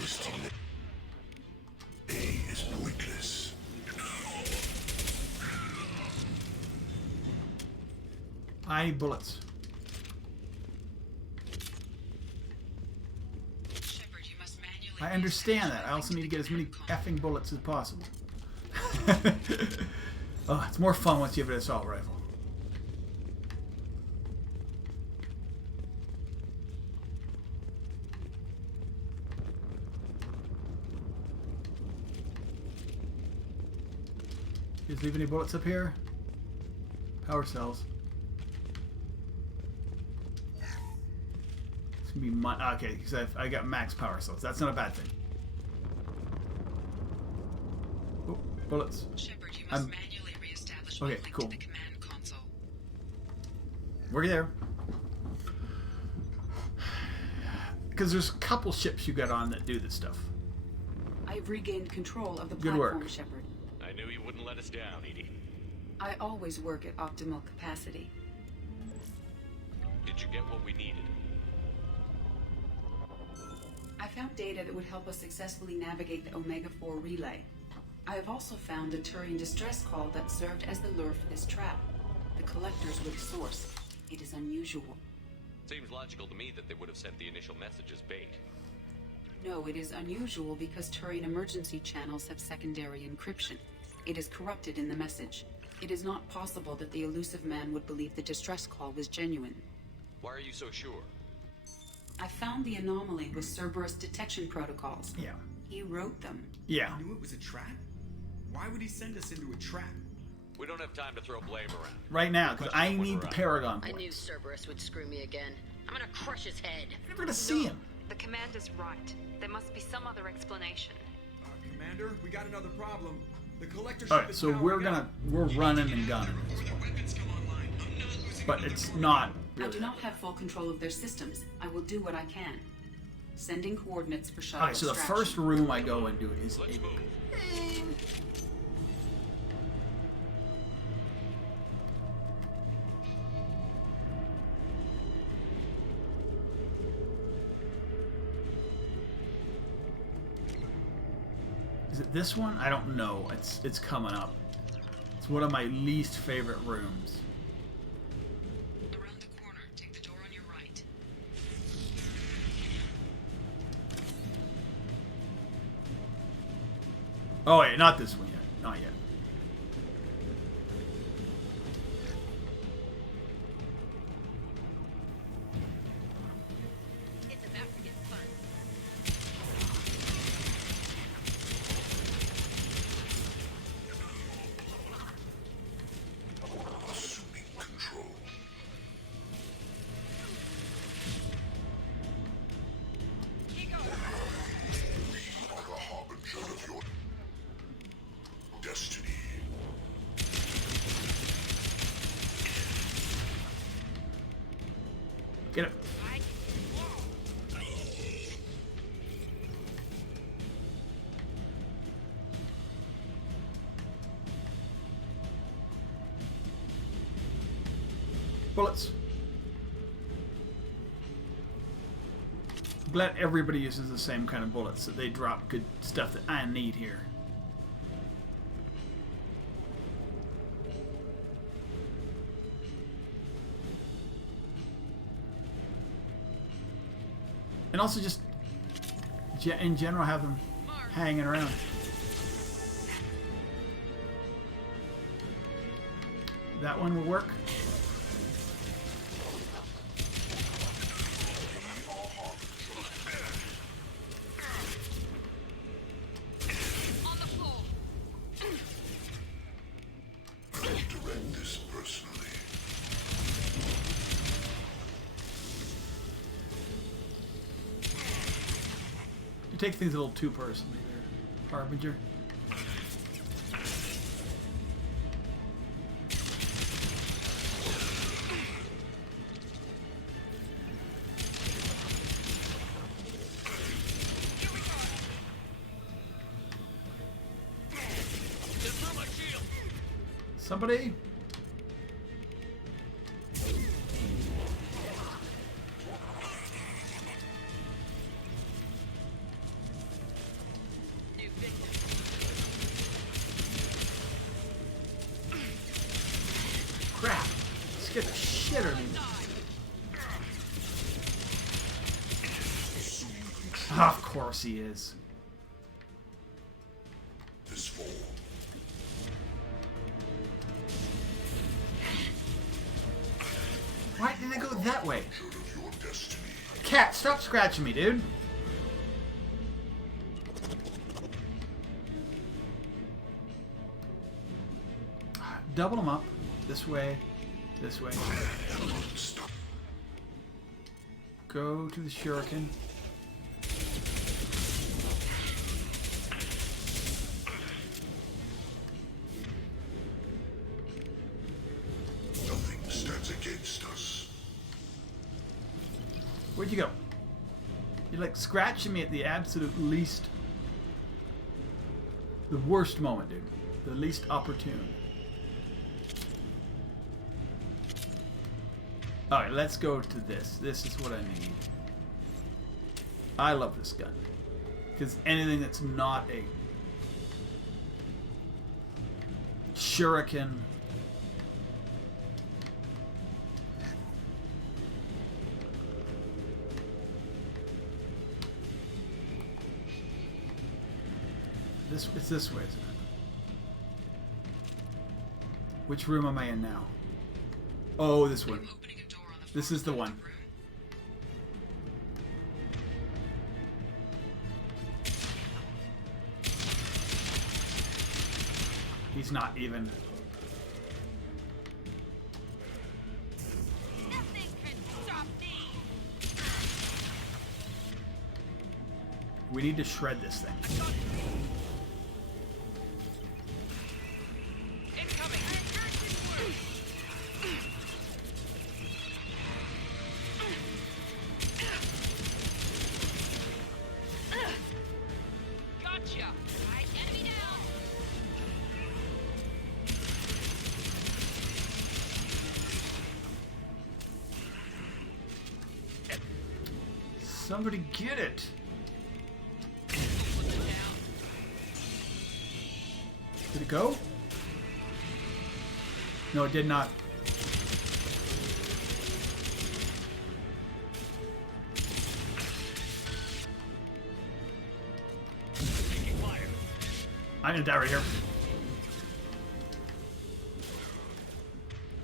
Wasting A is pointless. I need bullets. Shepard, you must manually I understand that. I also need to get as many effing bullets as possible. Oh, it's more fun once you have an assault rifle. You guys leave any bullets up here? Power cells. It's gonna be my okay, because I got max power cells. That's not a bad thing. Oh. Bullets. Shepard, you must manually reestablish okay, my link cool. to the command console. We're there. Because there's a couple ships you got on that do this stuff. I've regained control of the Good platform, work. Shepard. I knew you wouldn't let us down, Edie. I always work at optimal capacity. Did you get what we needed? I found data that would help us successfully navigate the Omega-4 relay. I have also found a Turian distress call that served as the lure for this trap. The collectors were the source. It is unusual. Seems logical to me that they would have sent the initial message as bait. No, it is unusual because Turian emergency channels have secondary encryption. It is corrupted in the message. It is not possible that the elusive man would believe the distress call was genuine. Why are you so sure? I found the anomaly with Cerberus detection protocols. Yeah. He wrote them. Yeah. He knew it was a trap? Why would he send us into a trap? We don't have time to throw blame around. Right now, because I need the Paragon I points. knew Cerberus would screw me again. I'm gonna crush his head. I'm never gonna see him. The commander's right. There must be some other explanation. Commander, we got another problem. The collector All right, so we're running and gunning. But it's not I do not have full control of their systems. I will do what I can. Sending coordinates for shuttle Alright, so the extraction. first room I go into is Is it this one? I don't know. It's coming up. It's one of my least favorite rooms. Around the corner, take the door on your right. Oh wait, not this one yet. Not yet. It's about to get fun. Assuming control. We are the harbinger of your destiny. Get it. Bullets. Glad everybody uses the same kind of bullets, that they drop good stuff that I need here. And also just, in general, have them hanging around. That one will work. On the floor. I direct this personally. You take things a little too personally there, Harbinger. Somebody? Crap! Scared the shit out of me. Of course he is. This fall. Why did it go that way? Cat, stop scratching me, dude. Double them up. This way. This way. Go to the shuriken. Where'd you go? You're like scratching me at the absolute least... The worst moment, dude. The least opportune. Alright, let's go to this. This is what I need. I love this gun. Because anything that's not a shuriken... It's this way, isn't it? Which room am I in now? Oh, this one. This is the one. He's not even. Nothing can stop me. We need to shred this thing. Gotcha. Right, enemy down. Somebody get it. Did it go? No, it did not. I'm gonna die right here.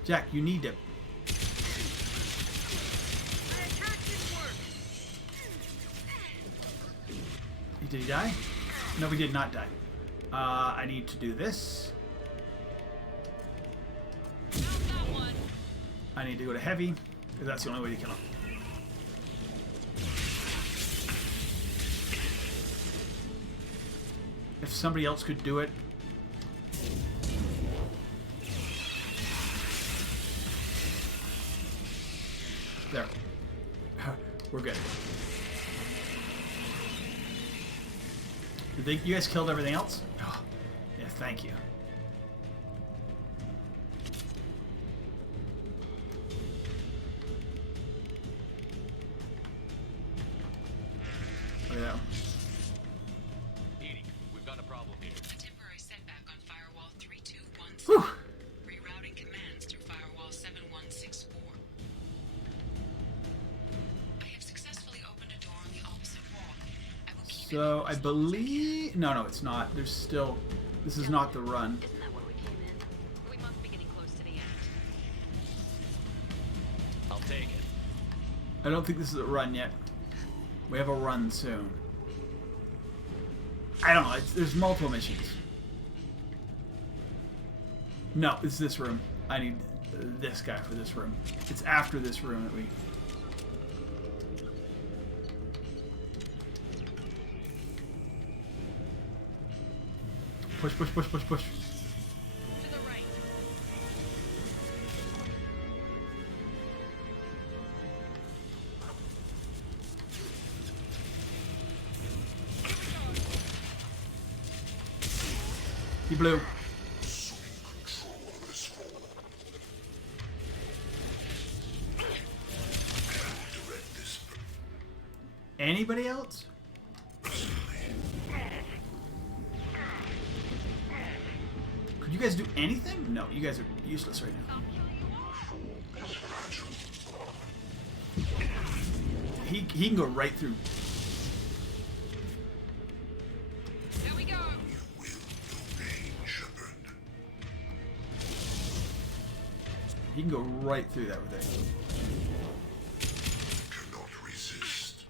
Jack, you need to. Did he die? No, we did not die. I need to do this. I need to go to heavy, because that's the only way to kill him. If somebody else could do it. There. We're good. You guys killed everything else? Oh, yeah, thank you. Look at that one. Edie, we've got a problem here. A temporary setback on firewall 3216. Whew. Rerouting commands through firewall 7164. I have successfully opened a door on the opposite wall. I will keep So I believe no, it's not. There's still. This is not the run. Isn't that where we came in? We must be getting close to the end. I'll take it. I don't think this is a run yet. We have a run soon. I don't know. There's multiple missions. No, it's this room. I need this guy for this room. It's after this room that we. Push, push, push, push, push. To the right. He blew. Anybody else? Could you guys do anything? No, you guys are useless right now. He can go right through. There we go. He can go right through that with it. Cannot resist.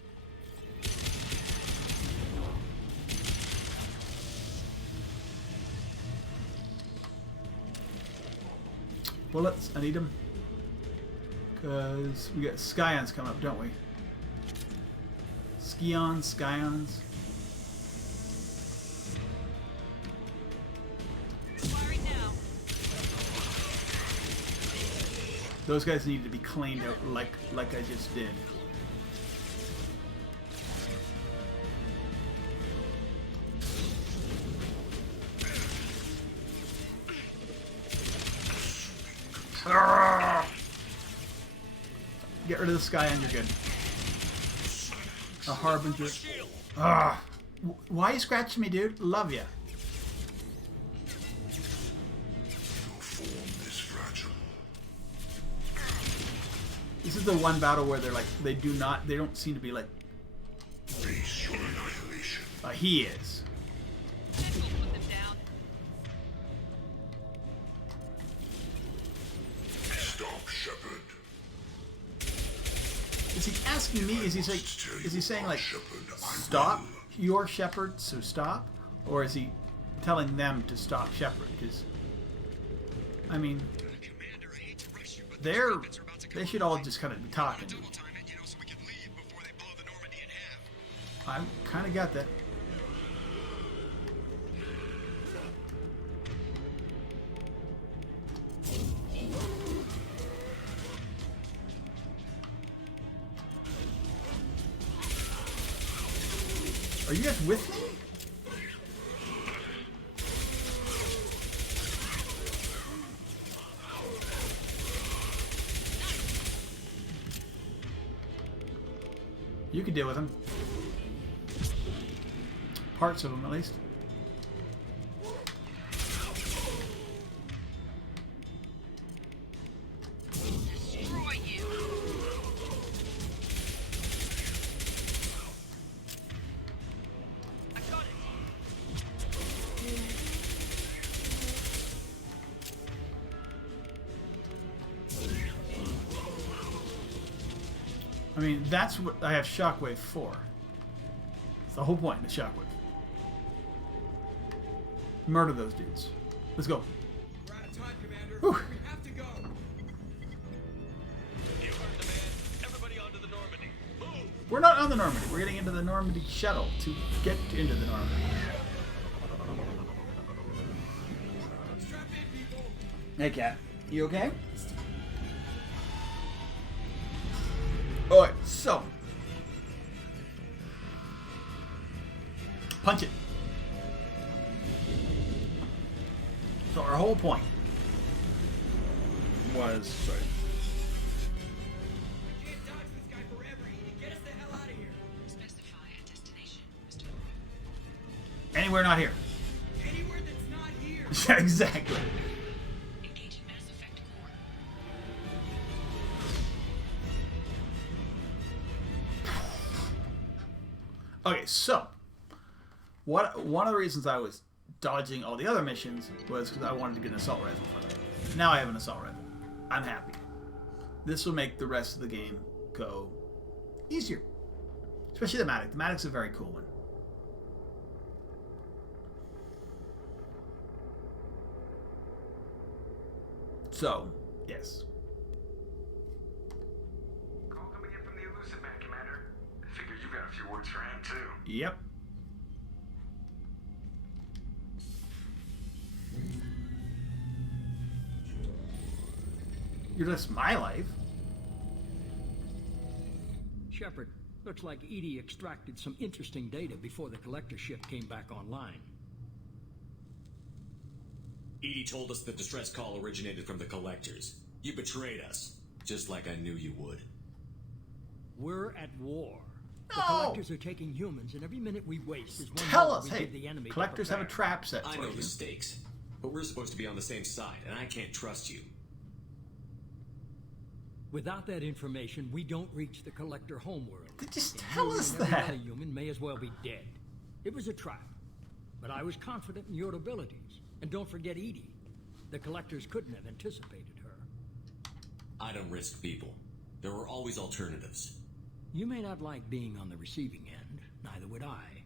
Bullets, I need them. Because we got Scions coming up, don't we? Scions. Firing now. Those guys need to be cleaned out like I just did. Get rid of this guy and you're good. A harbinger. Ah. Why are you scratching me, dude? Love ya. This is the one battle where they're like, they don't seem to be like. Face your annihilation. He is. Stop, Shepard. Is he asking me? Is he saying like, stop your Shepard, so stop? Or is he telling them to stop Shepard? Because, I mean, they should all just kind of be talking. I kind of got that. Are you guys with me? You can deal with him. Parts of him, at least. I mean, that's what I have Shockwave for. It's the whole point of Shockwave. Murder those dudes. Let's go. We're out of time, Commander. Whew. We have to go. You heard the man. Everybody onto the Normandy. Move. We're not on the Normandy. We're getting into the Normandy shuttle to get into the Normandy. Strap in, people. Hey, Cat. You okay? Alright, so. Punch it. So our whole point was... Sorry. We can't dodge this guy forever. Get us the hell out of here. Specify a destination, Mr. Anywhere not here. Anywhere that's not here. Yeah, exactly. Engaging Mass Effect core. Okay, so one of the reasons I was dodging all the other missions was because I wanted to get an assault rifle for them. Now I have an assault rifle. I'm happy. This will make the rest of the game go easier. Especially the Matic. The Matic's a very cool one. So, yes. Call coming in from the Elusive Man, Commander. I figure you got a few words for him, too. Yep. You're just my life. Shepard, looks like Edie extracted some interesting data before the collector ship came back online. Edie told us the distress call originated from the collectors. You betrayed us, just like I knew you would. We're at war. The No! collectors are taking humans, and every minute we waste is one Tell more us, we hey, give the enemy to collectors have a prepare. trap set I for know you. the stakes, but we're supposed to be on the same side, and I can't trust you. Without that information, we don't reach the collector homeworld. Just And tell you us and every that. other human may as well be dead. It was a trap, but I was confident in your abilities. And don't forget Edie. The collectors couldn't have anticipated her. I don't risk people. There were always alternatives. You may not like being on the receiving end, neither would I.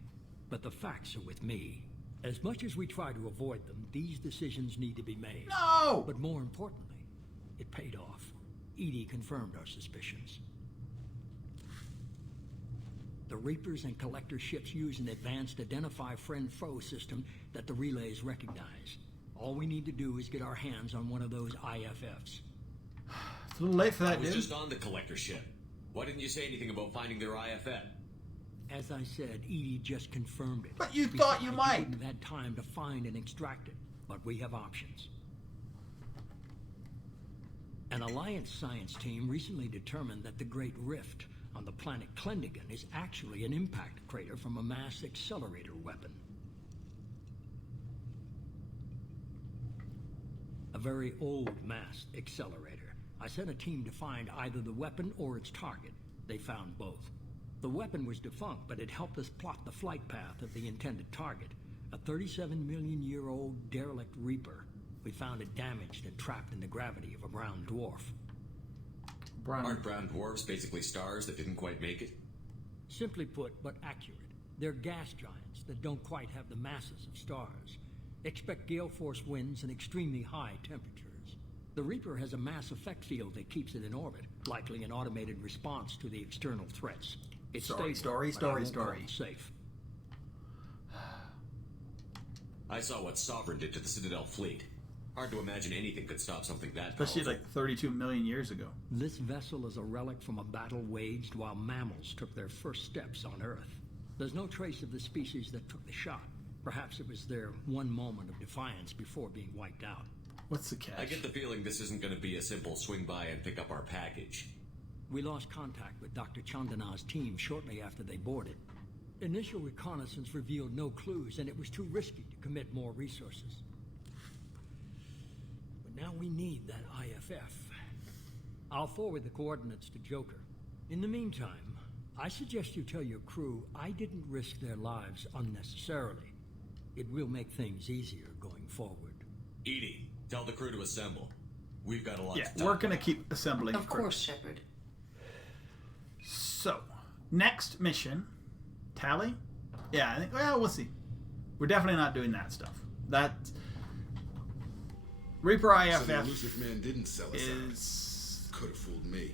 But the facts are with me. As much as we try to avoid them, these decisions need to be made. No! But more importantly, it paid off. Edie confirmed our suspicions. The Reapers and Collector ships use an advanced Identify Friend-Foe system that the relays recognize. All we need to do is get our hands on one of those IFFs. It's a little late for that, I was dude. just on the collector ship. Why didn't you say anything about finding their IFF? As I said, Edie just confirmed it. But you thought you Besides, might. We wouldn't have had time to find and extract it, but we have options. An Alliance science team recently determined that the Great Rift on the planet Klendigan is actually an impact crater from a mass accelerator weapon. A very old mass accelerator. I sent a team to find either the weapon or its target. They found both. The weapon was defunct, but it helped us plot the flight path of the intended target, a 37-million-year-old derelict Reaper. We found it damaged and trapped in the gravity of a brown dwarf. Aren't brown dwarfs basically stars that didn't quite make it? Simply put, but accurate. They're gas giants that don't quite have the masses of stars. Expect gale force winds and extremely high temperatures. The Reaper has a mass effect field that keeps it in orbit, likely an automated response to the external threats. It's Story. Safe. I saw what Sovereign did to the Citadel fleet. Hard to imagine anything could stop something that Especially powerful. like 32 million years ago. This vessel is a relic from a battle waged while mammals took their first steps on Earth. There's no trace of the species that took the shot. Perhaps it was their one moment of defiance before being wiped out. What's the catch? I get the feeling this isn't going to be a simple swing by and pick up our package. We lost contact with Dr. Chandana's team shortly after they boarded. Initial reconnaissance revealed no clues, and it was too risky to commit more resources. But now we need that IFF. I'll forward the coordinates to Joker. In the meantime, I suggest you tell your crew I didn't risk their lives unnecessarily. It will make things easier going forward. Edie, tell the crew to assemble. We've got a lot Yeah, to talk we're going to about. keep assembling. Of course, Shepard. So, next mission. Tally? Yeah, I think, well, we'll see. We're definitely not doing that stuff. That Reaper IFF So the elusive man didn't sell us is... out. Could have fooled me.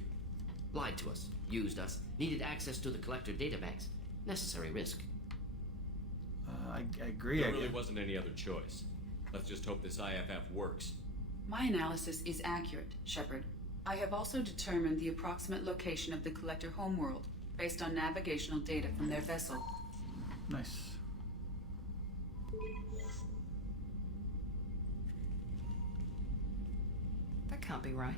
Lied to us, used us, needed access to the collector databanks. Necessary risk. I agree. There really wasn't any other choice. Let's just hope this IFF works. My analysis is accurate, Shepard. I have also determined the approximate location of the collector homeworld based on navigational data from their vessel. Nice. That can't be right.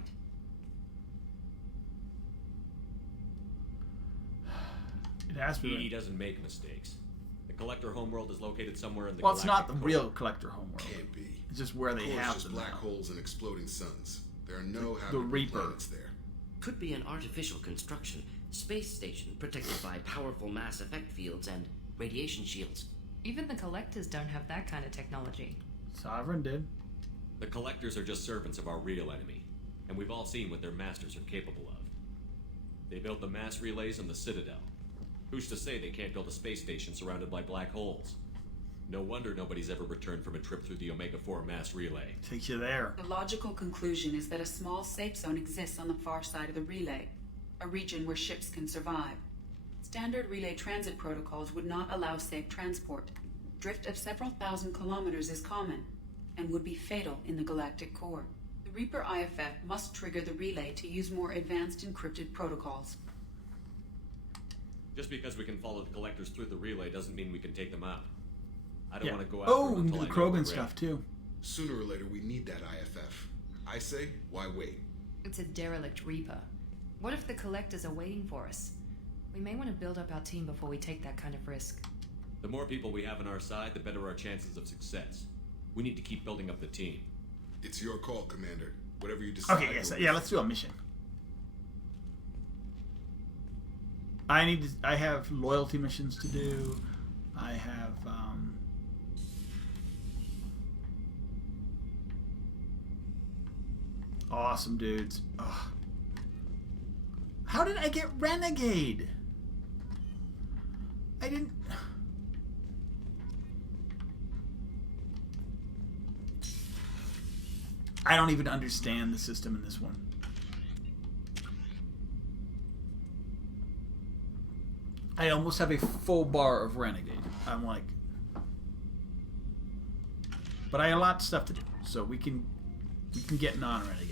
It has to be. Edie doesn't make mistakes. The collector homeworld is located somewhere in the Well, it's not galactic the real collector homeworld. Can't be. It's just where they Of course, have just them. black now. holes and exploding suns. There are no The habitable Reaper. planets there. Could be an artificial construction, space station protected by powerful mass effect fields and radiation shields. Even the collectors don't have that kind of technology. Sovereign did. The collectors are just servants of our real enemy, and we've all seen what their masters are capable of. They built the mass relays on the Citadel. Who's to say they can't build a space station surrounded by black holes? No wonder nobody's ever returned from a trip through the Omega-4 mass relay. Takes you there. The logical conclusion is that a small safe zone exists on the far side of the relay, a region where ships can survive. Standard relay transit protocols would not allow safe transport. Drift of several thousand kilometers is common, and would be fatal in the galactic core. The Reaper IFF must trigger the relay to use more advanced encrypted protocols. Just because we can follow the collectors through the relay doesn't mean we can take them out. I don't Yeah. want to go after Oh, them and until the I know we're Krogan ready. stuff too. Sooner or later, we need that IFF. I say, why wait? It's a derelict Reaper. What if the collectors are waiting for us? We may want to build up our team before we take that kind of risk. The more people we have on our side, the better our chances of success. We need to keep building up the team. It's your call, Commander. Whatever you decide. Okay, yes, we'll yeah, let's do a mission. I have loyalty missions to do. I have awesome dudes. Ugh. How did I get Renegade? I didn't. I don't even understand the system in this one. I almost have a full bar of Renegade. I'm like, but I have a lot of stuff to do, so we can get non-Renegade.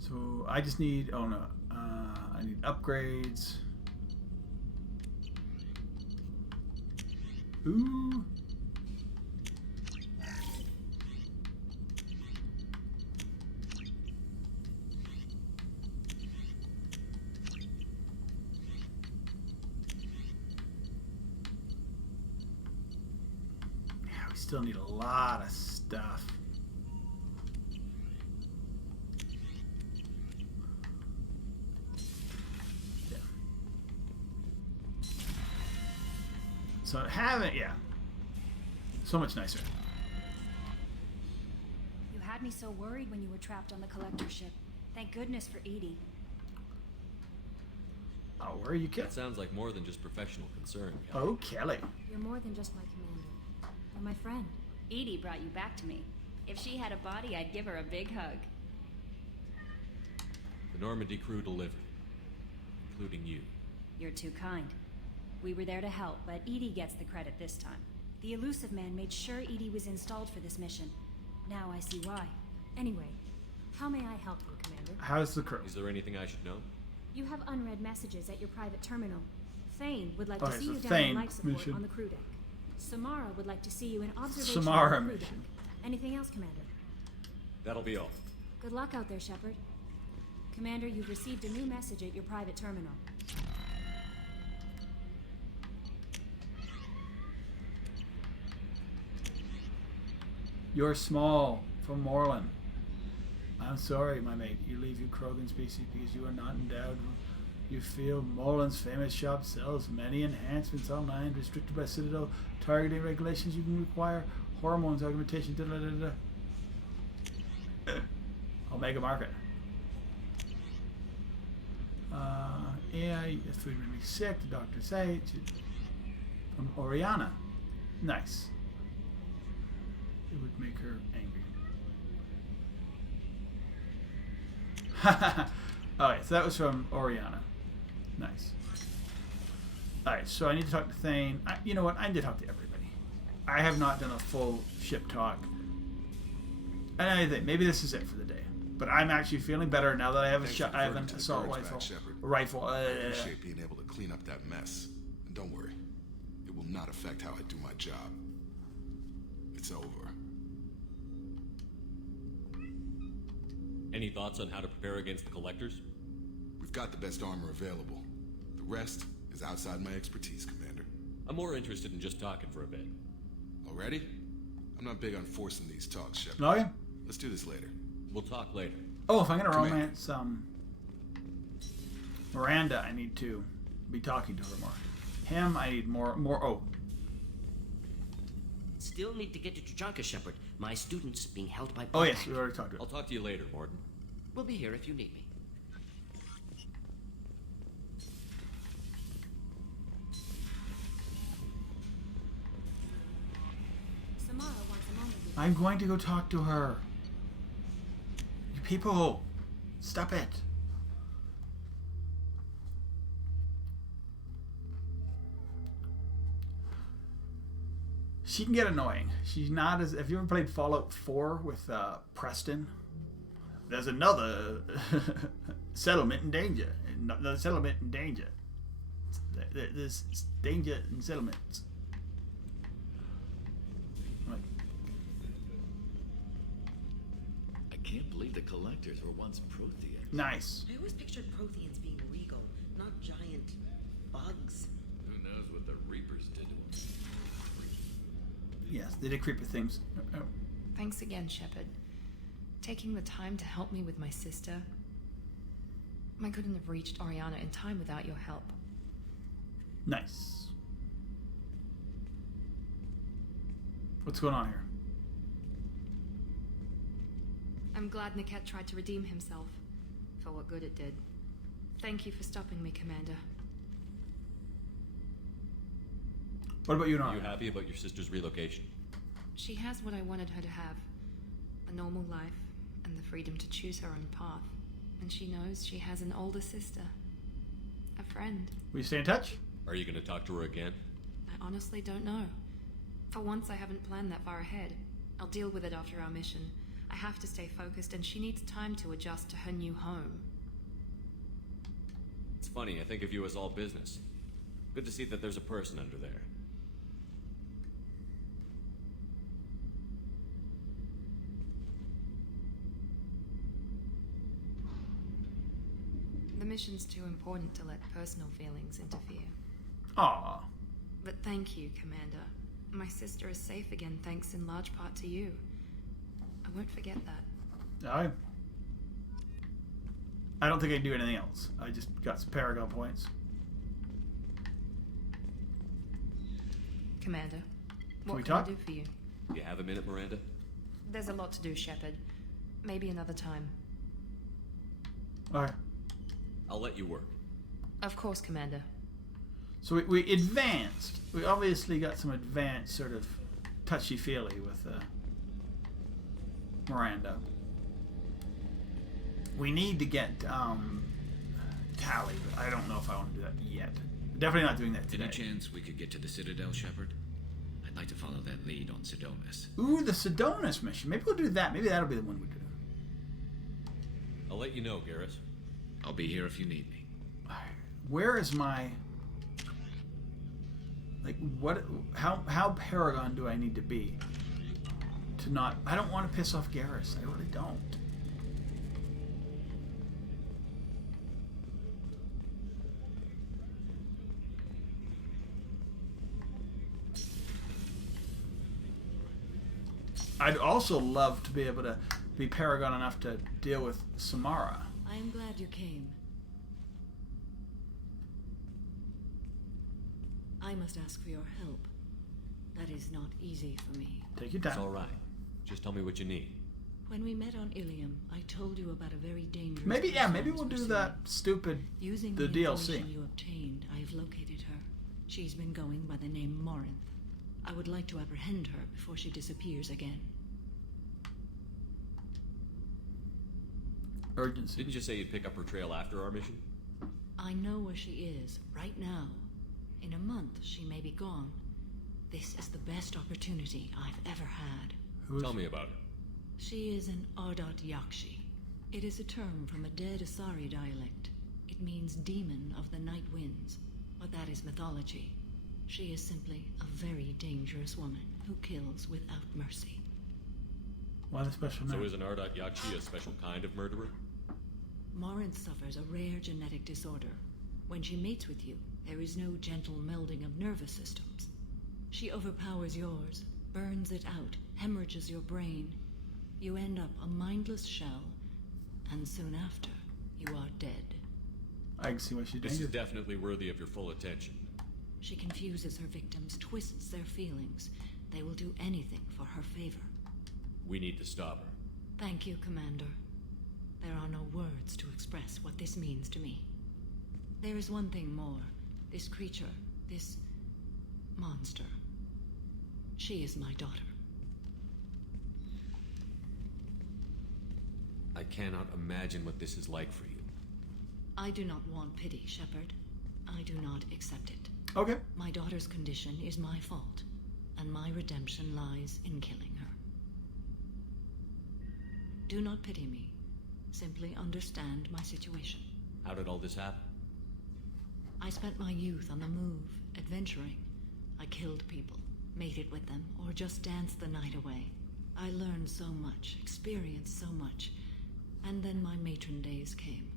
So I just need, oh no, I need upgrades. Ooh. still need a lot of stuff. Yeah. So having, yeah. So much nicer. You had me so worried when you were trapped on the collector ship. Thank goodness for Edie. Oh, where are you, Kelly? That sounds like more than just professional concern, Kelly. Oh, Kelly. You're more than just my commander. You're my friend. Edie brought you back to me. If she had a body, I'd give her a big hug. The Normandy crew delivered, including you. You're too kind. We were there to help, but Edie gets the credit this time. The Elusive Man made sure Edie was installed for this mission. Now I see why. Anyway, how may I help you, Commander? How's the crew? Is there anything I should know? You have unread messages at your private terminal. Thane would like Okay, to see so you down Thane in life support mission. on the crew deck. Samara would like to see you in observation Samara on the crew mission. deck. Anything else, Commander? That'll be all. Good luck out there, Shepard. Commander, you've received a new message at your private terminal. You're small from Moreland. I'm sorry, my mate. You leave your Krogan species because you are not endowed. You feel Moreland's famous shop sells many enhancements online, restricted by Citadel targeting regulations. You can require hormones, augmentation, da da da da. Omega Market. AI, if food made me sick, the doctor say. From Oriana. Nice. It would make her angry. Alright, so that was from Oriana. Nice. Alright, so I need to talk to Thane. You know what? I need to talk to everybody. I have not done a full ship talk. And I think maybe this is it for the day. But I'm actually feeling better now that I have I have an assault rifle. I appreciate being able to clean up that mess. And don't worry, it will not affect how I do my job. It's over. Any thoughts on how to prepare against the collectors? We've got the best armor available. The rest is outside my expertise, Commander. I'm more interested in just talking for a bit. Already? I'm not big on forcing these talks, Shep. Oh, yeah? Let's do this later. We'll talk later. Oh, if I'm gonna romance Miranda, I need to be talking to her more. Him, I need more. Oh, Still need to get to Tuchanka, Shepard. My student's being held by... Oh, yes, we already talked to it. I'll talk to you later, Morton. We'll be here if you need me. Samara wants a moment with you. I'm going to go talk to her. You people, stop it. She can get annoying. She's not as... Have you ever played Fallout 4 with Preston? There's another settlement in danger. Another settlement in danger. There's danger in settlements. Right. I can't believe the collectors were once Protheans. Nice. I always pictured Protheans being regal, not giant bugs. Who knows what the Reapers did to them? Yes, they did creepy things. Oh. Thanks again, Shepard. Taking the time to help me with my sister. I couldn't have reached Oriana in time without your help. Nice. What's going on here? I'm glad Niket tried to redeem himself. For what good it did. Thank you for stopping me, Commander. What about you, Are you happy about your sister's relocation? She has what I wanted her to have. A normal life, and the freedom to choose her own path. And she knows she has an older sister. A friend. Will you stay in touch? Are you going to talk to her again? I honestly don't know. For once, I haven't planned that far ahead. I'll deal with it after our mission. I have to stay focused, and she needs time to adjust to her new home. It's funny, I think of you as all business. Good to see that there's a person under there. The mission's too important to let personal feelings interfere. Aww. But thank you, Commander. My sister is safe again, thanks in large part to you. I won't forget that. I don't think I can do anything else. I just got some Paragon points. Commander, we what can talk? I do for you? You have a minute, Miranda? There's a lot to do, Shepard. Maybe another time. Alright. I'll let you work. Of course, Commander. So we advanced. We obviously got some advanced sort of touchy-feely with Miranda. We need to get Tally, but I don't know if I want to do that yet. Definitely not doing that today. Any chance we could get to the Citadel, Shepard? I'd like to follow that lead on Sidonis. Ooh, the Sidonis mission. Maybe we'll do that. Maybe that'll be the one we do. I'll let you know, Garrus. I'll be here if you need me. Where is my... Like, what... How Paragon do I need to be? To not... I don't want to piss off Garrus. I really don't. I'd also love to be able to be Paragon enough to deal with Samara. I am glad you came. I must ask for your help. That is not easy for me. Take your time. It's all right. Just tell me what you need. When we met on Ilium, I told you about a very dangerous... Maybe we'll do that stupid... Using the DLC. Information you obtained, I have located her. She's been going by the name Morinth. I would like to apprehend her before she disappears again. Urgency. Didn't you say you'd pick up her trail after our mission? I know where she is, right now. In a month, she may be gone. This is the best opportunity I've ever had. Tell me about her. She is an Ardat Yakshi. It is a term from a dead Asari dialect. It means demon of the night winds, but that is mythology. She is simply a very dangerous woman who kills without mercy. Why the special name? So is an Ardat Yakshi a special kind of murderer? Morinth suffers a rare genetic disorder. When she mates with you, there is no gentle melding of nervous systems. She overpowers yours, burns it out, hemorrhages your brain. You end up a mindless shell, and soon after, you are dead. I can see what she's doing. This is definitely worthy of your full attention. She confuses her victims, twists their feelings. They will do anything for her favor. We need to stop her. Thank you, Commander. There are no words to express what this means to me. There is one thing more. This creature, this monster. She is my daughter. I cannot imagine what this is like for you. I do not want pity, Shepard. I do not accept it. Okay. My daughter's condition is my fault, and my redemption lies in killing her. Do not pity me. Simply understand my situation. How did all this happen? I spent my youth on the move, adventuring. I killed people, mated with them, or just danced the night away. I learned so much, experienced so much, and then my matron days came.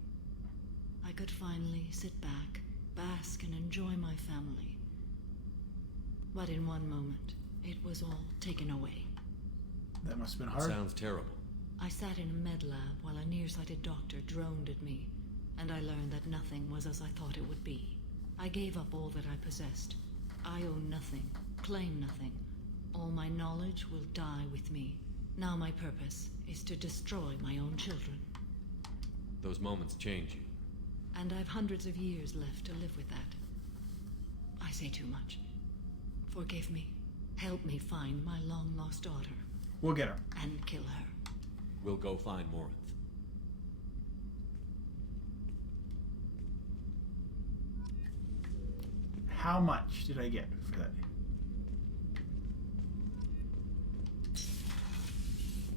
I could finally sit back, bask and enjoy my family. But in one moment, it was all taken away. That must have been hard. Sounds terrible. I sat in a med lab while a nearsighted doctor droned at me, and I learned that nothing was as I thought it would be. I gave up all that I possessed. I own nothing, claim nothing. All my knowledge will die with me. Now my purpose is to destroy my own children. Those moments change you. And I've hundreds of years left to live with that. I say too much. Forgive me. Help me find my long-lost daughter. We'll get her. And kill her. We'll go find Morinth. How much did I get for that?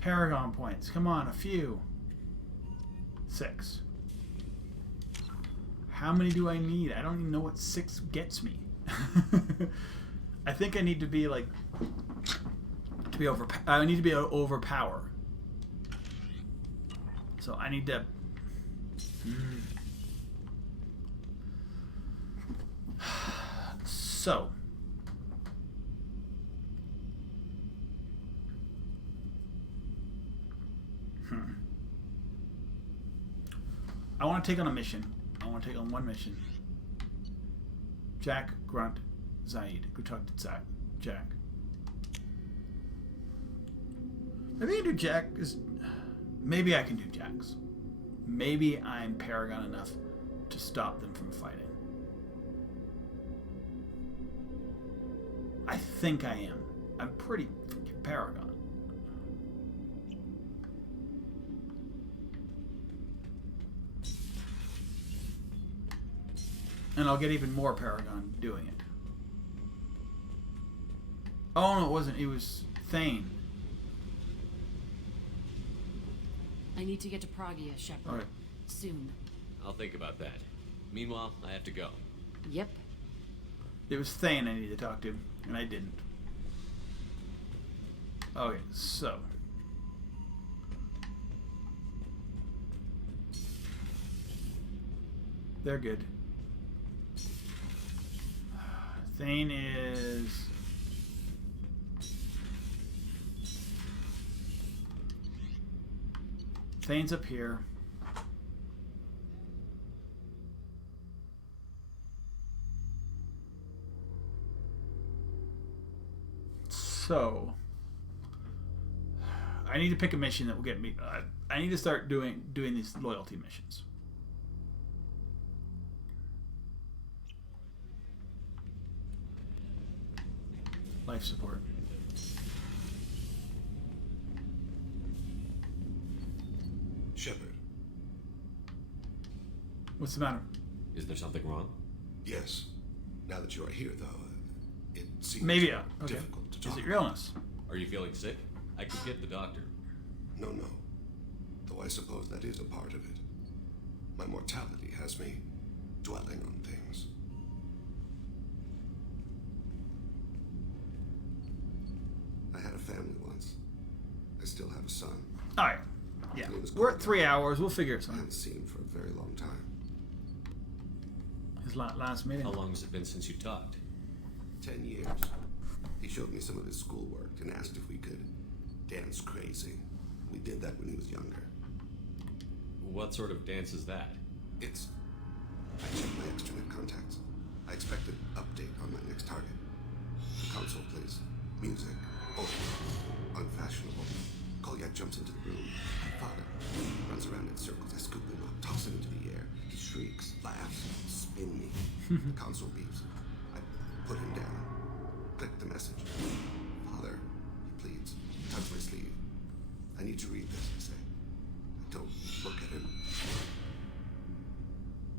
Paragon points. Come on, a few. 6. How many do I need? I don't even know what 6 gets me. I think I need to be like I need to be overpower. So I need to. So I want to take on a mission. I want to take on one mission. Jack, Grunt, Zaid. Go talk to Jack. Maybe I can do Jack. Maybe I can do Jack's. Maybe I'm Paragon enough to stop them from fighting. I think I am. I'm pretty freaking Paragon. And I'll get even more Paragon doing it. Oh no, it wasn't. It was Thane. I need to get to Pragia, Shepard. All right. Soon. I'll think about that. Meanwhile, I have to go. Yep. It was Thane I needed to talk to, and I didn't. Okay, so. They're good. Thane is... Thane's up here. So... I need to pick a mission that will get me... I need to start doing these loyalty missions. Life support. Shepard. What's the matter? Is there something wrong? Yes. Now that you are here, though, it seems maybe difficult to talk. Is it your illness? Are you feeling sick? I could get the doctor. No. Though I suppose that is a part of it. My mortality has me dwelling on things. I had a family once. I still have a son. Alright. Yeah. We're at 3 hours. We'll figure it out. I haven't seen him for a very long time. His last meeting? How long has it been since you talked? 10 years. He showed me some of his schoolwork and asked if we could dance crazy. We did that when he was younger. What sort of dance is that? I checked my extranet contacts. I expect an update on my next target. The console plays music. Old. Unfashionable. Kolyak jumps into the room. My father runs around in circles. I scoop him up, toss him into the air. He shrieks, laughs, spin me. The console beeps. I put him down. Click the message. Father, he pleads. Touch my sleeve. I need to read this, I say. Don't look at him.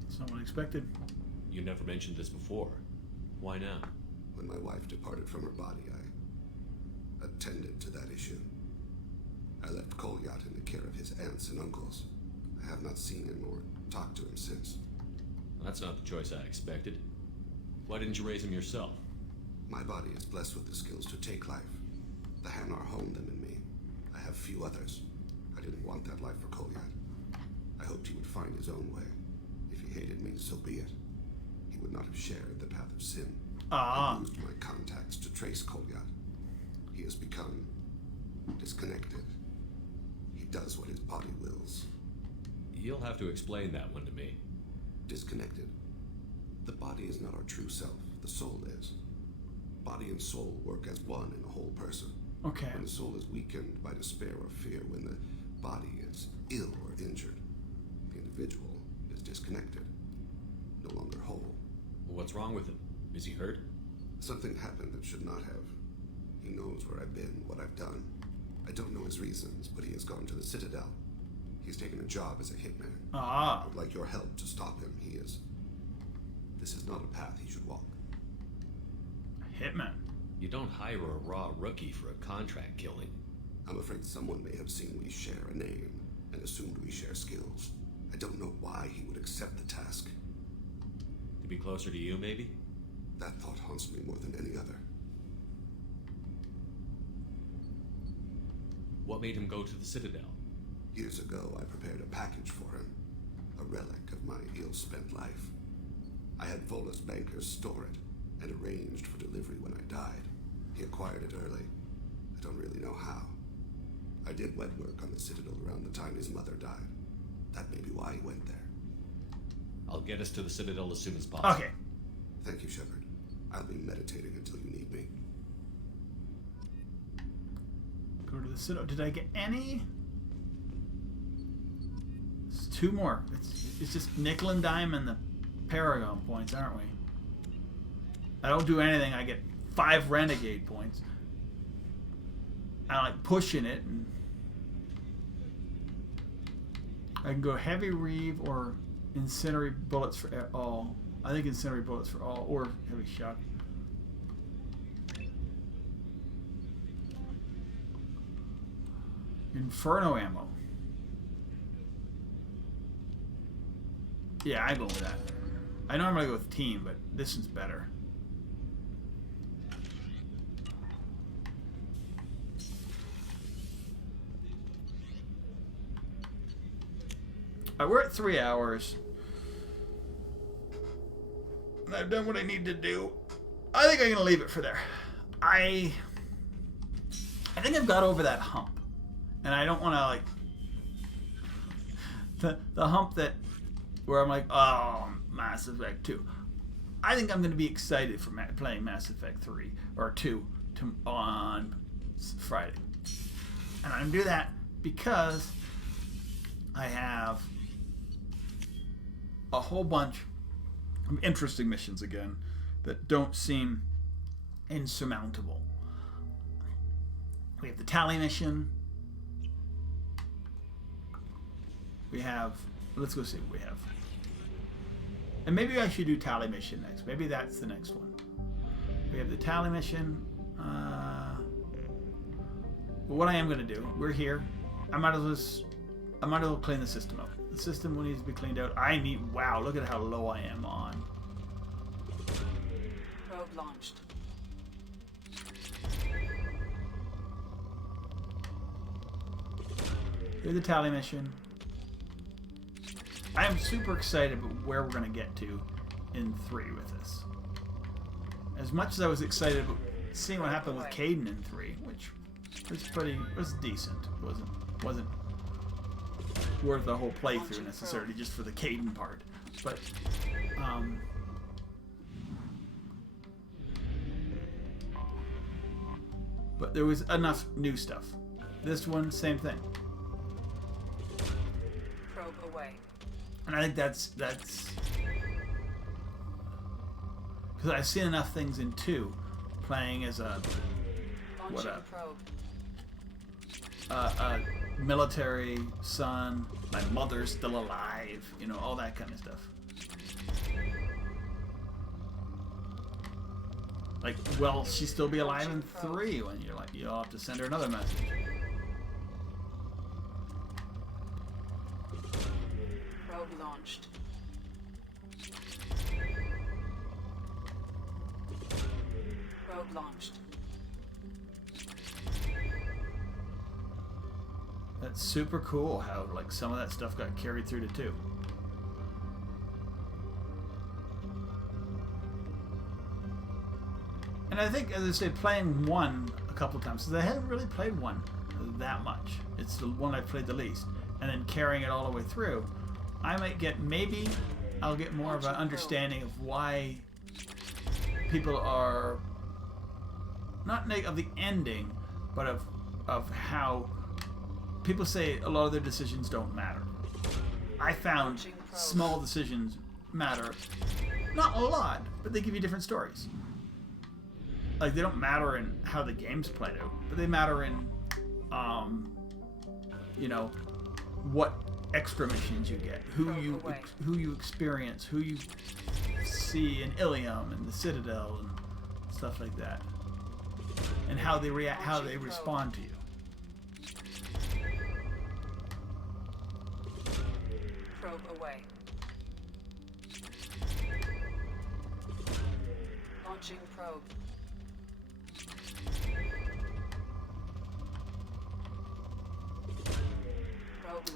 It's not what I expected. You never mentioned this before. Why now? When my wife departed from her body, I attended to that issue. I left Kolyat in the care of his aunts and uncles. I have not seen him or talked to him since. That's not the choice I expected. Why didn't you raise him yourself? My body is blessed with the skills to take life. The Hanar honed them in me. I have few others. I didn't want that life for Kolyat. I hoped he would find his own way. If he hated me, so be it. He would not have shared the path of sin. I used my contacts to trace Kolyat. He has become disconnected. He does what his body wills. You'll have to explain that one to me. Disconnected. The body is not our true self. The soul is. Body and soul work as one in a whole person. Okay. When the soul is weakened by despair or fear, when the body is ill or injured, the individual is disconnected, no longer whole. What's wrong with him? Is he hurt? Something happened that should not have. He knows where I've been, what I've done. I don't know his reasons, but he has gone to the Citadel. He's taken a job as a hitman. I would like your help to stop him. This is not a path he should walk. Hitman? You don't hire a raw rookie for a contract killing. I'm afraid someone may have seen we share a name and assumed we share skills. I don't know why he would accept the task. To be closer to you, maybe? That thought haunts me more than any other. What made him go to the Citadel? Years ago, I prepared a package for him. A relic of my ill-spent life. I had Volus bankers store it and arranged for delivery when I died. He acquired it early. I don't really know how. I did wet work on the Citadel around the time his mother died. That may be why he went there. I'll get us to the Citadel as soon as possible. Okay. Thank you, Shepard. I'll be meditating until you need me. Go to the Citadel. Did I get any? It's 2 more. It's just nickel and dime and the Paragon points, aren't we? I don't do anything. I get 5 Renegade points. I like pushing it. And I can go Heavy Reeve or Incendiary Bullets for all. I think Incendiary Bullets for all or Heavy Shock. Inferno ammo. Yeah, I go with that. I normally go with team, but this is better. We're at 3 hours. I've done what I need to do. I think I'm gonna leave it for there. I think I've got over that hump, and I don't want to like the hump that where I'm like, oh, Mass Effect 2. I think I'm going to be excited for playing Mass Effect 3 or 2 on Friday, and I'm gonna do that because I have a whole bunch of interesting missions again that don't seem insurmountable. We have the Tally mission. We have, let's go see what we have. And maybe I should do Tally mission next. Maybe that's the next one. We have the Tally mission. But what I am going to do, we're here. I might as well clean the system up. The system needs to be cleaned out. Wow, look at how low I am on. Probe launched. Here's the Tally mission. I am super excited about where we're going to get to in 3 with this. As much as I was excited about seeing what happened with Caden in 3, which was decent. It wasn't worth the whole playthrough necessarily, just for the Caden part. But there was enough new stuff. This one, same thing. Probe away. And I think that's because I've seen enough things in 2, playing as a military son, my mother's still alive, you know, all that kind of stuff. Like, will she still be alive in 3 when you're like, you'll have to send her another message. Probe launched. Probe launched. That's super cool how like some of that stuff got carried through to 2. And I think, as I say, playing 1 a couple of times, because I haven't really played 1 that much. It's the one I've played the least. And then carrying it all the way through, maybe I'll get more of an understanding of why people are, not of the ending, but of how people say a lot of their decisions don't matter. I found small decisions matter. Not a lot, but they give you different stories. Like, they don't matter in how the game's played out, but they matter in, you know, what extra missions you get, who you experience, who you see in Ilium and the Citadel and stuff like that, and how they react, how they respond to you. Probe away. Launching probe.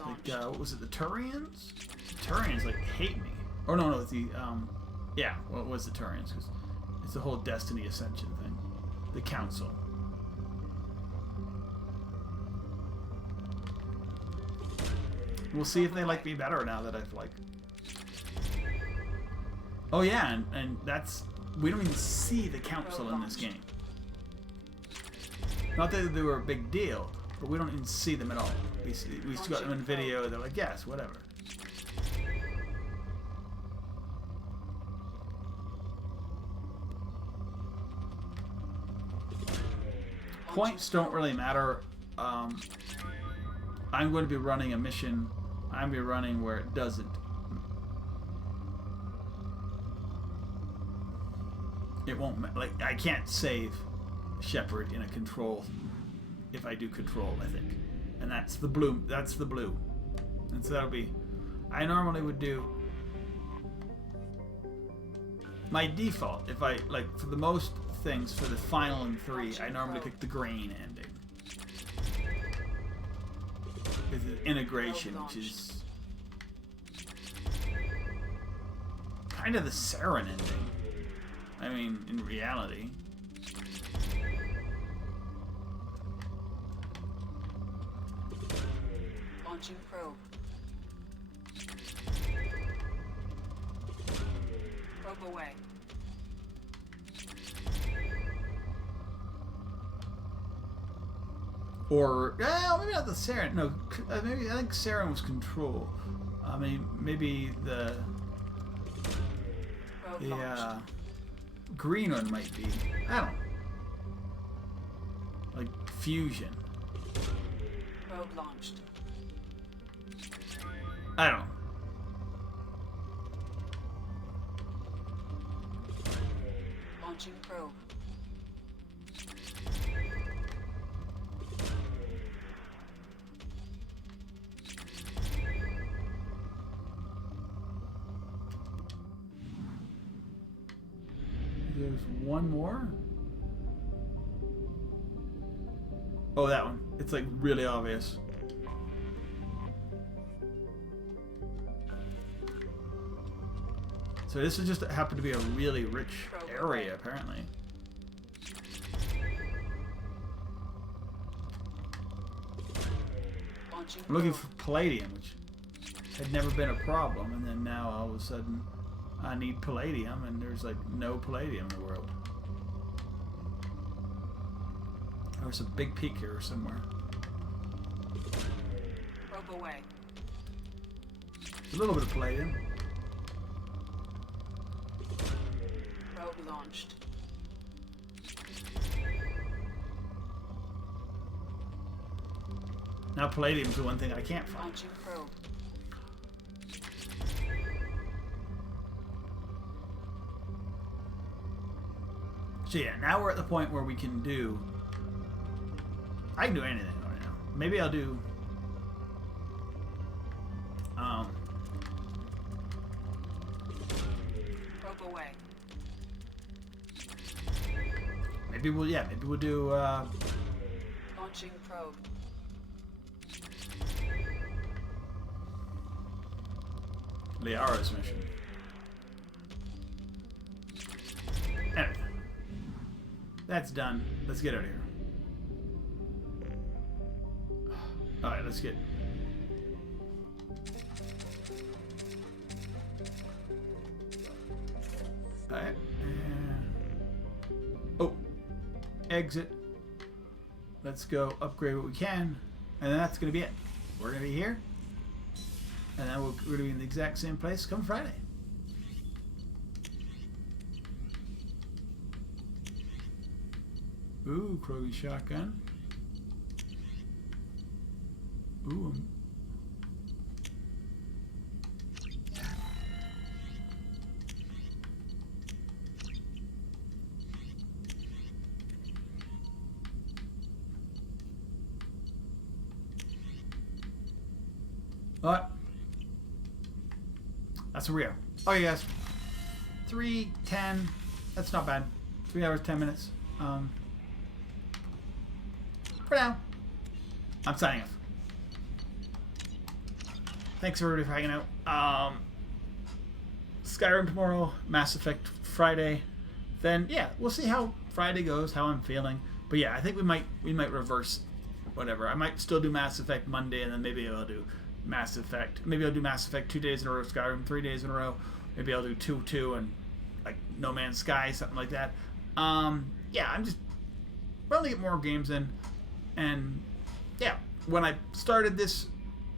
Like, what was it, the Turians? The Turians, like, hate me. Or no, it's the, yeah, well, it was the Turians, because it's the whole Destiny Ascension thing. The Council. We'll see if they like me better now that I've like. Oh yeah, and that's we don't even see the council in this game. Not that they were a big deal, but we don't even see them at all. We still got them in video. They're like, yes, whatever. Points don't really matter. I'm going to be running a mission. I'm going to be running where it doesn't. It won't, like, I can't save Shepard in a control if I do control, I think. And that's the blue. That's the blue. And so that'll be, I normally would do, my default, if I, like, for the most things, for the final and 3, I normally pick the green ending. Because it's integration, which is kind of the Saren ending. I mean, in reality. Launching probe. Probe away. Or, well, maybe not the Saren. No, maybe I think Saren was control. I mean, maybe the green one might be. I don't know. Like fusion. Probe launched. I don't know. Launching probe. There's one more. Oh, that one. It's like really obvious. So this is just happened to be a really rich area, apparently. I'm looking for palladium, which had never been a problem, and then now all of a sudden I need palladium, and there's like no palladium in the world. There's a big peak here somewhere. Probe away. A little bit of palladium. Probe launched. Now palladium's the one thing I can't find. Launching probe. So yeah, now we're at the point where we can do... I can do anything right now. Maybe I'll do... Probe away. Maybe we'll do... Launching probe. Liara's mission. Anyway. That's done. Let's get out of here. Alright, let's get... Alright. Oh. Exit. Let's go upgrade what we can. And then that's going to be it. We're going to be here. And then we're going to be in the exact same place come Friday. Ooh, Krogan shotgun. Ooh. What? That's where we are. Okay, guys. 3:10. That's not bad. 3 hours, 10 minutes. For now, I'm signing off. Thanks everybody for hanging out. Skyrim tomorrow, Mass Effect Friday. Then yeah, we'll see how Friday goes, how I'm feeling. But yeah, I think we might reverse whatever. I might still do Mass Effect Monday, and then maybe I'll do Mass Effect. Maybe I'll do Mass Effect 2 days in a row, Skyrim 3 days in a row. Maybe I'll do 2 and like No Man's Sky, something like that. Yeah, I'm just trying to get more games in. And yeah, when I started this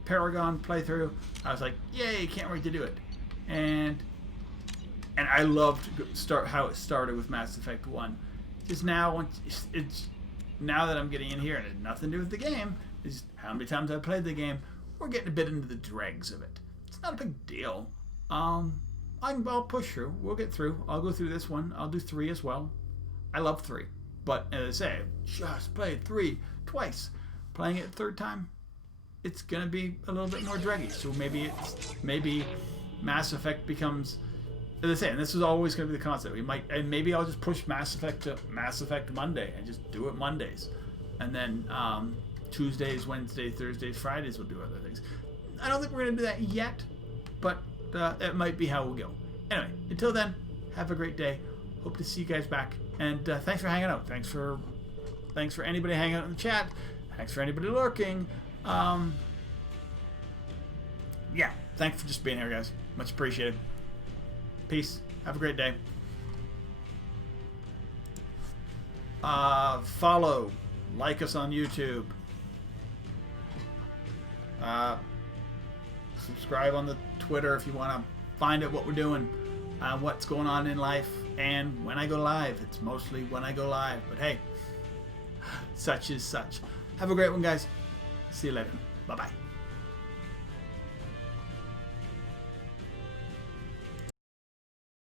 Paragon playthrough, I was like, yay, can't wait to do it. And I loved how it started with Mass Effect 1. Just now, now that I'm getting in here and it has nothing to do with the game, is how many times I've played the game. We're getting a bit into the dregs of it. It's not a big deal. I'll push through. We'll get through. I'll go through this one. I'll do 3 as well. I love 3. But as I say, just played 3 twice. Playing it a third time, it's gonna be a little bit more draggy. So maybe Mass Effect becomes, as I say, and this is always gonna be the concept. Maybe I'll just push Mass Effect to Mass Effect Monday and just do it Mondays, and then Tuesdays, Wednesdays, Thursdays, Fridays we'll do other things. I don't think we're gonna do that yet, but it might be how we'll go. Anyway, until then, have a great day. Hope to see you guys back, and thanks for hanging out. Thanks for anybody hanging out in the chat. Thanks for anybody lurking. Yeah, thanks for just being here, guys. Much appreciated. Peace. Have a great day. Follow, like us on YouTube. Subscribe on the Twitter if you want to find out what we're doing, what's going on in life, and when I go live. It's mostly when I go live, but hey, such is such. Have a great one, guys. See you later. Bye-bye.